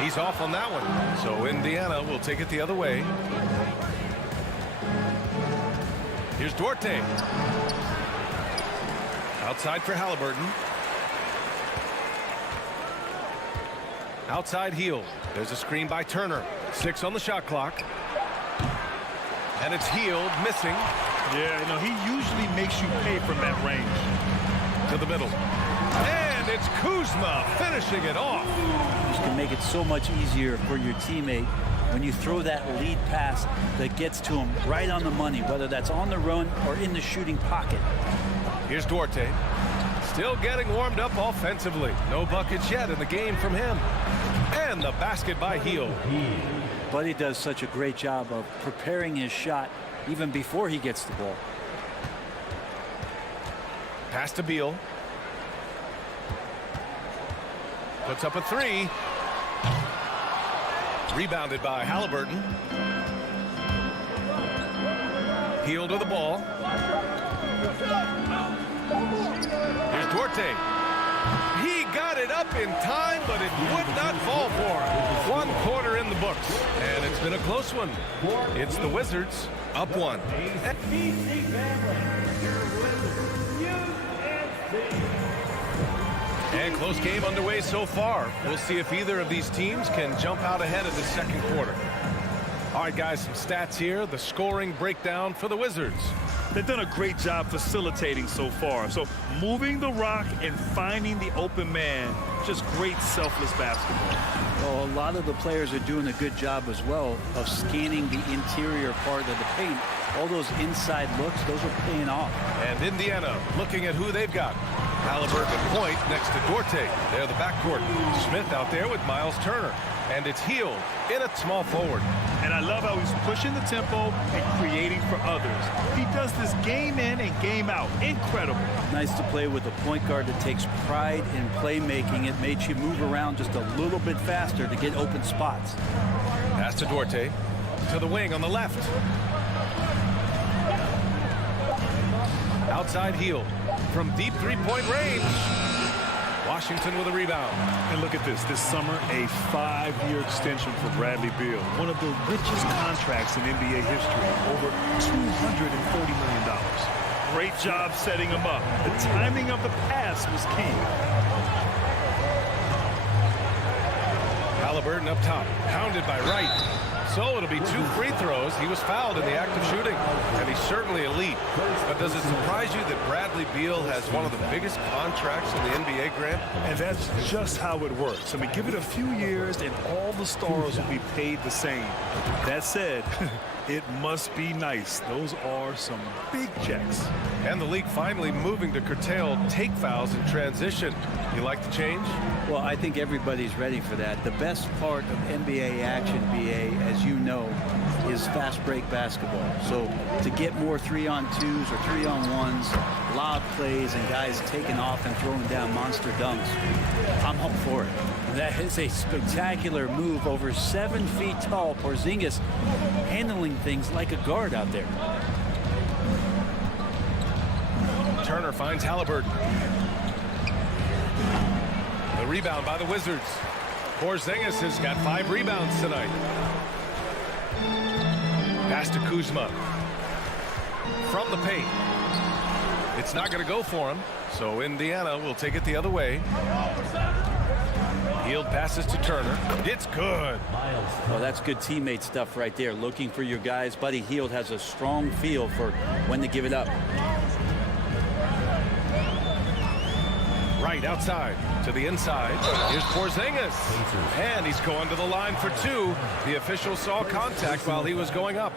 He's off on that one. So Indiana will take it the other way. Here's Duarte. Outside for Halliburton. Outside heel. There's a screen by Turner. 6 on the shot clock. And it's Hield missing. Yeah, you know, he usually makes you pay from that range. To the middle. And it's Kuzma finishing it off. This can make it so much easier for your teammate when you throw that lead pass that gets to him right on the money, whether that's on the run or in the shooting pocket. Here's Duarte. Still getting warmed up offensively. No buckets yet in the game from him. And the basket by Hield. Buddy does such a great job of preparing his shot even before he gets the ball. Pass to Beal. Puts up a three. Rebounded by Halliburton. Hield with the ball. Here's Duarte. He got it up in time, but it would not fall for him. 1 quarter in the books, and it's been a close one. It's the Wizards up 1. And close game underway so far. We'll see if either of these teams can jump out ahead of the second quarter. All right, guys, some stats here. The scoring breakdown for the Wizards. They've done a great job facilitating so far. So moving the rock and finding the open man, just great selfless basketball. Well, a lot of the players are doing a good job as well of scanning the interior part of the paint. All those inside looks, those are paying off. And Indiana looking at who they've got. Halliburton at point next to Duarte. They're the backcourt. Smith out there with Miles Turner. And it's Hield in at small forward. And I love how he's pushing the tempo and creating for others. He does this game in and game out. Incredible. Nice to play with a point guard that takes pride in playmaking. It makes you move around just a little bit faster to get open spots. Pass to Duarte. To the wing on the left. Outside Hield. From deep three-point range. Washington with a rebound. And look at this. This summer, a 5-year extension for Bradley Beal. One of the richest contracts in NBA history. Over $240 million. Great job setting him up. The timing of the pass was key. Halliburton up top. Pounded by Wright. So it'll be 2 free throws. He was fouled in the act of shooting, and he's certainly elite. But does it surprise you that Bradley Beal has one of the biggest contracts in the NBA, Grant? And that's just how it works. I mean, give it a few years, and all the stars will be paid the same. That said, it must be nice. Those are some big checks. And the league finally moving to curtail take fouls in transition. You like the change? Well, I think everybody's ready for that. The best part of NBA action, BA, as you know, is fast break basketball. So to get more 3-on-2s or 3-on-1s, lob plays, and guys taking off and throwing down monster dunks, I'm up for it. That is a spectacular move. Over 7 feet tall, Porzingis handling things like a guard out there. Turner finds Halliburton. The rebound by the Wizards. Porzingis has got 5 rebounds tonight. Pass to Kuzma. From the paint. It's not going to go for him, so Indiana will take it the other way. Hield passes to Turner. It's good. Well, that's good teammate stuff right there. Looking for your guys. Buddy Hield has a strong feel for when to give it up. Right outside to the inside. Here's Porzingis. And he's going to the line for 2. The official saw contact while he was going up.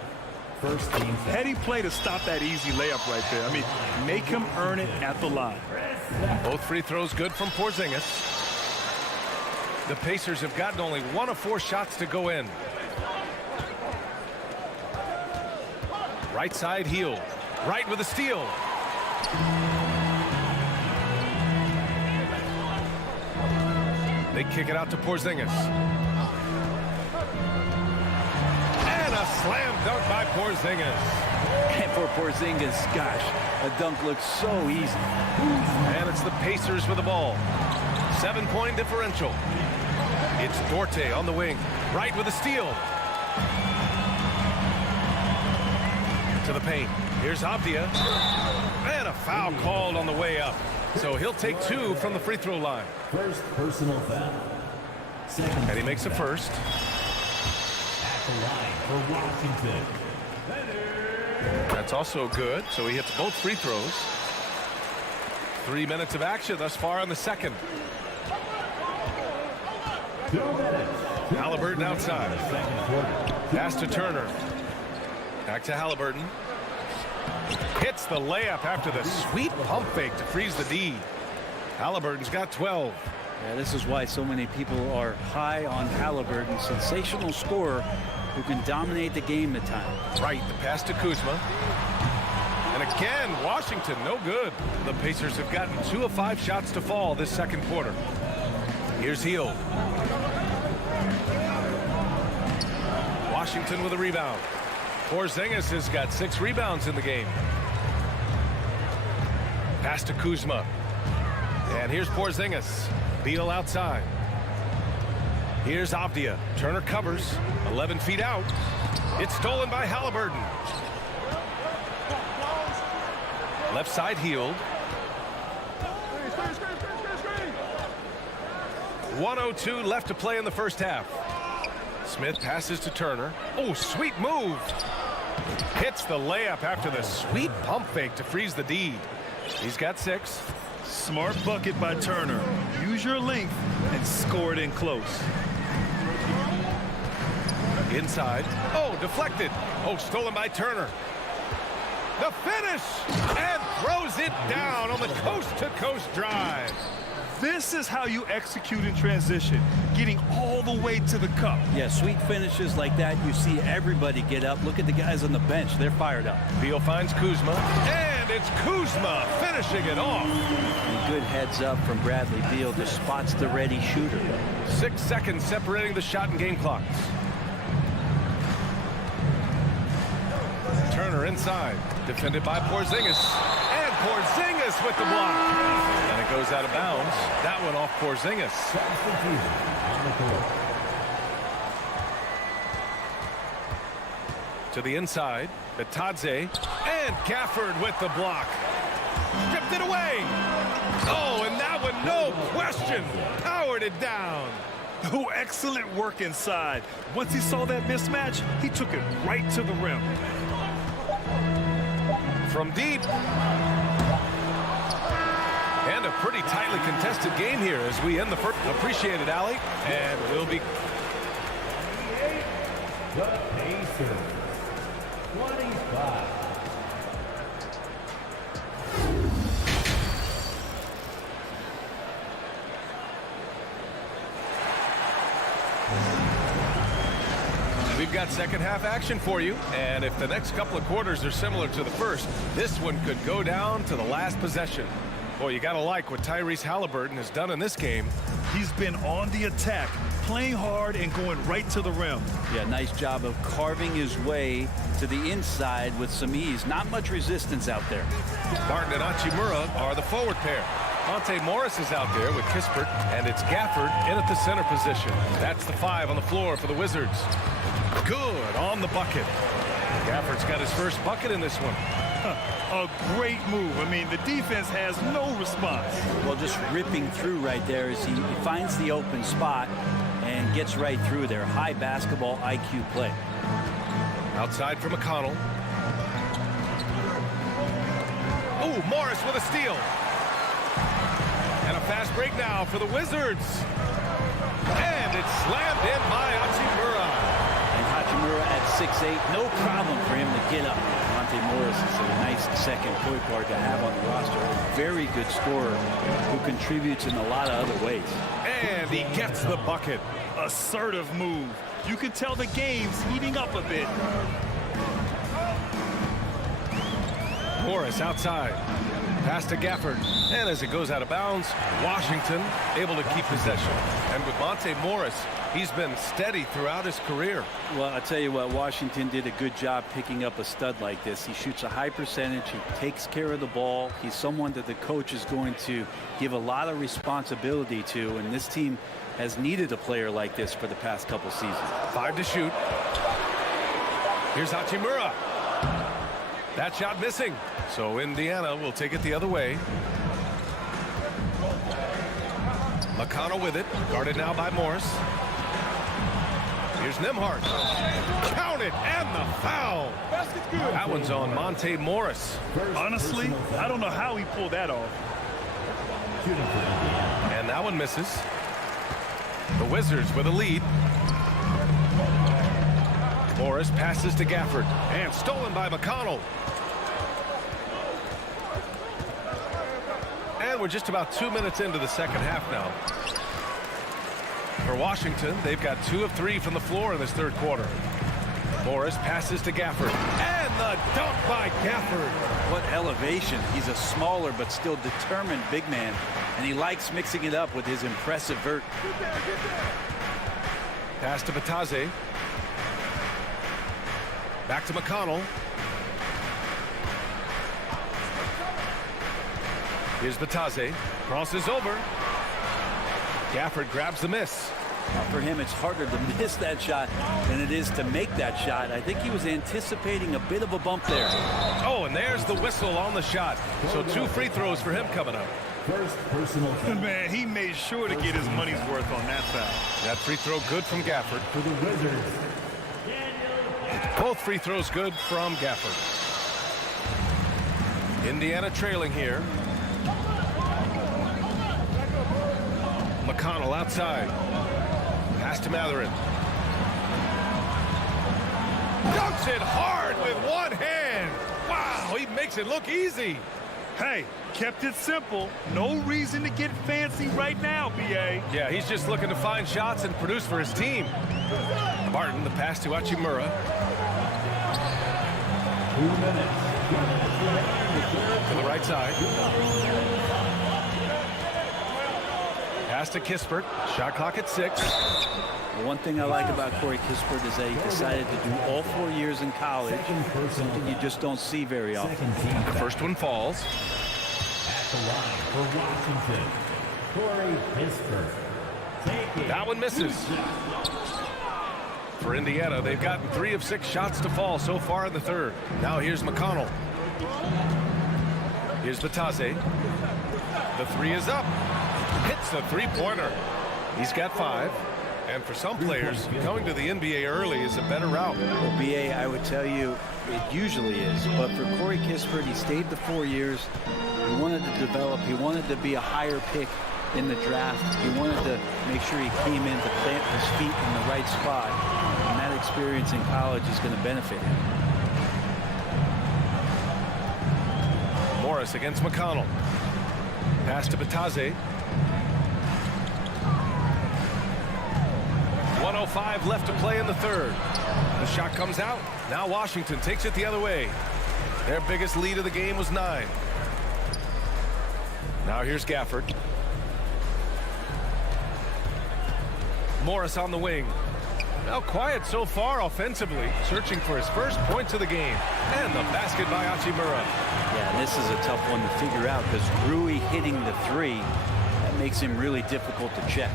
Heady play to stop that easy layup right there. I mean, make him earn it at the line. Both free throws good from Porzingis. The Pacers have gotten only 1 of 4 shots to go in. Right side Hield. Right with a steal. They kick it out to Porzingis. And a slam dunk by Porzingis. And for Porzingis, gosh, a dunk looks so easy. And it's the Pacers with the ball. 7-point differential. It's Dorte on the wing. Right with a steal. To the paint. Here's Avdia. And a foul called on the way up. So he'll take 2 from the free throw line. First personal foul. Second. And he makes a first. At the line for Washington. That's also good. So he hits both free throws. 3 minutes of action thus far in the second. 2 minutes. Halliburton outside. Pass to Turner. Back to Halliburton. Hits the layup after the sweet pump fake to freeze the D. Halliburton's got 12. Yeah, this is why so many people are high on Halliburton. Sensational scorer who can dominate the game at times. Right, the pass to Kuzma. And again, Washington, no good. The Pacers have gotten 2 of 5 shots to fall this second quarter. Here's Hield. Washington with a rebound. Porzingis has got 6 rebounds in the game. Pass to Kuzma. And here's Porzingis. Beal outside. Here's Avdia. Turner covers. 11 feet out. It's stolen by Halliburton. Left side Hield. 1:02 left to play in the first half. Smith passes to Turner. Oh, sweet move. Hits the layup after the sweet pump fake to freeze the D. He's got 6. Smart bucket by Turner. Use your length and score it in close. Inside. Oh, deflected. Oh, stolen by Turner. The finish! And throws it down on the coast-to-coast drive. This is how you execute in transition, getting all the way to the cup. Yeah, sweet finishes like that, you see everybody get up. Look at the guys on the bench. They're fired up. Beal finds Kuzma. And it's Kuzma finishing it off. And good heads up from Bradley Beal. Just spots the ready shooter. 6 seconds separating the shot and game clocks. Turner inside. Defended by Porzingis. And Porzingis with the block. And it goes out of bounds. That one off Porzingis. To the inside. Batadze. And Gafford with the block. Stripped it away. Oh, and that one, no question, powered it down. Oh, excellent work inside. Once he saw that mismatch, he took it right to the rim. From deep. And a pretty tightly contested game here as we end the first. Appreciate it, Allie. And we'll be. The Pacers. 25. We've got second half action for you, and if the next couple of quarters are similar to the first, this one could go down to the last possession. Boy, you gotta like what Tyrese Halliburton has done in this game. He's been on the attack, playing hard and going right to the rim. Yeah, nice job of carving his way to the inside with some ease. Not much resistance out there. Martin and Hachimura are the forward pair. Monte Morris is out there with Kispert, and it's Gafford in at the center position. That's the 5 on the floor for the Wizards. Good on the bucket. Gafford's got his first bucket in this one. A great move. I mean, the defense has no response. Well, just ripping through right there as he finds the open spot and gets right through there. High basketball IQ play. Outside for McConnell. Oh, Morris with a steal. And a fast break now for the Wizards. And it's slammed in by Hachimura. And Hachimura at 6'8", no problem for him to get up. On Monte Morris is a nice second point guard to have on the roster. A very good scorer who contributes in a lot of other ways. And he gets the bucket. Assertive move. You can tell the game's heating up a bit. Morris outside. Pass to Gafford. And as it goes out of bounds, Washington able to keep possession. And with Monte Morris, he's been steady throughout his career. Well, I'll tell you what, Washington did a good job picking up a stud like this. He shoots a high percentage. He takes care of the ball. He's someone that the coach is going to give a lot of responsibility to. And this team has needed a player like this for the past couple seasons. 5 to shoot. Here's Hachimura. That shot missing. So Indiana will take it the other way. McConnell with it. Guarded now by Morris. Here's Nembhard. Count it, and the foul. That one's on Monte Morris. Honestly, I don't know how he pulled that off. And that one misses. The Wizards with a lead. Morris passes to Gafford. And stolen by McConnell. And we're just about 2 minutes into the second half now. For Washington, they've got 2 of 3 from the floor in this third quarter. Morris passes to Gafford. And the dunk by Gafford. What elevation. He's a smaller but still determined big man. And he likes mixing it up with his impressive vert. Pass to Batase. Back to McConnell. Here's Batase. Crosses over. Gafford grabs the miss. For him, it's harder to miss that shot than it is to make that shot. I think he was anticipating a bit of a bump there. Oh, and there's the whistle on the shot. So 2 free throws for him coming up. First personal foul. Man, he made sure to get his money's worth on that foul. That free throw good from Gafford. For the Wizards. Both free throws good from Gafford. Indiana trailing here. McConnell outside. Pass to Matherin. Dunks it hard with one hand. Wow, he makes it look easy. Hey, kept it simple. No reason to get fancy right now, B.A. Yeah, he's just looking to find shots and produce for his team. Martin, the pass to Hachimura. 2 minutes. To the right side. Pass to Kispert. Shot clock at 6. The one thing I like about Corey Kispert is that he decided to do all 4 years in college. Something you just don't see very often. The first one falls. At the line for Washington, Corey Kispert. That one misses. For Indiana, they've gotten 3 of 6 shots to fall so far in the third. Now here's McConnell. Here's Batase. The 3 is up. Hits the three-pointer. He's got 5. And for some players, going to the NBA early is a better route. Well, B.A., I would tell you it usually is. But for Corey Kispert, he stayed the 4 years. He wanted to develop. He wanted to be a higher pick in the draft. He wanted to make sure he came in to plant his feet in the right spot. And that experience in college is going to benefit him. Morris against McConnell. Pass to Batase. 1:05 left to play in the third. The shot comes out. Now Washington takes it the other way. Their biggest lead of the game was 9. Now here's Gafford. Morris on the wing. Now quiet so far offensively, searching for his first points of the game. And the basket by Hachimura. Yeah, this is a tough one to figure out because Rui hitting the 3, that makes him really difficult to check.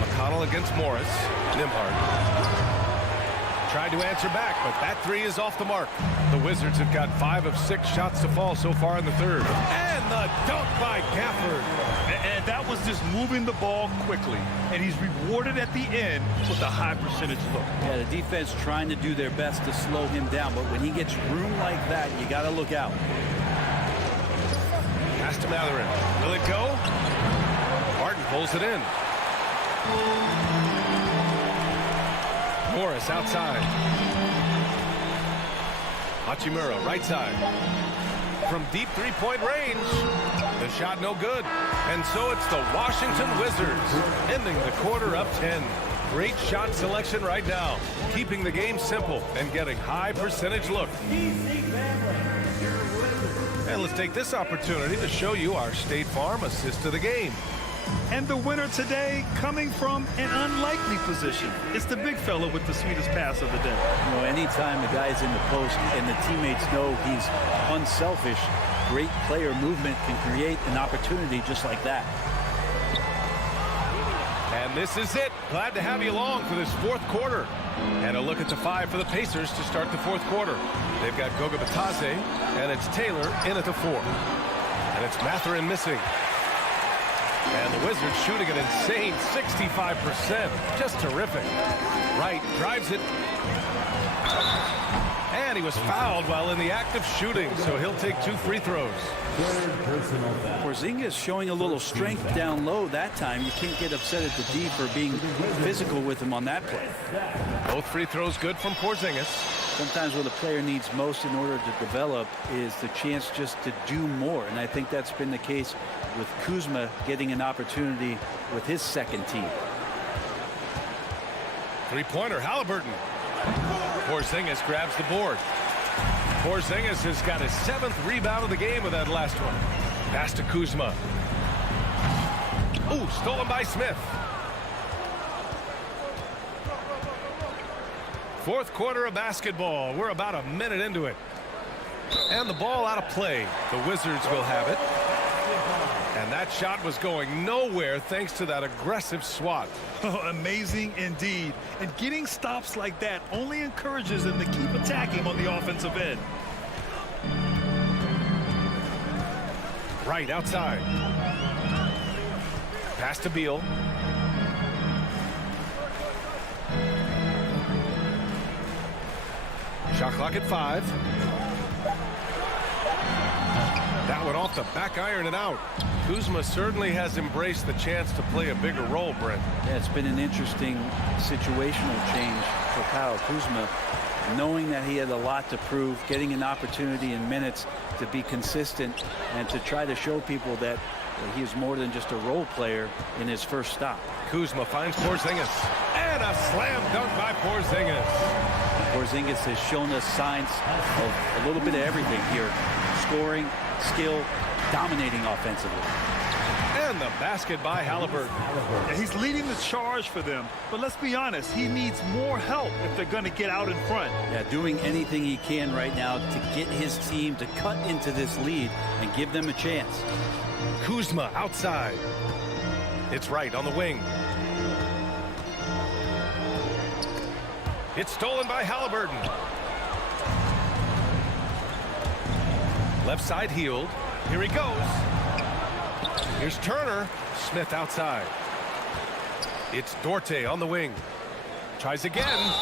McConnell against Morris. Nembhard tried to answer back, but that 3 is off the mark. The Wizards have got 5 of 6 shots to fall so far in the third. And the dunk by Gafford. And that was just moving the ball quickly. And he's rewarded at the end with a high percentage look. Yeah, the defense trying to do their best to slow him down, but when he gets room like that, you got to look out. Pass to Matherin. Will it go? Martin pulls it in. Morris outside. Hachimura right side. From deep three-point range. The shot no good. And so it's the Washington Wizards ending the quarter up 10. Great shot selection right now. Keeping the game simple and getting high percentage look. And let's take this opportunity to show you our State Farm assist of the game. And the winner today coming from an unlikely position. It's the big fella with the sweetest pass of the day. You know, anytime the guy's in the post and the teammates know he's unselfish, great player movement can create an opportunity just like that. And this is it. Glad to have you along for this fourth quarter. And a look at the five for the Pacers to start the fourth quarter. They've got Goga Bitadze, and it's Taylor in at the 4. And it's Mathurin missing. And the Wizards shooting an insane 65%. Just terrific. Wright drives it. And he was fouled while in the act of shooting, so he'll take 2 free throws. Porzingis showing a little strength down low that time. You can't get upset at the D for being physical with him on that play. Both free throws good from Porzingis. Sometimes what a player needs most in order to develop is the chance just to do more. And I think that's been the case with Kuzma getting an opportunity with his second team. Three-pointer, Halliburton. Porzingis grabs the board. Porzingis has got his 7th rebound of the game with that last one. Pass to Kuzma. Ooh, stolen by Smith. Fourth quarter of basketball. We're about a minute into it. And the ball out of play. The Wizards will have it. And that shot was going nowhere thanks to that aggressive swat. Oh, amazing indeed. And getting stops like that only encourages them to keep attacking on the offensive end. Right outside. Pass to Beal. Shot clock at 5. That one off the back iron and out. Kuzma certainly has embraced the chance to play a bigger role, Brent. Yeah, it's been an interesting situational change for Kyle Kuzma, knowing that he had a lot to prove, getting an opportunity in minutes to be consistent and to try to show people that he is more than just a role player in his first stop. Kuzma finds Porzingis. And a slam dunk by Porzingis. Porzingis has shown us signs of a little bit of everything here. Scoring, skill, dominating offensively. And the basket by Halliburton. And he's leading the charge for them. But let's be honest, he needs more help if they're going to get out in front. Yeah, doing anything he can right now to get his team to cut into this lead and give them a chance. Kuzma outside. It's Wright on the wing. It's stolen by Halliburton. Left side healed. Here he goes. Here's Turner. Smith outside. It's Dorte on the wing. Tries again.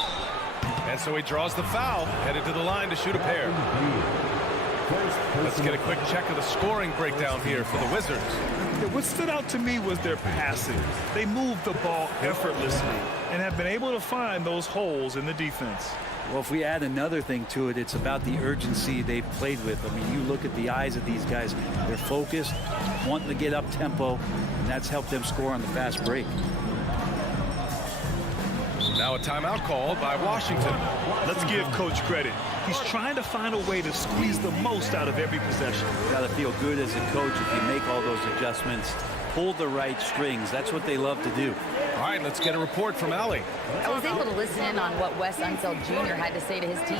And so he draws the foul. Headed to the line to shoot a pair. Let's get a quick check of the scoring breakdown here for the Wizards. What stood out to me was their passing. They moved the ball effortlessly and have been able to find those holes in the defense. Well, if we add another thing to it, it's about the urgency they've played with. I mean, you look at the eyes of these guys. They're focused, wanting to get up tempo, and that's helped them score on the fast break. Now a timeout called by Washington. Let's give Coach credit. He's trying to find a way to squeeze the most out of every possession. You got to feel good as a coach if you make all those adjustments, pull the right strings. That's what they love to do. All right, let's get a report from Allie. I was able to listen in on what Wes Unseld Jr. had to say to his team.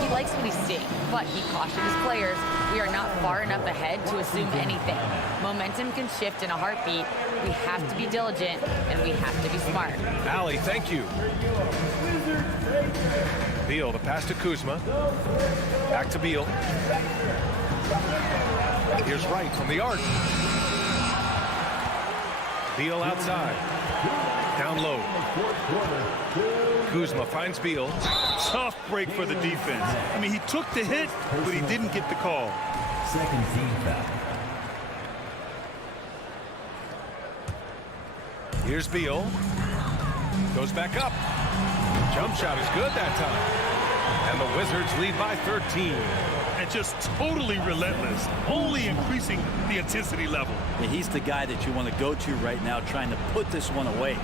He likes what he's seeing, but he cautioned his players, we are not far enough ahead to assume anything. Momentum can shift in a heartbeat. We have to be diligent, and we have to be smart. Allie, thank you. Beal, the pass to Kuzma. Back to Beal. Here's Wright from the arc. Beal outside. Down low. Kuzma finds Beal. Tough break for the defense. I mean, he took the hit, but he didn't get the call. Second team foul. Here's Beal. Goes back up. Jump shot is good that time. And the Wizards lead by 13. And just totally relentless, only increasing the intensity level. Yeah, he's the guy that you want to go to right now, trying to put this one away.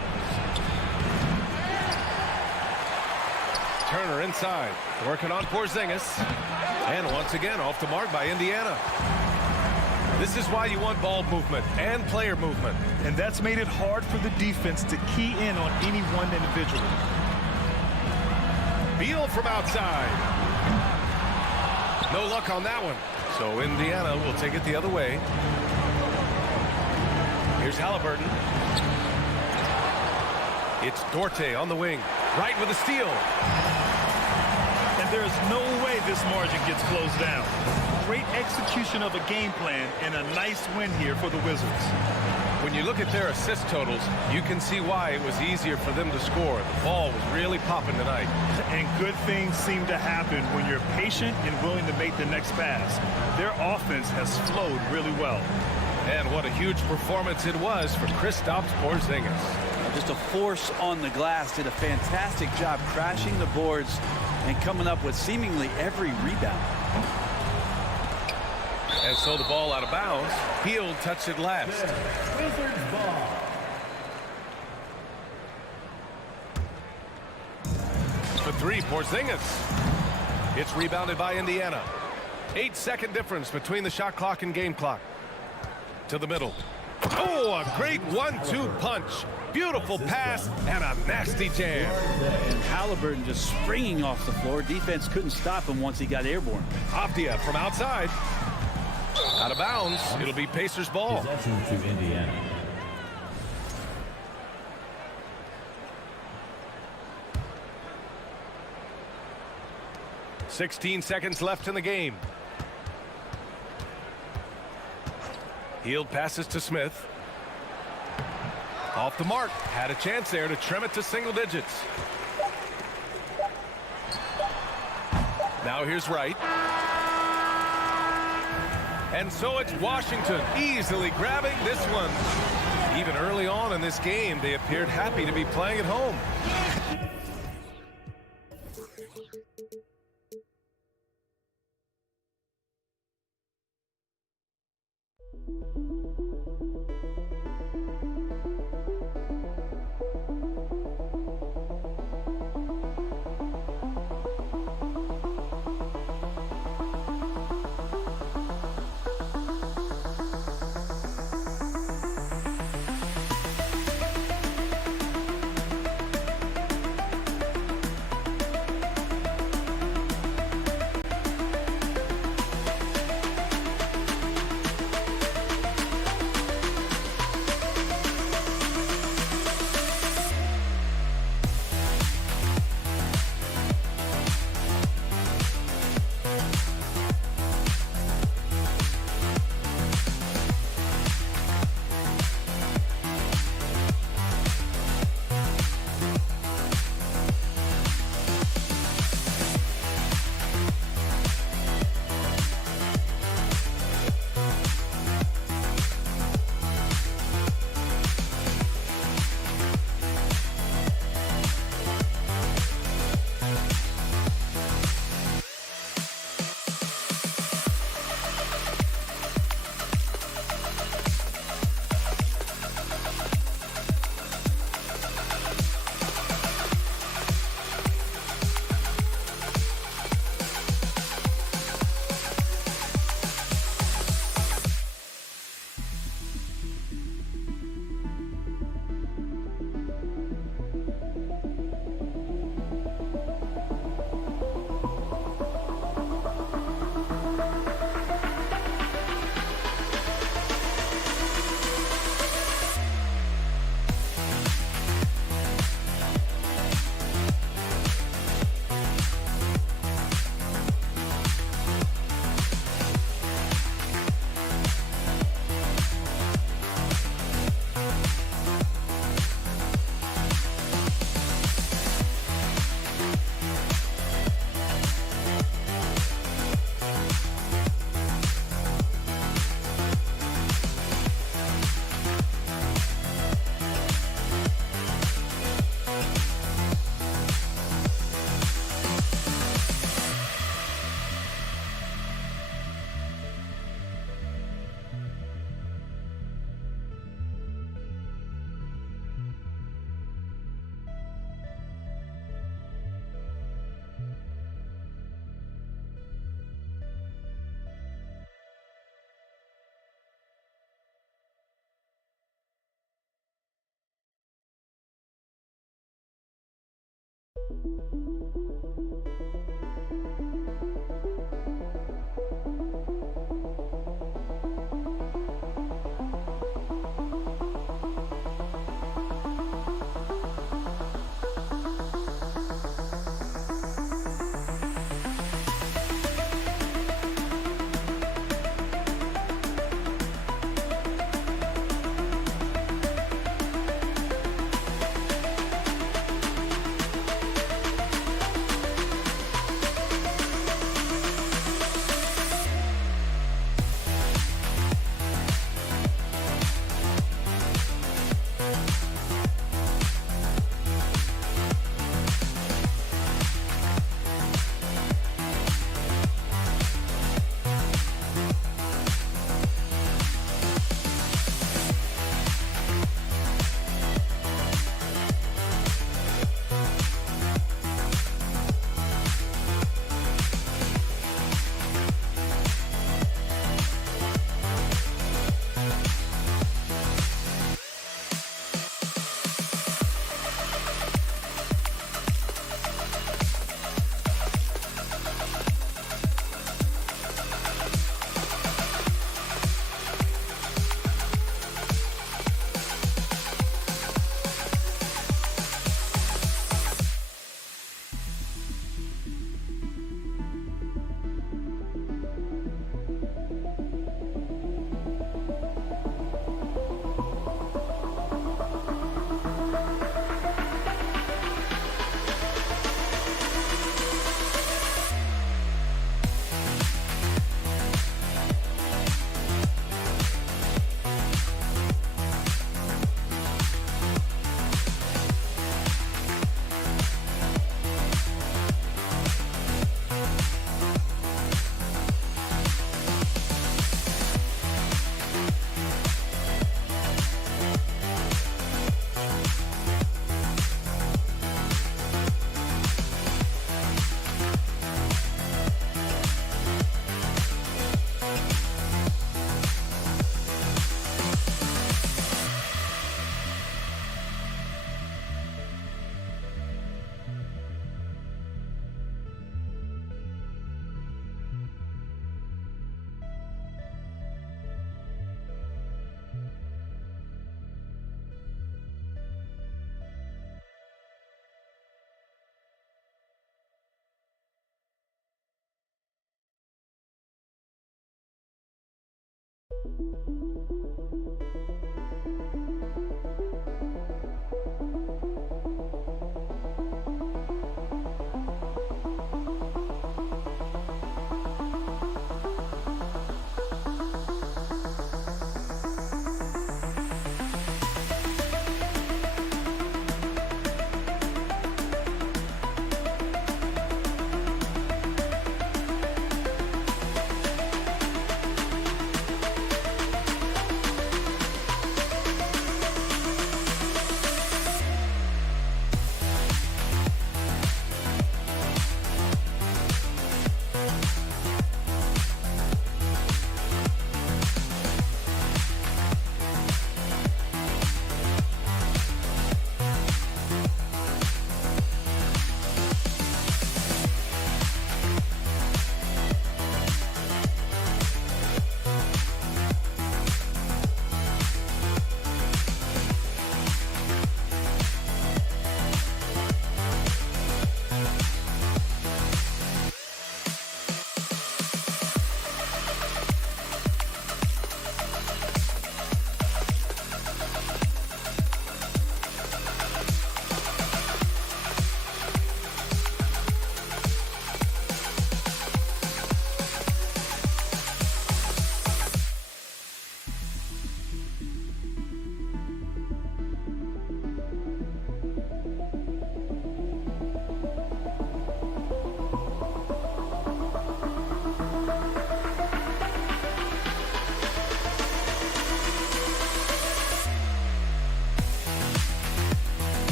Turner inside, working on Porzingis. And once again, off the mark by Indiana. This is why you want ball movement and player movement. And that's made it hard for the defense to key in on any one individual. Beal from outside. No luck on that one. So Indiana will take it the other way. Here's Halliburton. It's Dorte on the wing. Right with a steal. And there's no way this margin gets closed down. Great execution of a game plan and a nice win here for the Wizards. When you look at their assist totals, you can see why it was easier for them to score. The ball was really popping tonight. And good things seem to happen when you're patient and willing to make the next pass. Their offense has flowed really well. And what a huge performance it was for Kristaps Porzingis. Just a force on the glass. Did a fantastic job crashing the boards and coming up with seemingly every rebound. And so the ball out of bounds. Hield touched it last. Wizards ball. For three, Porzingis. It's rebounded by Indiana. 8-second difference between the shot clock and game clock. To the middle. Oh, a great 1-2 punch. Beautiful pass and a nasty jam. And Halliburton just springing off the floor. Defense couldn't stop him once he got airborne. Avdia from outside. Out of bounds. It'll be Pacers ball. Possession to Indiana. .16 seconds left in the game. Hield passes to Smith. Off the mark. Had a chance there to trim it to single digits. Now here's Wright. And so it's Washington easily grabbing this one. Even early on in this game, they appeared happy to be playing at home.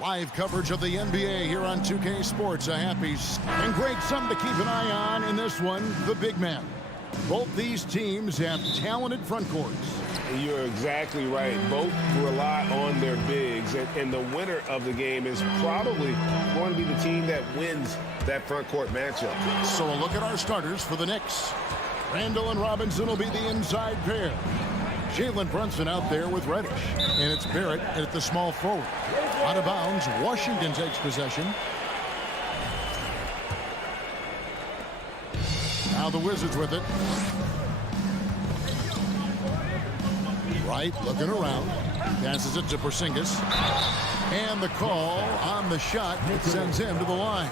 Live coverage of the NBA here on 2K Sports. A happy and great something to keep an eye on in this one, the big man. Both these teams have talented front courts. You're exactly right. Both rely on their bigs, and the winner of the game is probably going to be the team that wins that front court matchup. So a look at our starters for the Knicks. Randall and Robinson will be the inside pair. Jalen Brunson out there with Reddish. And it's Barrett at the small forward. Out of bounds, Washington takes possession. Now the Wizards with it. Wright looking around. Passes it to Porzingis. And the call on the shot sends him to the line.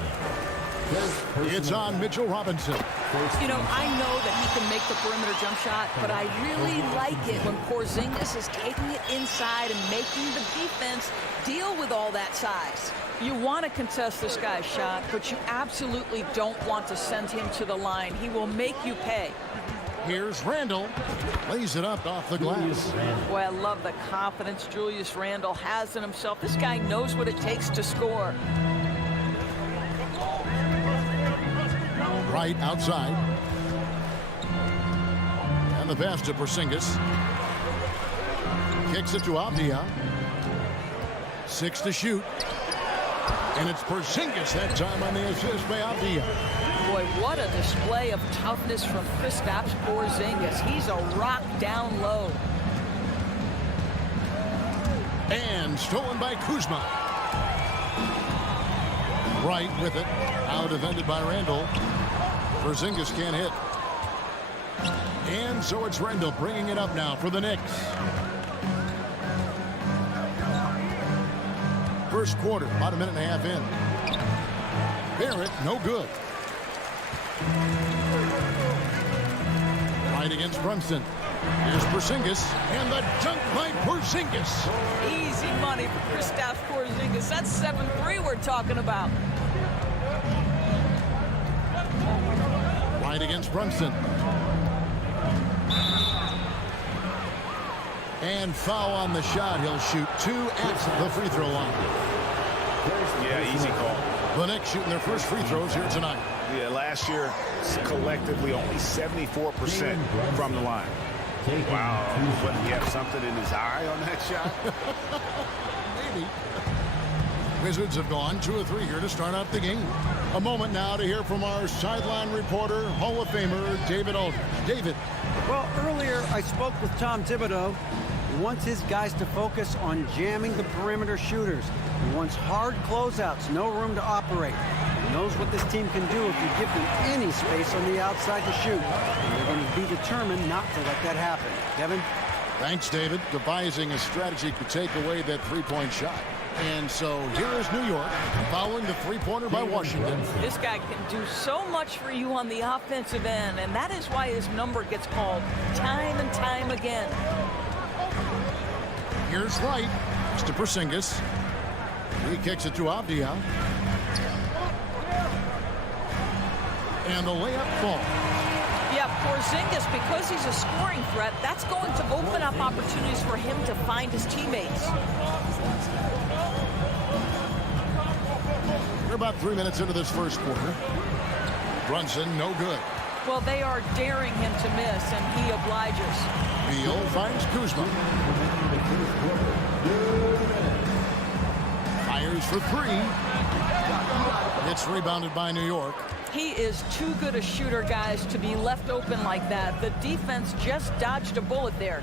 It's on Mitchell Robinson. You know, I know that he can make the perimeter jump shot, but I really like it when Porzingis is taking it inside and making the defense deal with all that size. You want to contest this guy's shot, but you absolutely don't want to send him to the line. He will make you pay. Here's Randall. Lays it up off the glass. Boy, I love the confidence Julius Randle has in himself. This guy knows what it takes to score. Right outside. And the pass to Porzingis. Kicks it to Avdia. 6 to shoot. And it's Porzingis that time on the assist by Avdia. Boy, what a display of toughness from Kristaps Porzingis. He's a rock down low. And stolen by Kuzma. Right with it. Out defended by Randall. Porzingis can't hit. And so it's Randall bringing it up now for the Knicks. First quarter, about a minute and a half in. Barrett, no good. Right against Brunson. Here's Porzingis, and the dunk by Porzingis. Easy money for Kristaps Porzingis. That's 7-3 we're talking about. Right against Brunson. And foul on the shot. He'll shoot 2 at the free throw line. Yeah, easy call. The Knicks shooting their first free throws here tonight. Yeah, last year, collectively, only 74% from the line. Wow. What, he have something in his eye on that shot? Maybe. Wizards have gone 2 of 3 here to start out the game. A moment now to hear from our sideline reporter, Hall of Famer David Aldridge. David. Well, earlier I spoke with Tom Thibodeau. He wants his guys to focus on jamming the perimeter shooters. He wants hard closeouts, no room to operate. He knows what this team can do if you give them any space on the outside to shoot. And they're going to be determined not to let that happen. Kevin? Thanks, David. Devising a strategy to take away that three-point shot. And so here is New York following the three-pointer by Washington. This guy can do so much for you on the offensive end, and that is why his number gets called time and time again. Here's Wright. It's to Porzingis. He kicks it to Avdia. And the layup falls. Yeah, Porzingis, because he's a scoring threat, that's going to open up opportunities for him to find his teammates. We're about 3 minutes into this first quarter. Brunson, no good. Well, they are daring him to miss, and he obliges. Beal finds Kuzma. Fires for 3. It's rebounded by New York. He is too good a shooter, guys, to be left open like that. The defense just dodged a bullet there.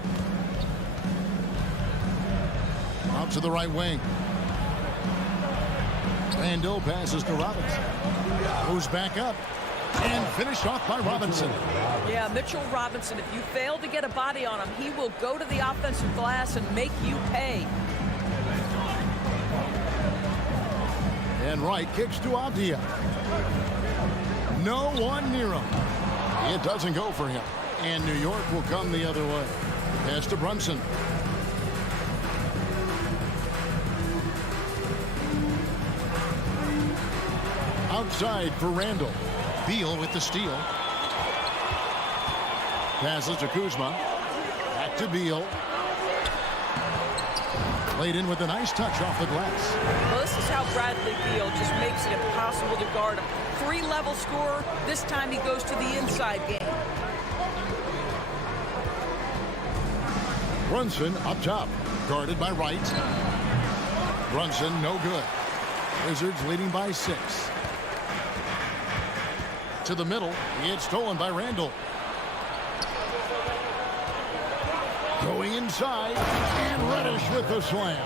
Out to the right wing. Randall passes to Robinson. Moves back up. And finished off by Robinson. Yeah, Mitchell Robinson, if you fail to get a body on him, he will go to the offensive glass and make you pay. And Wright kicks to Avdia. No one near him. It doesn't go for him. And New York will come the other way. Pass to Brunson. outside for Randall. Beal with the steal. Passes to Kuzma. Back to Beal. Played in with a nice touch off the glass. Well, this is how Bradley Beal just makes it impossible to guard him. 3-level scorer. This time he goes to the inside game. Brunson up top. Guarded by Wright. Brunson no good. Wizards leading by 6. To the middle. It's stolen by Randall. Going inside, and Reddish with the slam.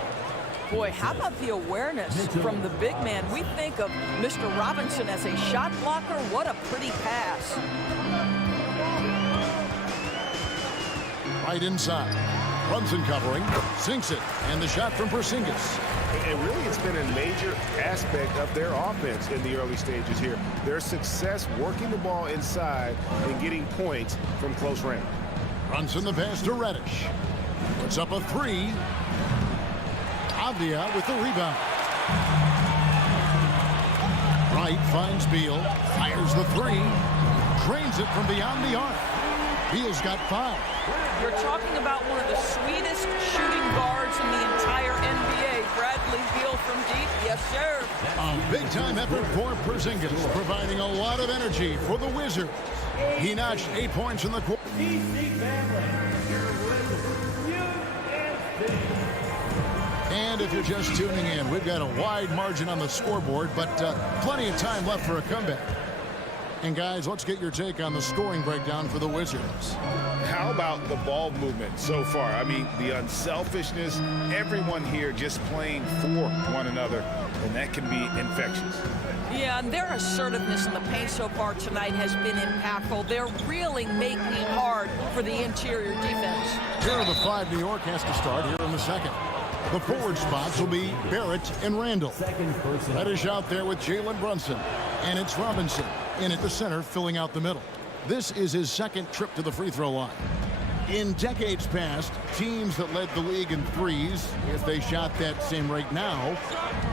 Boy, how about the awareness from the big man? We think of Mr. Robinson as a shot blocker. What a pretty pass. Right inside. Brunson covering, sinks it, and the shot from Porzingis. And really, it's been a major aspect of their offense in the early stages here. Their success working the ball inside and getting points from close range. Brunson the pass to Reddish. Puts up a 3. Avdia with the rebound. Wright finds Beal. Fires the 3. Drains it from beyond the arc. Beal's got 5. You're talking about one of the sweetest shooting guards in the entire NBA. Bradley Beal from deep. Yes, sir. A big-time effort for Porzingis, providing a lot of energy for the Wizards. He notched 8 points in the quarter. And if you're just tuning in, we've got a wide margin on the scoreboard, but plenty of time left for a comeback. And guys, let's get your take on the scoring breakdown for the Wizards. How about the ball movement so far? I mean, the unselfishness, everyone here just playing for one another, and that can be infectious. Yeah, and their assertiveness in the paint so far tonight has been impactful. They're really making it hard for the interior defense. Here are the 5 New York has to start here in the second. The forward spots will be Barrett and Randall. Reddish out there with Jalen Brunson. And it's Robinson in at the center, filling out the middle. This is his second trip to the free throw line. In decades past, teams that led the league in threes, if they shot that same rate now,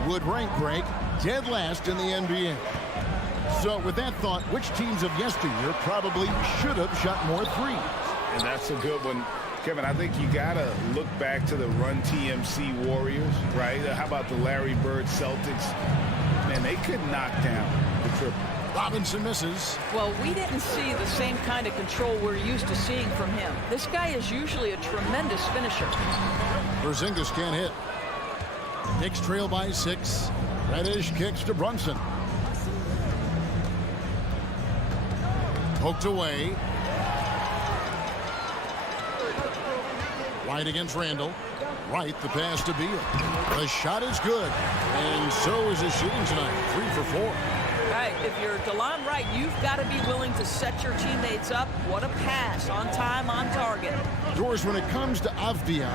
would rank Greg dead last in the NBA. So with that thought, which teams of yesteryear probably should have shot more threes? And that's a good one. Kevin, I think you got to look back to the Run TMC Warriors, right? How about the Larry Bird Celtics? Man, they could knock down the triple. Robinson misses. Well, we didn't see the same kind of control we're used to seeing from him. This guy is usually a tremendous finisher. Porzingis can't hit. Knicks trail by 6. Reddish kicks to Brunson. Poked away. Wright against Randall. Wright the pass to Beal. The shot is good. And so is his shooting tonight. 3 for 4. Hey, if you're DeLon Wright, you've got to be willing to set your teammates up. What a pass. On time, on target. Doors, when it comes to Avdia,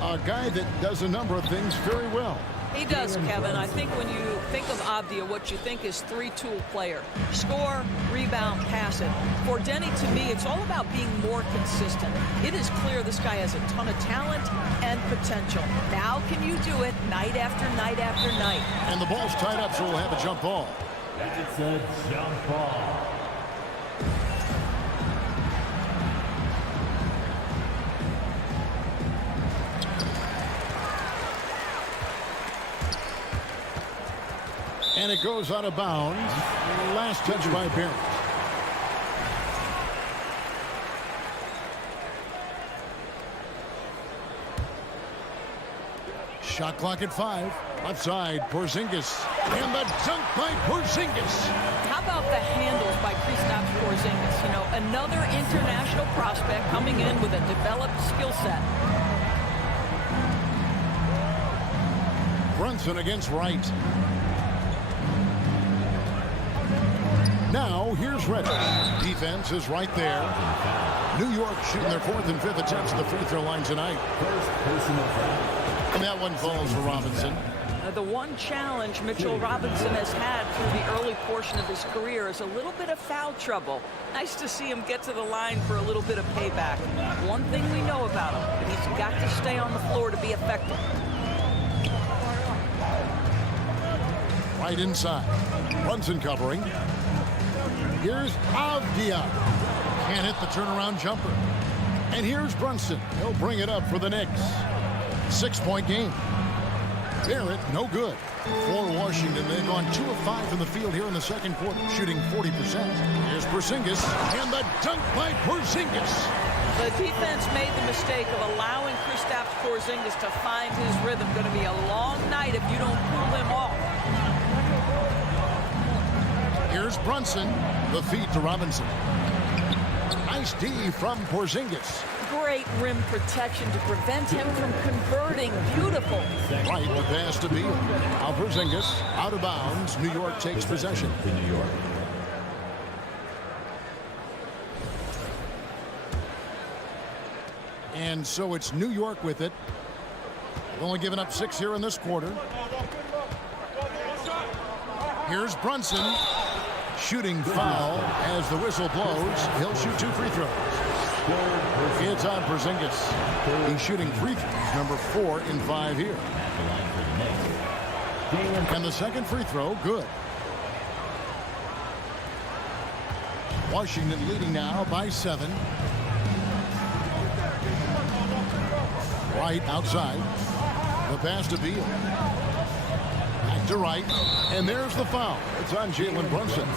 a guy that does a number of things very well. He does, Kevin. I think when you think of Avdia, what you think is 3-tool player. Score, rebound, pass it. For Denny, to me, it's all about being more consistent. It is clear this guy has a ton of talent and potential. Now can you do it night after night after night? And the ball's tied up, so we'll have a jump ball. It's a jump ball. And it goes out of bounds. Last touch by Barrett. Shot clock at 5. Left side, Porzingis. And the dunk by Porzingis. How about the handles by Kristaps Porzingis? You know, another international prospect coming in with a developed skill set. Brunson against Wright. Now, here's Reddish. Defense is right there. New York shooting their 4th and 5th attempts at the free throw line tonight. And that one falls for Robinson. The one challenge Mitchell Robinson has had through the early portion of his career is a little bit of foul trouble. Nice to see him get to the line for a little bit of payback. One thing we know about him, he's got to stay on the floor to be effective. Right inside. Brunson covering. Here's Avdia. Can't hit the turnaround jumper. And here's Brunson. He'll bring it up for the Knicks. 6-point game. Barrett, no good. For Washington, they've gone 2 of 5 from the field here in the second quarter, shooting 40%. Here's Porzingis, and the dunk by Porzingis. The defense made the mistake of allowing Kristaps Porzingis to find his rhythm. Going to be a long night if you don't pull him off. Here's Brunson. The feed to Robinson. Nice D from Porzingis. Great rim protection to prevent him from converting. Beautiful. Right, the pass to Beal. Now Porzingis out of bounds. New York takes possession. New York. And so it's New York with it. They've only given up 6 here in this quarter. Here's Brunson. Shooting foul as the whistle blows. He'll shoot 2 free throws. It's on Porzingis. He's shooting free throws, number 4 in 5 here. And the second free throw, good. Washington leading now by 7. Right outside. The pass to Beal. Back to Wright. And there's the foul. It's on Jalen Brunson.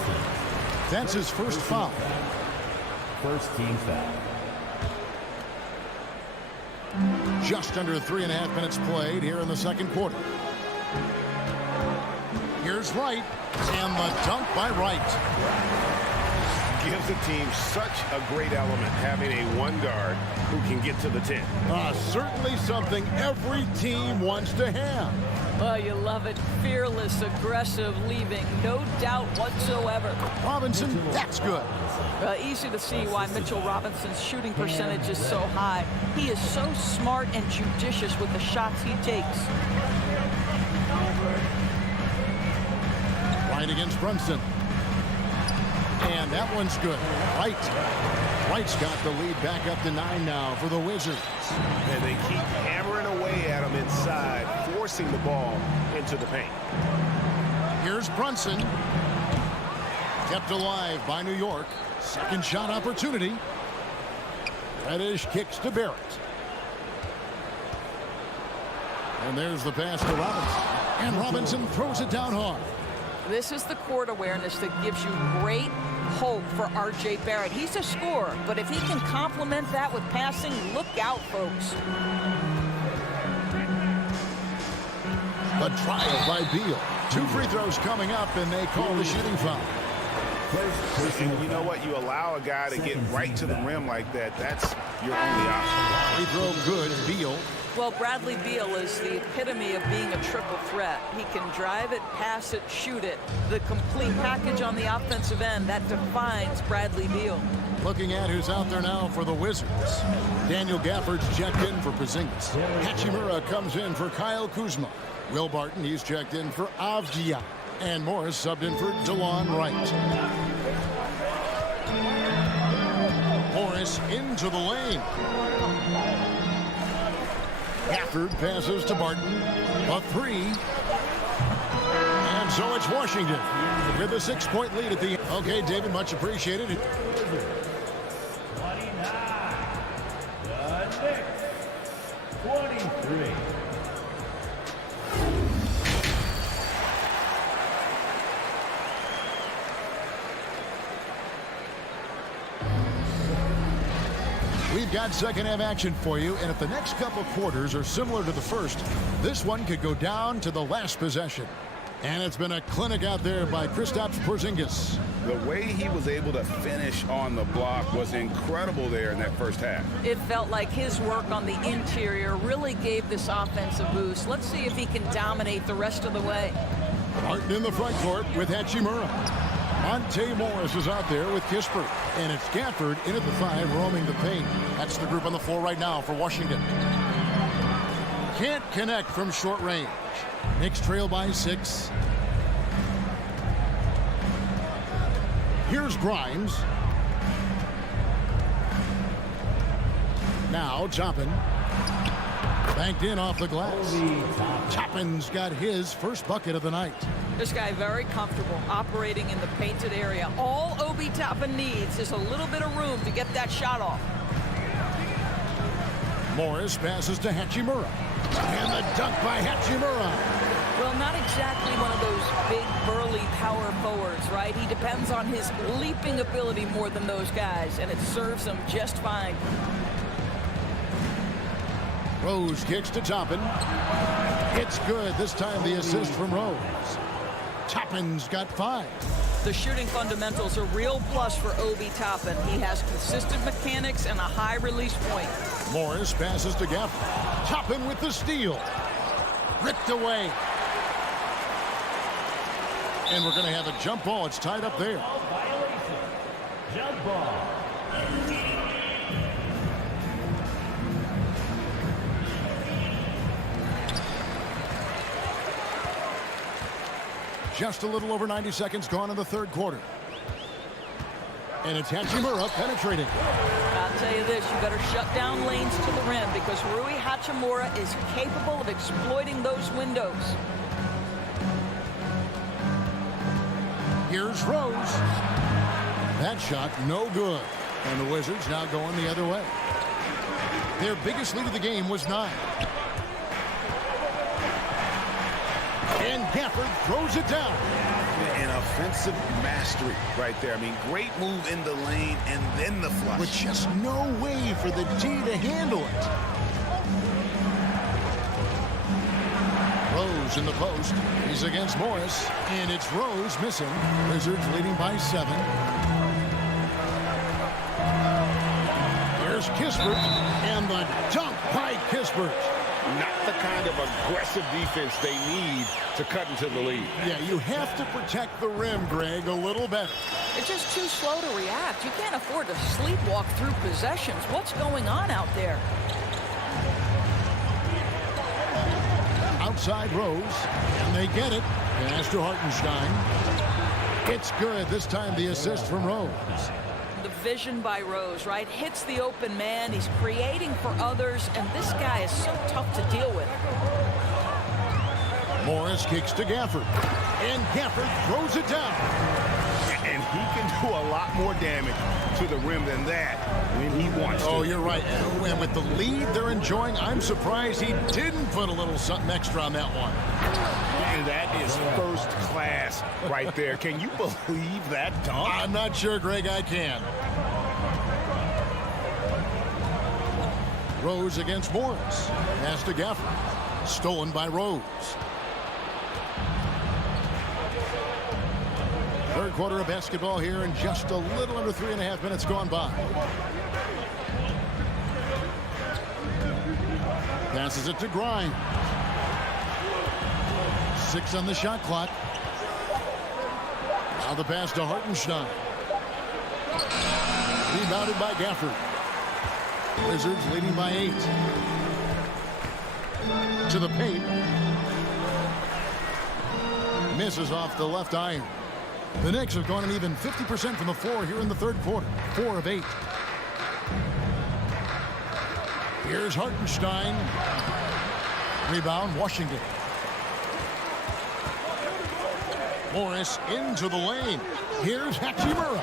That's his first foul. First team foul. Just under 3.5 minutes played here in the second quarter. Here's Wright. And the dunk by Wright. Gives the team such a great element, having a 1 guard who can get to the 10. Certainly something every team wants to have. Oh, you love it. Fearless, aggressive, leaving. No doubt whatsoever. Robinson, that's good. Easy to see why Mitchell Robinson's shooting percentage is so high. He is so smart and judicious with the shots he takes. Right against Brunson. And that one's good. Wright's got the lead back up to 9 now for the Wizards. And they keep hammering away at him inside, forcing the ball into the paint. Here's Brunson. Kept alive by New York. Second shot opportunity. Reddish kicks to Barrett. And there's the pass to Robinson. And Robinson throws it down hard. This is the court awareness that gives you great hope for R.J. Barrett. He's a scorer, but if he can complement that with passing, look out, folks. The trial by Beal. 2 free throws coming up, and they call the shooting foul. And you know what? You allow a guy to get right to the rim like that. That's your only option. Free throw good. Beal. Well, Bradley Beal is the epitome of being a triple threat. He can drive it, pass it, shoot it. The complete package on the offensive end, that defines Bradley Beal. Looking at who's out there now for the Wizards. Daniel Gafford's checked in for Porzingis. Hachimura comes in for Kyle Kuzma. Will Barton, he's checked in for Avdia. And Morris subbed in for DeLon Wright. Morris into the lane. Gafford passes to Barton. A 3. And so it's Washington with a 6-point lead at the end. Okay, David, much appreciated. 29. The Knicks. 23. We've got second half action for you, and if the next couple quarters are similar to the first, this one could go down to the last possession. And it's been a clinic out there by Kristaps Porzingis. The way he was able to finish on the block was incredible there in that first half. It felt like his work on the interior really gave this offense a boost. Let's see if he can dominate the rest of the way. Martin in the front court with Hachimura. Monte Morris is out there with Kispert. And it's Gafford in at the 5, roaming the paint. That's the group on the floor right now for Washington. Can't connect from short range. Knicks trail by 6. Here's Grimes. Now Toppin. Banked in off the glass. Toppin's got his first bucket of the night. This guy very comfortable operating in the painted area. All Obi Toppin needs is a little bit of room to get that shot off. Morris passes to Hachimura. And the dunk by Hachimura. Well, not exactly one of those big, burly power forwards, right? He depends on his leaping ability more than those guys, and it serves him just fine. Rose kicks to Toppin. It's good. This time the assist from Rose. Toppin's got 5. The shooting fundamentals are real plus for Obi Toppin. He has consistent mechanics and a high release point. Morris passes to Gafford. Toppin with the steal. Ripped away. And we're going to have a jump ball. It's tied up there. Violation. Jump ball. Just a little over 90 seconds gone in the third quarter. And it's Hachimura penetrating. I'll tell you this, you better shut down lanes to the rim because Rui Hachimura is capable of exploiting those windows. Here's Rose. That shot no good. And the Wizards now going the other way. Their biggest lead of the game was 9. And Gafford throws it down. An offensive mastery right there. I mean, great move in the lane and then the flush. With just no way for the D to handle it. Rose in the post. He's against Morris. And it's Rose missing. Wizards leading by 7. There's Kispert. And the dunk by Kispert. Not the kind of aggressive defense they need to cut into the lead. Yeah, you have to protect the rim, Greg, a little better. It's just too slow to react. You can't afford to sleepwalk through possessions. What's going on out there? Outside Rose, and they get it. Pass to Hartenstein. It's good. This time the assist from Rose. The vision by Rose, right? Hits the open man. He's creating for others, and this guy is so tough to deal with. Morris kicks to Gafford, and Gafford throws it down. And he can do a lot more damage to the rim than that when he wants to. Oh, you're right. And with the lead they're enjoying, I'm surprised he didn't put a little something extra on that one. And that is first class right there. Can you believe that dunk? I'm not sure, Greg, I can. Rose against Morris. Pass to Gafford. Stolen by Rose. Third quarter of basketball here, and just a little under 3.5 minutes gone by. Passes it to Grimes. 6 on the shot clock. Now the pass to Hartenstein. Rebounded by Gafford. Wizards leading by 8. To the paint. Misses off the left iron. The Knicks have gone an even 50% from the floor here in the third quarter. 4 of 8. Here's Hartenstein. Rebound, Washington. Morris into the lane. Here's Hachimura.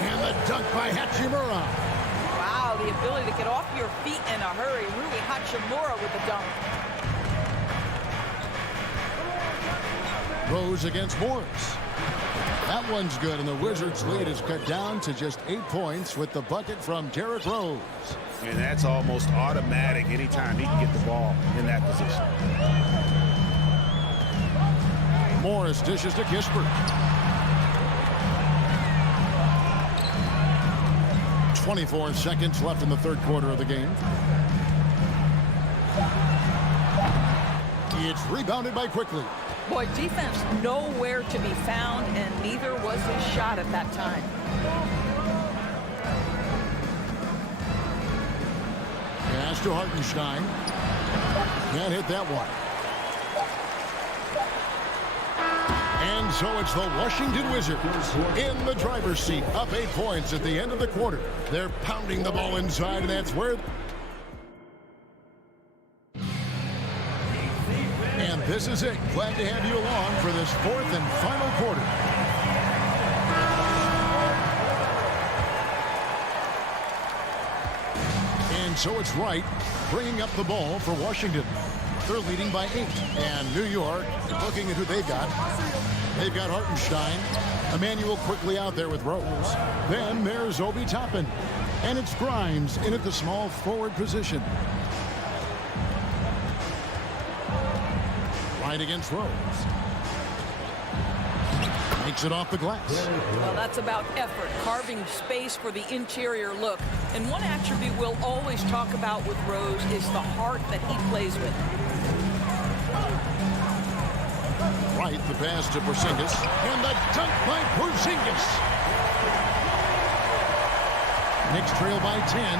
And the dunk by Hachimura. Wow, the ability to get off your feet in a hurry. Rui Hachimura with the dunk. Rose against Morris. That one's good, and the Wizards' lead is cut down to just 8 points with the bucket from Derrick Rose. And that's almost automatic anytime he can get the ball in that position. Morris dishes to Kispert. 24 seconds left in the third quarter of the game. It's rebounded by Quickly. Boy, defense nowhere to be found, and neither was his shot at that time. Pass to Hartenstein. Can't hit that one. And so it's the Washington Wizards in the driver's seat, up 8 points at the end of the quarter. They're pounding the ball inside, and that's where... And This is it. Glad to have you along for this fourth and final quarter. And so it's Wright bringing up the ball for Washington. They're leading by 8. And New York, looking at who they've got. They've got Hartenstein. Emmanuel quickly out there with Rose. Then there's Obi Toppin. And it's Grimes in at the small forward position. Right against Rose. Makes it off the glass. Well, that's about effort, carving space for the interior look. And one attribute we'll always talk about with Rose is the heart that he plays with. Right, the pass to Porzingis. And the dunk by Porzingis. Knicks trail by 10.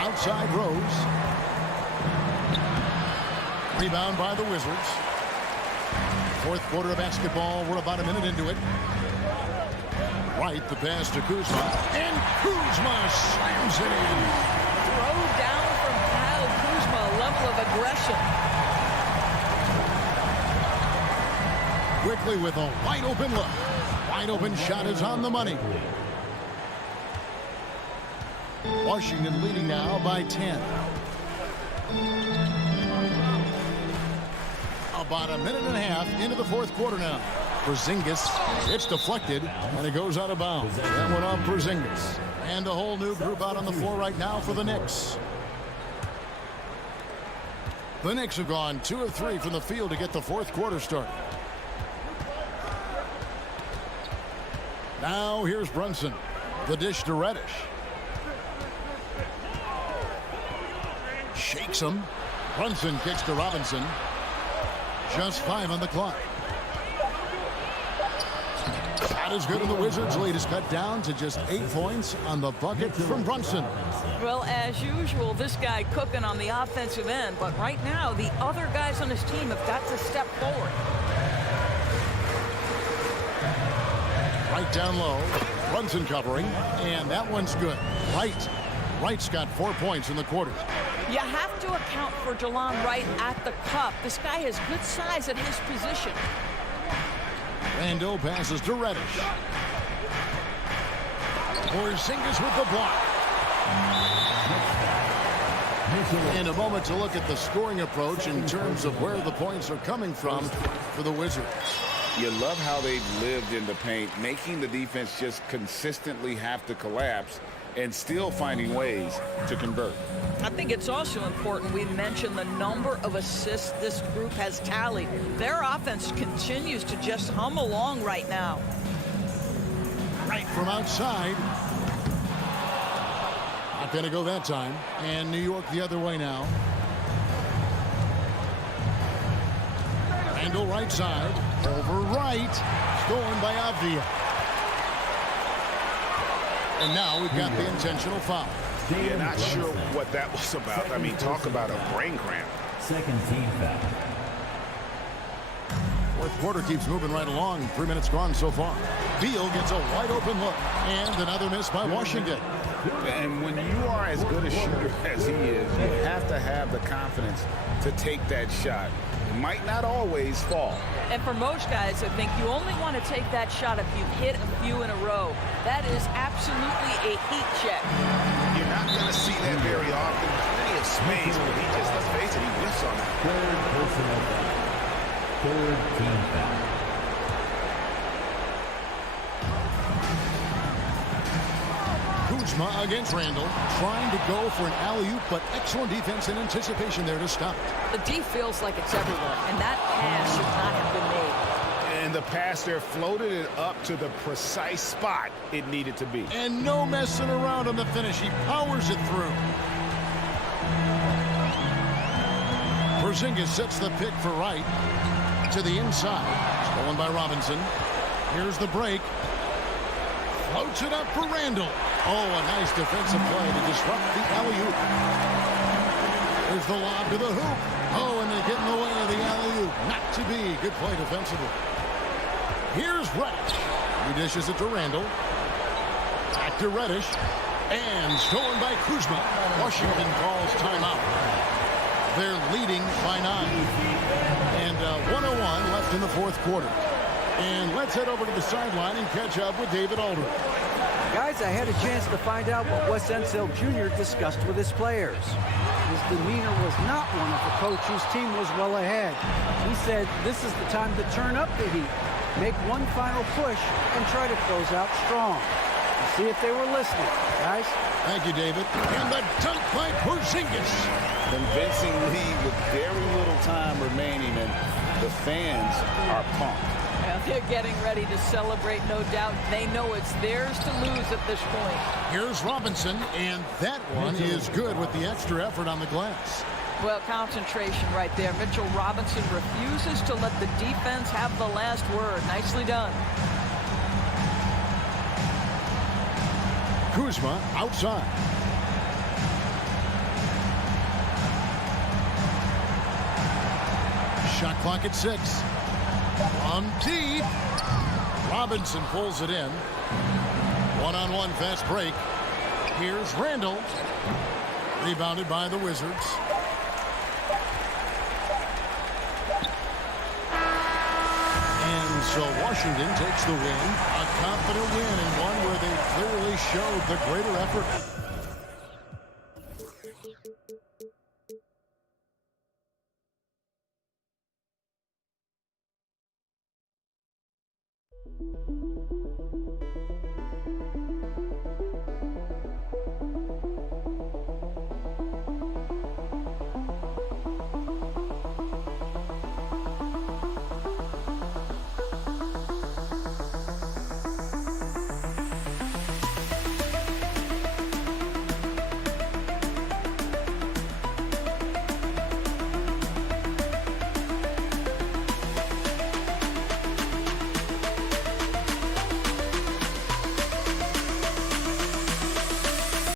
Outside Rose. Rebound by the Wizards. Fourth quarter of basketball. We're about a minute into it. Right, the pass to Kuzma. And Kuzma slams it in. Throw down from Kyle Kuzma, a level of aggression. Quickly with a wide open look. Wide open shot is on the money. Washington leading now by 10. About a minute and a half into the fourth quarter now. Porzingis, it's deflected, and it goes out of bounds. That went off Porzingis. And a whole new group out on the floor right now for the Knicks. The Knicks have gone 2 of 3 from the field to get the fourth quarter started. Now here's Brunson. The dish to Reddish. Shakes him. Brunson kicks to Robinson. Just 5 on the clock. Shot is good, and the Wizards' lead is cut down to just 8 points on the bucket from Brunson. Well, as usual, this guy cooking on the offensive end, but right now the other guys on his team have got to step forward. Right down low. Brunson covering, and that one's good. Wright's got 4 points in the quarter. You have to account for Jelon Wright at the cup. This guy has good size at his position. Randall passes to Reddish. Porzingis with the block. And a moment to look at the scoring approach in terms of where the points are coming from for the Wizards. You love how they've lived in the paint, making the defense just consistently have to collapse and still finding ways to convert. I think it's also important we mention the number of assists this group has tallied. Their offense continues to just hum along right now. Right from outside. Not going to go that time. And New York the other way now. Randall right side. Over right. Stolen by Avdia. And now we've got the intentional foul. You're not sure what that was about. I mean, talk about a brain cramp. Second team foul. Fourth quarter keeps moving right along. 3 minutes gone so far. Beal gets a wide open look. And another miss by Washington. And when you are as good a shooter as he is, you have to have the confidence to take that shot. It might not always fall. And for most guys, I think you only want to take that shot if you've hit a few in a row. That is absolutely a heat check. You're not going to see that very often. Plenty of space, but he just, let's face it, he whiffs on that. Third personal foul. Third team foul. Kuzma against Randall, trying to go for an alley-oop, but excellent defense and anticipation there to stop it. The D feels like it's everywhere, and that pass should not have been made. And the pass there floated it up to the precise spot it needed to be. And no messing around on the finish. He powers it through. Porzingis sets the pick for Wright to the inside. Stolen by Robinson. Here's the break. Floats it up for Randall. Oh, a nice defensive play to disrupt the alley-oop. There's the lob to the hoop. Oh, and they get in the way of the alley-oop. Not to be. Good play defensively. Here's Reddish. He dishes it to Randall. Back to Reddish. And stolen by Kuzma. Washington calls timeout. They're leading by 9. And 1:01 left in the fourth quarter. And let's head over to the sideline and catch up with David Aldridge. Guys, I had a chance to find out what Wes Unseld Jr. discussed with his players. His demeanor was not one of a coach whose team was well ahead. He said this is the time to turn up the heat, make one final push, and try to close out strong. Let's see if they were listening, guys. Thank you, David. And the dunk by Porzingis. Convincing lead with very little time remaining, and the fans are pumped. Yeah, they're getting ready to celebrate, no doubt. They know it's theirs to lose at this point. Here's Robinson, and that one is good with the extra effort on the glass. Well, concentration right there. Mitchell Robinson refuses to let the defense have the last word. Nicely done. Kuzma outside. Shot clock at 6. On deep. Robinson pulls it in. One-on-one fast break. Here's Randall. Rebounded by the Wizards. And so Washington takes the win. A confident win, and one where they clearly showed the greater effort.